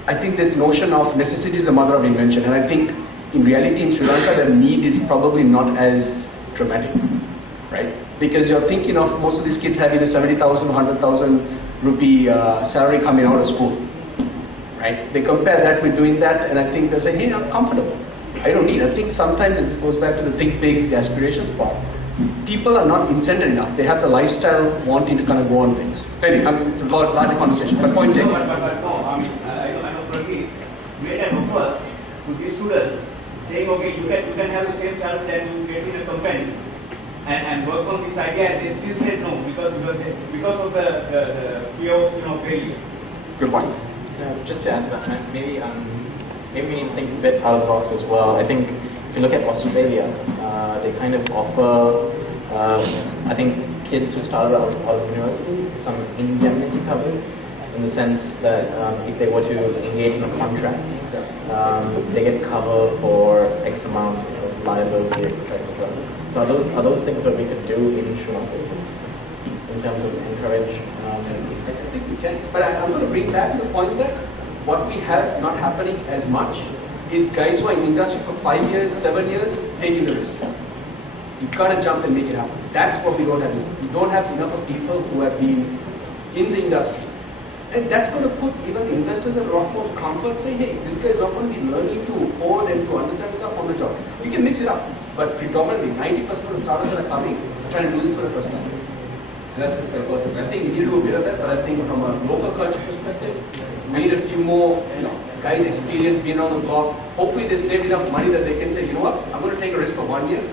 I think this notion of necessity is the mother of invention, and I think in reality in Sri Lanka the need is probably not as dramatic, right? Because you're thinking of most of these kids having a 70,000, 100,000 rupee salary coming out of school, right? They compare that with doing that, and I think they say, hey, I'm comfortable. I don't need. I think sometimes this goes back to the think big, the aspirations part. People are not incented enough. They have the lifestyle wanting to kind of go on things. Anyway, it's a larger conversation. But point taken. No, I mean, I know Pragit made an offer to these students saying, okay, you can have the same salary that you get in a company and work on this idea, and they still said no because of the fear of failure. Good point. Just to add to that, maybe we need to think a bit out of the box as well. I think if you look at Australia, they kind of offer, I think, kids who started out of university some indemnity covers, in the sense that if they were to engage in a contract, they get cover for X amount of liability, etc., etc. So are those things that we could do in Sri Lanka in terms of encourage? I think we can, but I'm going to bring back to the point that what we have not happening as much is guys who are in industry for 5 years, 7 years, taking the risk. You gotta jump and make it happen. That's what we don't have. We don't have enough of people who have been in the industry. And that's going to put even investors in a lot more comfort, saying, hey, this guy is not going to be learning to code and to understand stuff on the job. You can mix it up, but predominantly 90% of the startups that are coming are trying to do this for the first time. And that's just my person. I think we need to do a bit of that, but I think from a local culture perspective, we need a few more, guys experienced, being on the block. Hopefully they've saved enough money that they can say, you know what, I'm going to take a risk for 1 year,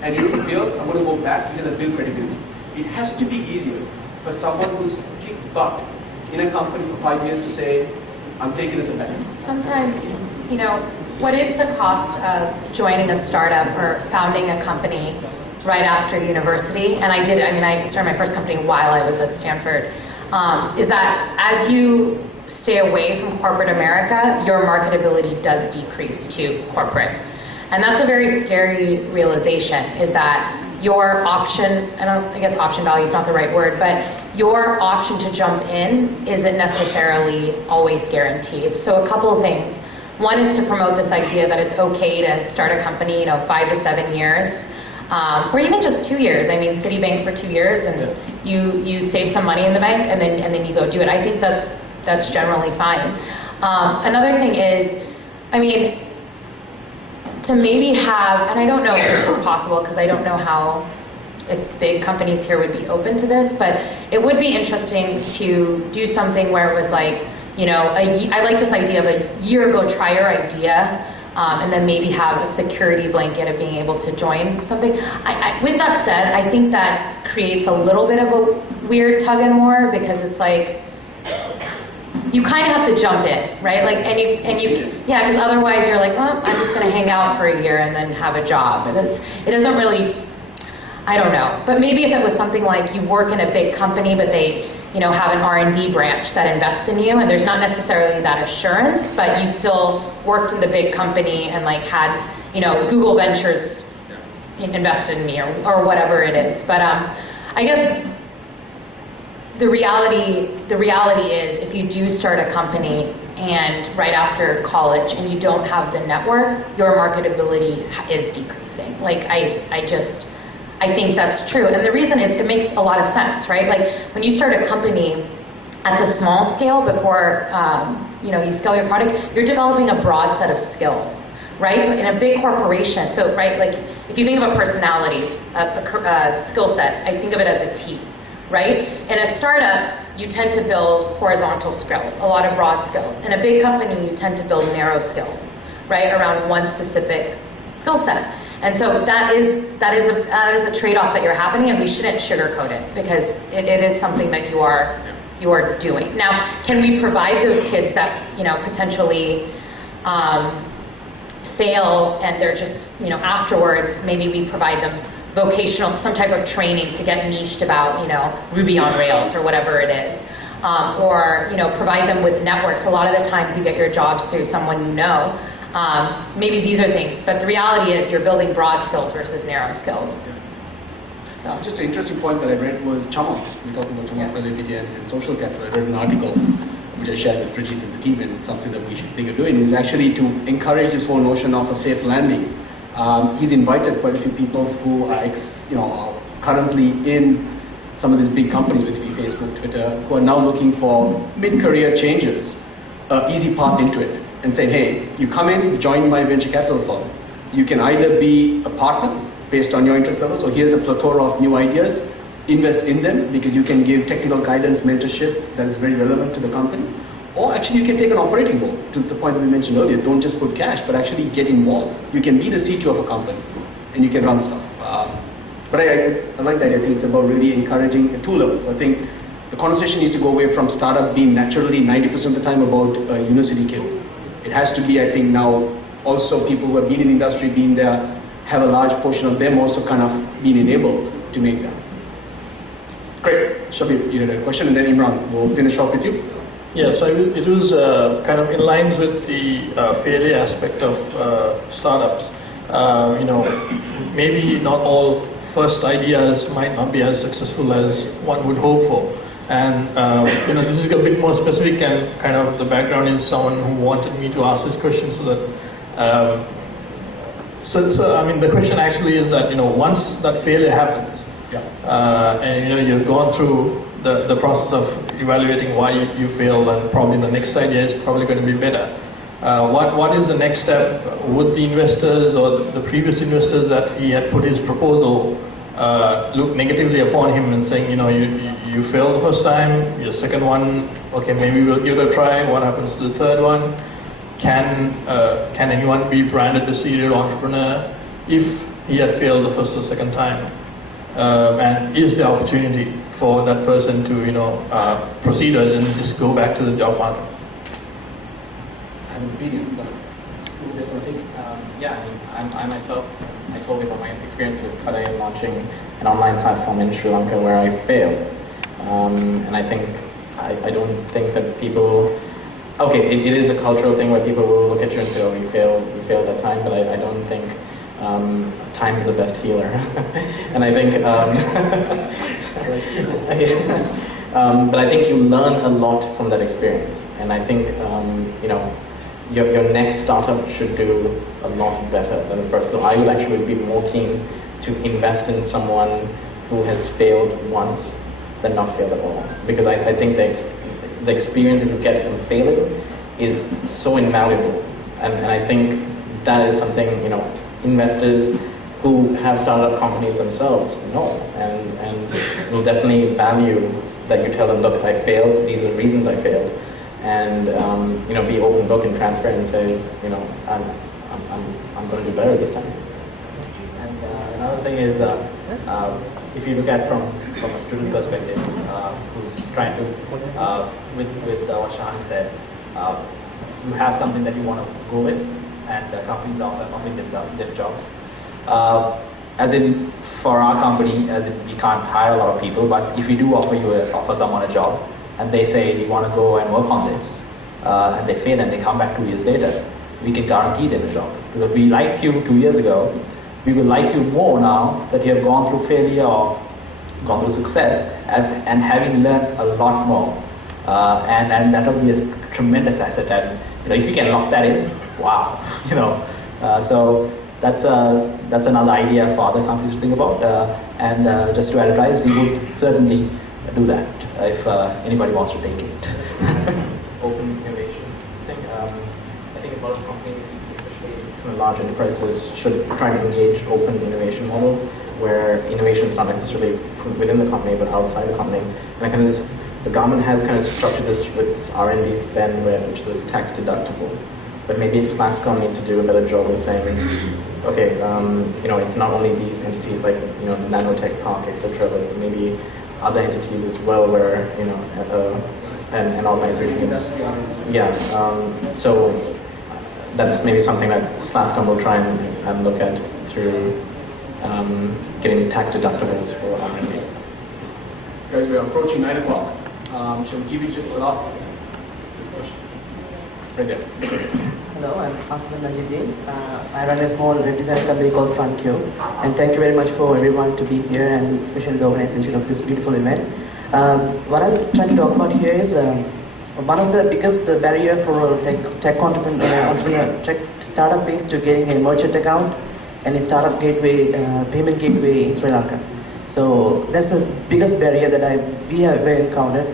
and if it fails, I'm going to go back because I build credibility. It has to be easier for someone who's kicked butt in a company for 5 years to say, I'm taking this a bet. Sometimes, what is the cost of joining a startup or founding a company right after university? And I started my first company while I was at Stanford. Is that as you stay away from corporate America, your marketability does decrease to corporate. And that's a very scary realization, is that your option, I guess option value is not the right word, but your option to jump in isn't necessarily always guaranteed. So a couple of things. One is to promote this idea that it's okay to start a company, 5 to 7 years, or even just 2 years. I mean, Citibank for 2 years, and you save some money in the bank, and then you go do it. I think that's generally fine. Another thing is, to maybe have, and I don't know if this is possible because I don't know if big companies here would be open to this, but it would be interesting to do something where it was like, I like this idea of a year ago, try your idea, and then maybe have a security blanket of being able to join something. With that said, I think that creates a little bit of a weird tug and war, because it's like, you kind of have to jump in, right? Because otherwise you're like, well, I'm just going to hang out for a year and then have a job. And it doesn't really, I don't know. But maybe if it was something like you work in a big company, but they, have an R&D branch that invests in you, and there's not necessarily that assurance, but you still worked in the big company and had, Google Ventures invested in me or whatever it is. But I guess the reality is, if you do start a company and right after college and you don't have the network, your marketability is decreasing. I think that's true. And the reason is, it makes a lot of sense, right? When you start a company at the small scale before you scale your product, you're developing a broad set of skills, right? In a big corporation, if you think of a personality, a skill set, I think of it as a T. Right? In a startup, you tend to build horizontal skills, a lot of broad skills. In a big company, you tend to build narrow skills, right, around one specific skill set. And so that is a trade-off that you're happening, and we shouldn't sugarcoat it, because it is something that you are doing. Now, can we provide those kids that potentially fail, and they're just afterwards, maybe we provide them vocational, some type of training to get niched about, Ruby on Rails or whatever it is. Or, provide them with networks. A lot of the times you get your jobs through someone you know. Maybe these are things, but the reality is you're building broad skills versus narrow skills. So. Just an interesting point that I read was Chamath. We're talking about Chamath Media and social capital. I read an article which I shared with Bridget and the team, and something that we should think of doing is actually to encourage this whole notion of a safe landing. He's invited quite a few people who are currently in some of these big companies, whether it be Facebook, Twitter, who are now looking for mid-career changes, easy path into it, and saying, hey, you come in, join my venture capital firm. You can either be a partner based on your interest level, so here's a plethora of new ideas, invest in them because you can give technical guidance, mentorship that is very relevant to the company. Or actually you can take an operating role, to the point that we mentioned earlier. Don't just put cash, but actually get involved. You can be the CTO of a company, and you can run stuff. But I like that. I think it's about really encouraging at two levels. I think the conversation needs to go away from startup being naturally 90% of the time about a university kid. It has to be, I think, now also people who have been in the industry, been there, have a large portion of them also kind of being enabled to make that. Great. Shabir, you had a question, and then Imran, we'll finish off with you. Yes, it was kind of in line with the failure aspect of startups. Maybe not all first ideas might not be as successful as one would hope for. And this is a bit more specific, and kind of the background is someone who wanted me to ask this question so that So I mean, the question actually is that, once that failure happens, and you've gone through the process of evaluating why you failed, and probably the next idea is probably going to be better. What is the next step? Would the investors or the previous investors that he had put his proposal look negatively upon him and saying, you failed the first time, your second one, okay, maybe we'll give it a try. What happens to the third one? Can anyone be branded a serial entrepreneur if he had failed the first or second time? And is the opportunity for that person to proceed and just go back to the job market? I have an opinion, but yeah, I myself, I told you about my experience with Kadai and launching an online platform in Sri Lanka where I failed. And I think, I don't think that people, okay, it is a cultural thing where people will look at you and say, oh, you failed that time, but I don't think time is the best healer. And I think, but I think you learn a lot from that experience. And I think, your next startup should do a lot better than the first. So I would actually be more keen to invest in someone who has failed once than not failed at all. Because I think the experience that you get from failing is so invaluable. And I think that is something, investors who have startup companies themselves know. And will definitely value that you tell them, look, I failed, these are the reasons I failed. And be open book and transparent and says, I'm going to do better this time. And another thing is, if you look at from a student perspective, who's trying to, with what Shahani said, you have something that you want to go with, and companies are offering them jobs. As in, for our company, as in we can't hire a lot of people, but if we do offer someone a job, and they say, we want to go and work on this, and they fail and they come back 2 years later, we can guarantee them a job. Because we liked you 2 years ago, we will like you more now that you have gone through failure or gone through success and having learned a lot more. And that will be a tremendous asset. And if you can lock that in, wow. So that's another idea for other companies to think about. And just to advertise, we would certainly do that if anybody wants to take it. Open innovation. I think a lot of companies, especially large enterprises, should try to engage open innovation model where innovation is not necessarily from within the company but outside the company. And the government has kind of structured this with R&D spend which is tax deductible. But maybe SLASSCOM needs to do a better job of saying, okay, it's not only these entities like nanotech park, etc., but maybe other entities as well where an organization so that's maybe something that SLASSCOM will try and look at through getting tax deductibles for R&D. Guys, we're approaching 9 o'clock. Shall we give you just a lot? This question. Right there. Hello, I'm Aslan Najibuddin. I run a small web design company called FunQ, and thank you very much for everyone to be here and especially the organization of this beautiful event. What I'm trying to talk about here is one of the biggest barrier for tech entrepreneur, tech startup is to getting a merchant account and a startup gateway, payment gateway in Sri Lanka. So that's the biggest barrier that we have encountered.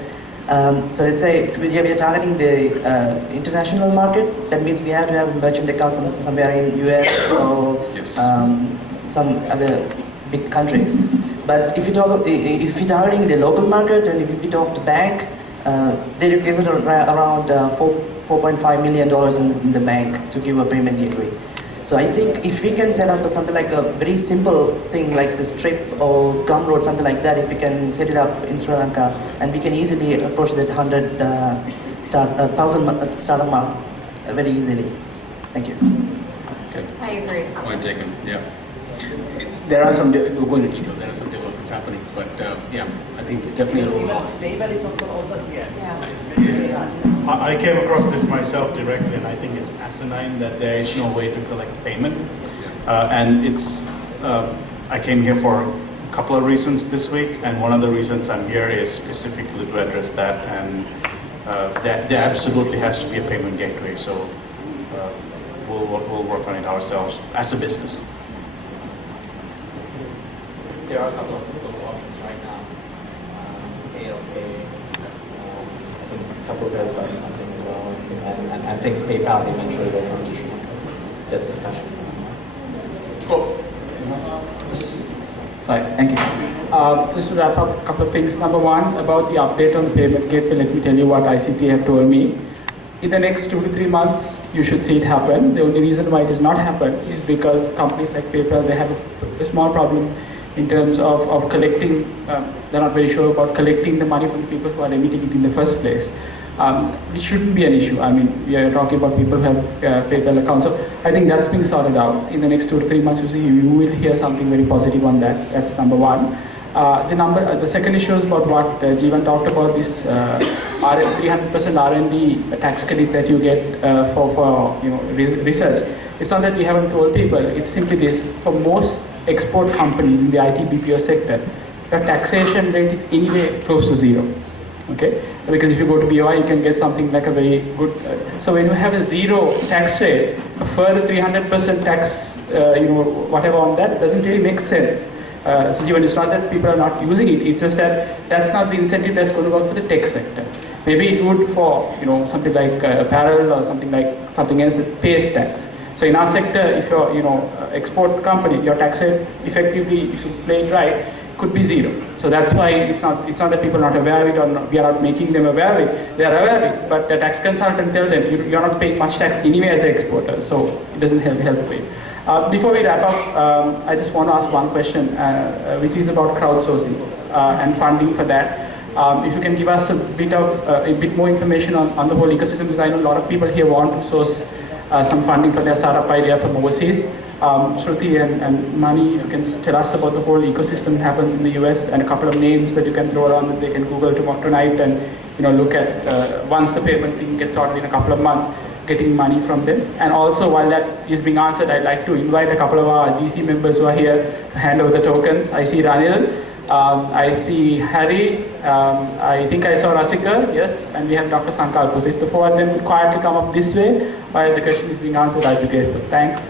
So let's say we are targeting the international market. That means we have to have a merchant account somewhere in US or some other big countries. But if you're targeting the local market, and if you talk to bank, they represent around $4.5 million in the bank to give a payment gateway. So I think if we can set up something like a very simple thing like the strip or Gumroad, something like that, if we can set it up in Sri Lanka, and we can easily approach that 1,000 startup mark very easily. Thank you. Okay. I agree. Point taken. Yeah. There are some, we'll go into detail, there are some developments happening, but I think it's definitely a role. I came across this myself directly, and I think it's asinine that there is no way to collect payment. And I came here for a couple of reasons this week, and one of the reasons I'm here is specifically to address that, and there absolutely has to be a payment gateway. So we'll work on it ourselves as a business. There are a couple of options right now. ALK, I think a couple of guys starting something as well. And I think PayPal eventually will come to Sri Lanka. There's discussion. Cool. Sorry, thank you. Just to wrap up a couple of things. Number one, about the update on the payment gateway, let me tell you what ICT have told me. In the next 2 to 3 months, you should see it happen. The only reason why it has not happened is because companies like PayPal, they have a small problem in terms of collecting, they're not very sure about collecting the money from the people who are emitting it in the first place. Which shouldn't be an issue. I mean, we are talking about people who have PayPal accounts. So I think that's being sorted out. In the next 2 to 3 months, you will hear something very positive on that. That's number one. The second issue is about what Jeevan talked about, this 300% R&D tax credit that you get for research. It's not that we haven't told people. It's simply this: for most export companies in the IT BPO sector, the taxation rate is anyway close to zero. Okay, because if you go to BOI, you can get something like a very good. So when you have a zero tax rate, a further 300% tax, whatever on that doesn't really make sense. So even it's not that people are not using it. It's just that that's not the incentive that's going to work for the tech sector. Maybe it would for something like apparel or something else that pays tax. So in our sector, if you're export company, your tax rate effectively, if you play it right, could be zero. So that's why it's not that people are not aware of it, or we are not making them aware of it. They are aware of it, but the tax consultant tells them you're not paying much tax anyway as an exporter, so it doesn't help with. Before we wrap up, I just want to ask one question, which is about crowdsourcing and funding for that. If you can give us a bit more information on the whole ecosystem, because I know a lot of people here want to source some funding for their startup idea from overseas. Shruti and Mani, if you can just tell us about the whole ecosystem that happens in the US and a couple of names that you can throw around that they can Google tonight and look at once the payment thing gets sorted in a couple of months, getting money from them. And also, while that is being answered, I'd like to invite a couple of our GC members who are here to hand over the tokens. I see Ranil, I see Harry, I think I saw Rasika, yes, and we have Dr. Sankalp. So if the four of them could quietly come up this way while the question is being answered, I'd be grateful. Thanks.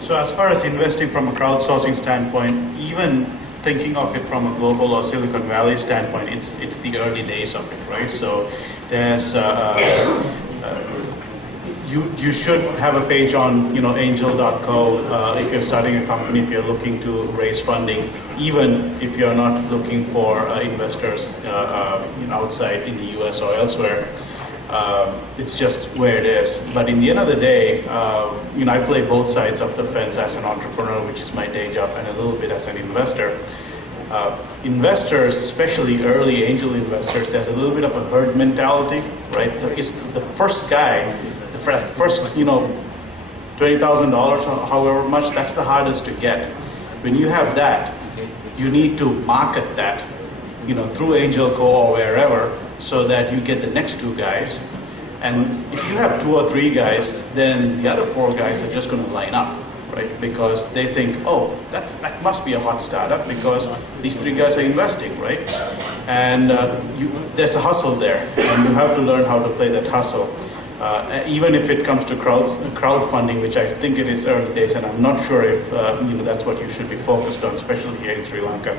So as far as investing from a crowdsourcing standpoint, even thinking of it from a global or Silicon Valley standpoint, it's the early days of it, right? So there's you should have a page on angel.co if you're starting a company, if you're looking to raise funding, even if you're not looking for investors outside in the US or elsewhere. It's just where it is. But in the end of the day, I play both sides of the fence as an entrepreneur, which is my day job, and a little bit as an investor. Investors, especially early angel investors, there's a little bit of a herd mentality, right? The first guy, the first $20,000 or however much, that's the hardest to get. When you have that, you need to market that, through AngelCo or wherever, so that you get the next 2 guys. And if you have 2 or 3 guys, then the other 4 guys are just going to line up, right? Because they think, oh, that must be a hot startup because these 3 guys are investing, right? And there's a hustle there, and you have to learn how to play that hustle. Even if it comes to crowdfunding, which I think it is early days, and I'm not sure if that's what you should be focused on, especially here in Sri Lanka.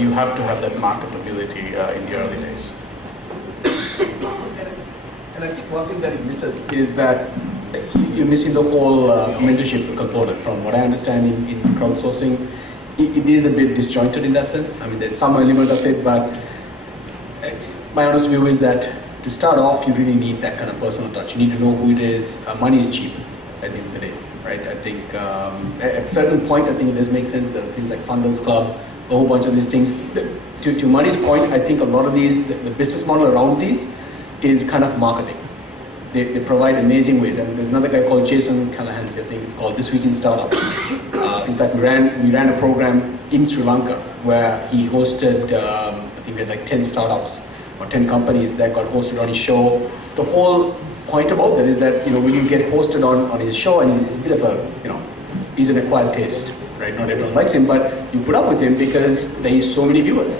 You have to have that marketability in the early days. And I think one thing that it misses is that you're missing the whole mentorship component. From what I understand in crowdsourcing, it is a bit disjointed in that sense. I mean, there's some element of it, but my honest view is that to start off, you really need that kind of personal touch. You need to know who it is. Money is cheap at the end of the day, right? I think at a certain point, I think it does make sense. There are things like Funders Club, a whole bunch of these things. To Mani's point, I think a lot of these, the business model around these is kind of marketing. They provide amazing ways. And there's another guy called Jason Callahan, I think it's called This Week in Startups. In fact, we ran a program in Sri Lanka where he hosted, I think we had like 10 startups or 10 companies that got hosted on his show. The whole point about that is that, when you get hosted on his show, and he's a bit of a, he's an acquired taste, right? Not everyone likes him, but you put up with him because there is so many viewers.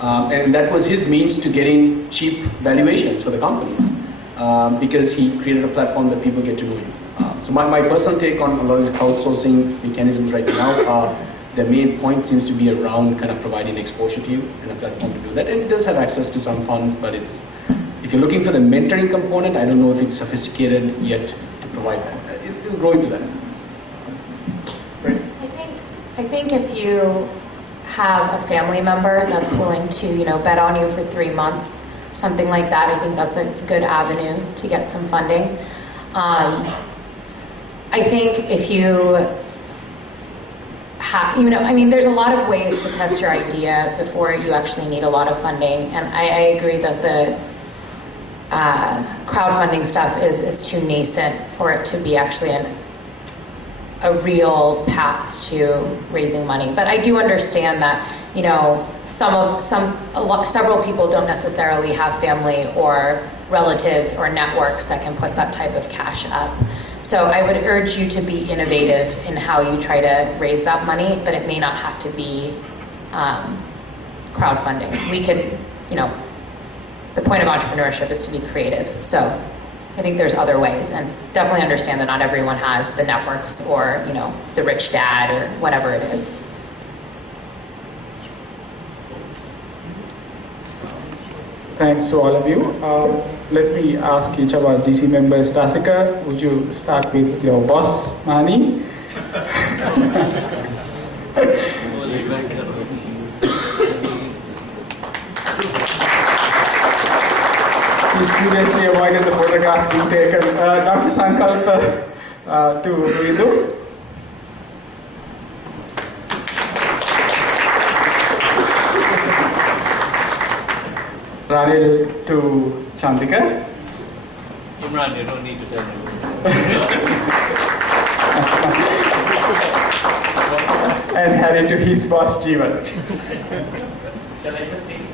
And that was his means to getting cheap valuations for the companies. because he created a platform that people get to know you. So my personal take on a lot of these crowdsourcing mechanisms right now are the main point seems to be around kind of providing exposure to you and a platform to do that. And it does have access to some funds, but if you're looking for the mentoring component, I don't know if it's sophisticated yet to provide that. It will grow into that. Right. I think if you have a family member that's willing to, bet on you for 3 months, something like that, I think that's a good avenue to get some funding. I think if you there's a lot of ways to test your idea before you actually need a lot of funding, and I agree that the crowdfunding stuff is too nascent for it to be actually a real path to raising money. But I do understand that, several people don't necessarily have family or relatives or networks that can put that type of cash up. So I would urge you to be innovative in how you try to raise that money, but it may not have to be crowdfunding. We could, the point of entrepreneurship is to be creative. So I think there's other ways, and definitely understand that not everyone has the networks or, the rich dad or whatever it is. Thanks to all of you. Let me ask each of our GC members. Rasika, would you start with your boss, Mani? He studiously avoided the photograph being taken. Dr. Sankalpa to Ruidu. Ranil to Chandika. Imran, you don't need to tell me. And Harry to his boss, Jeevan. Shall I just take it?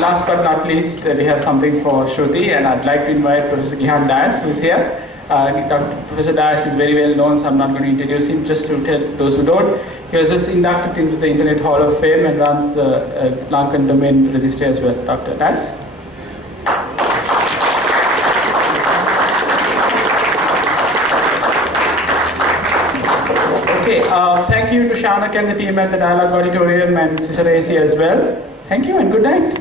Last but not least, we have something for Shruti, and I'd like to invite Professor Gihan Dias, who is here. Professor Dias is very well known, so I'm not going to introduce him. Just to tell those who don't, he was just inducted into the Internet Hall of Fame and runs the Lankan domain registry as well. Dr. Dias. Okay, thank you to Shanak and the team at the Dialogue Auditorium and Cicero AC as well. Thank you and good night.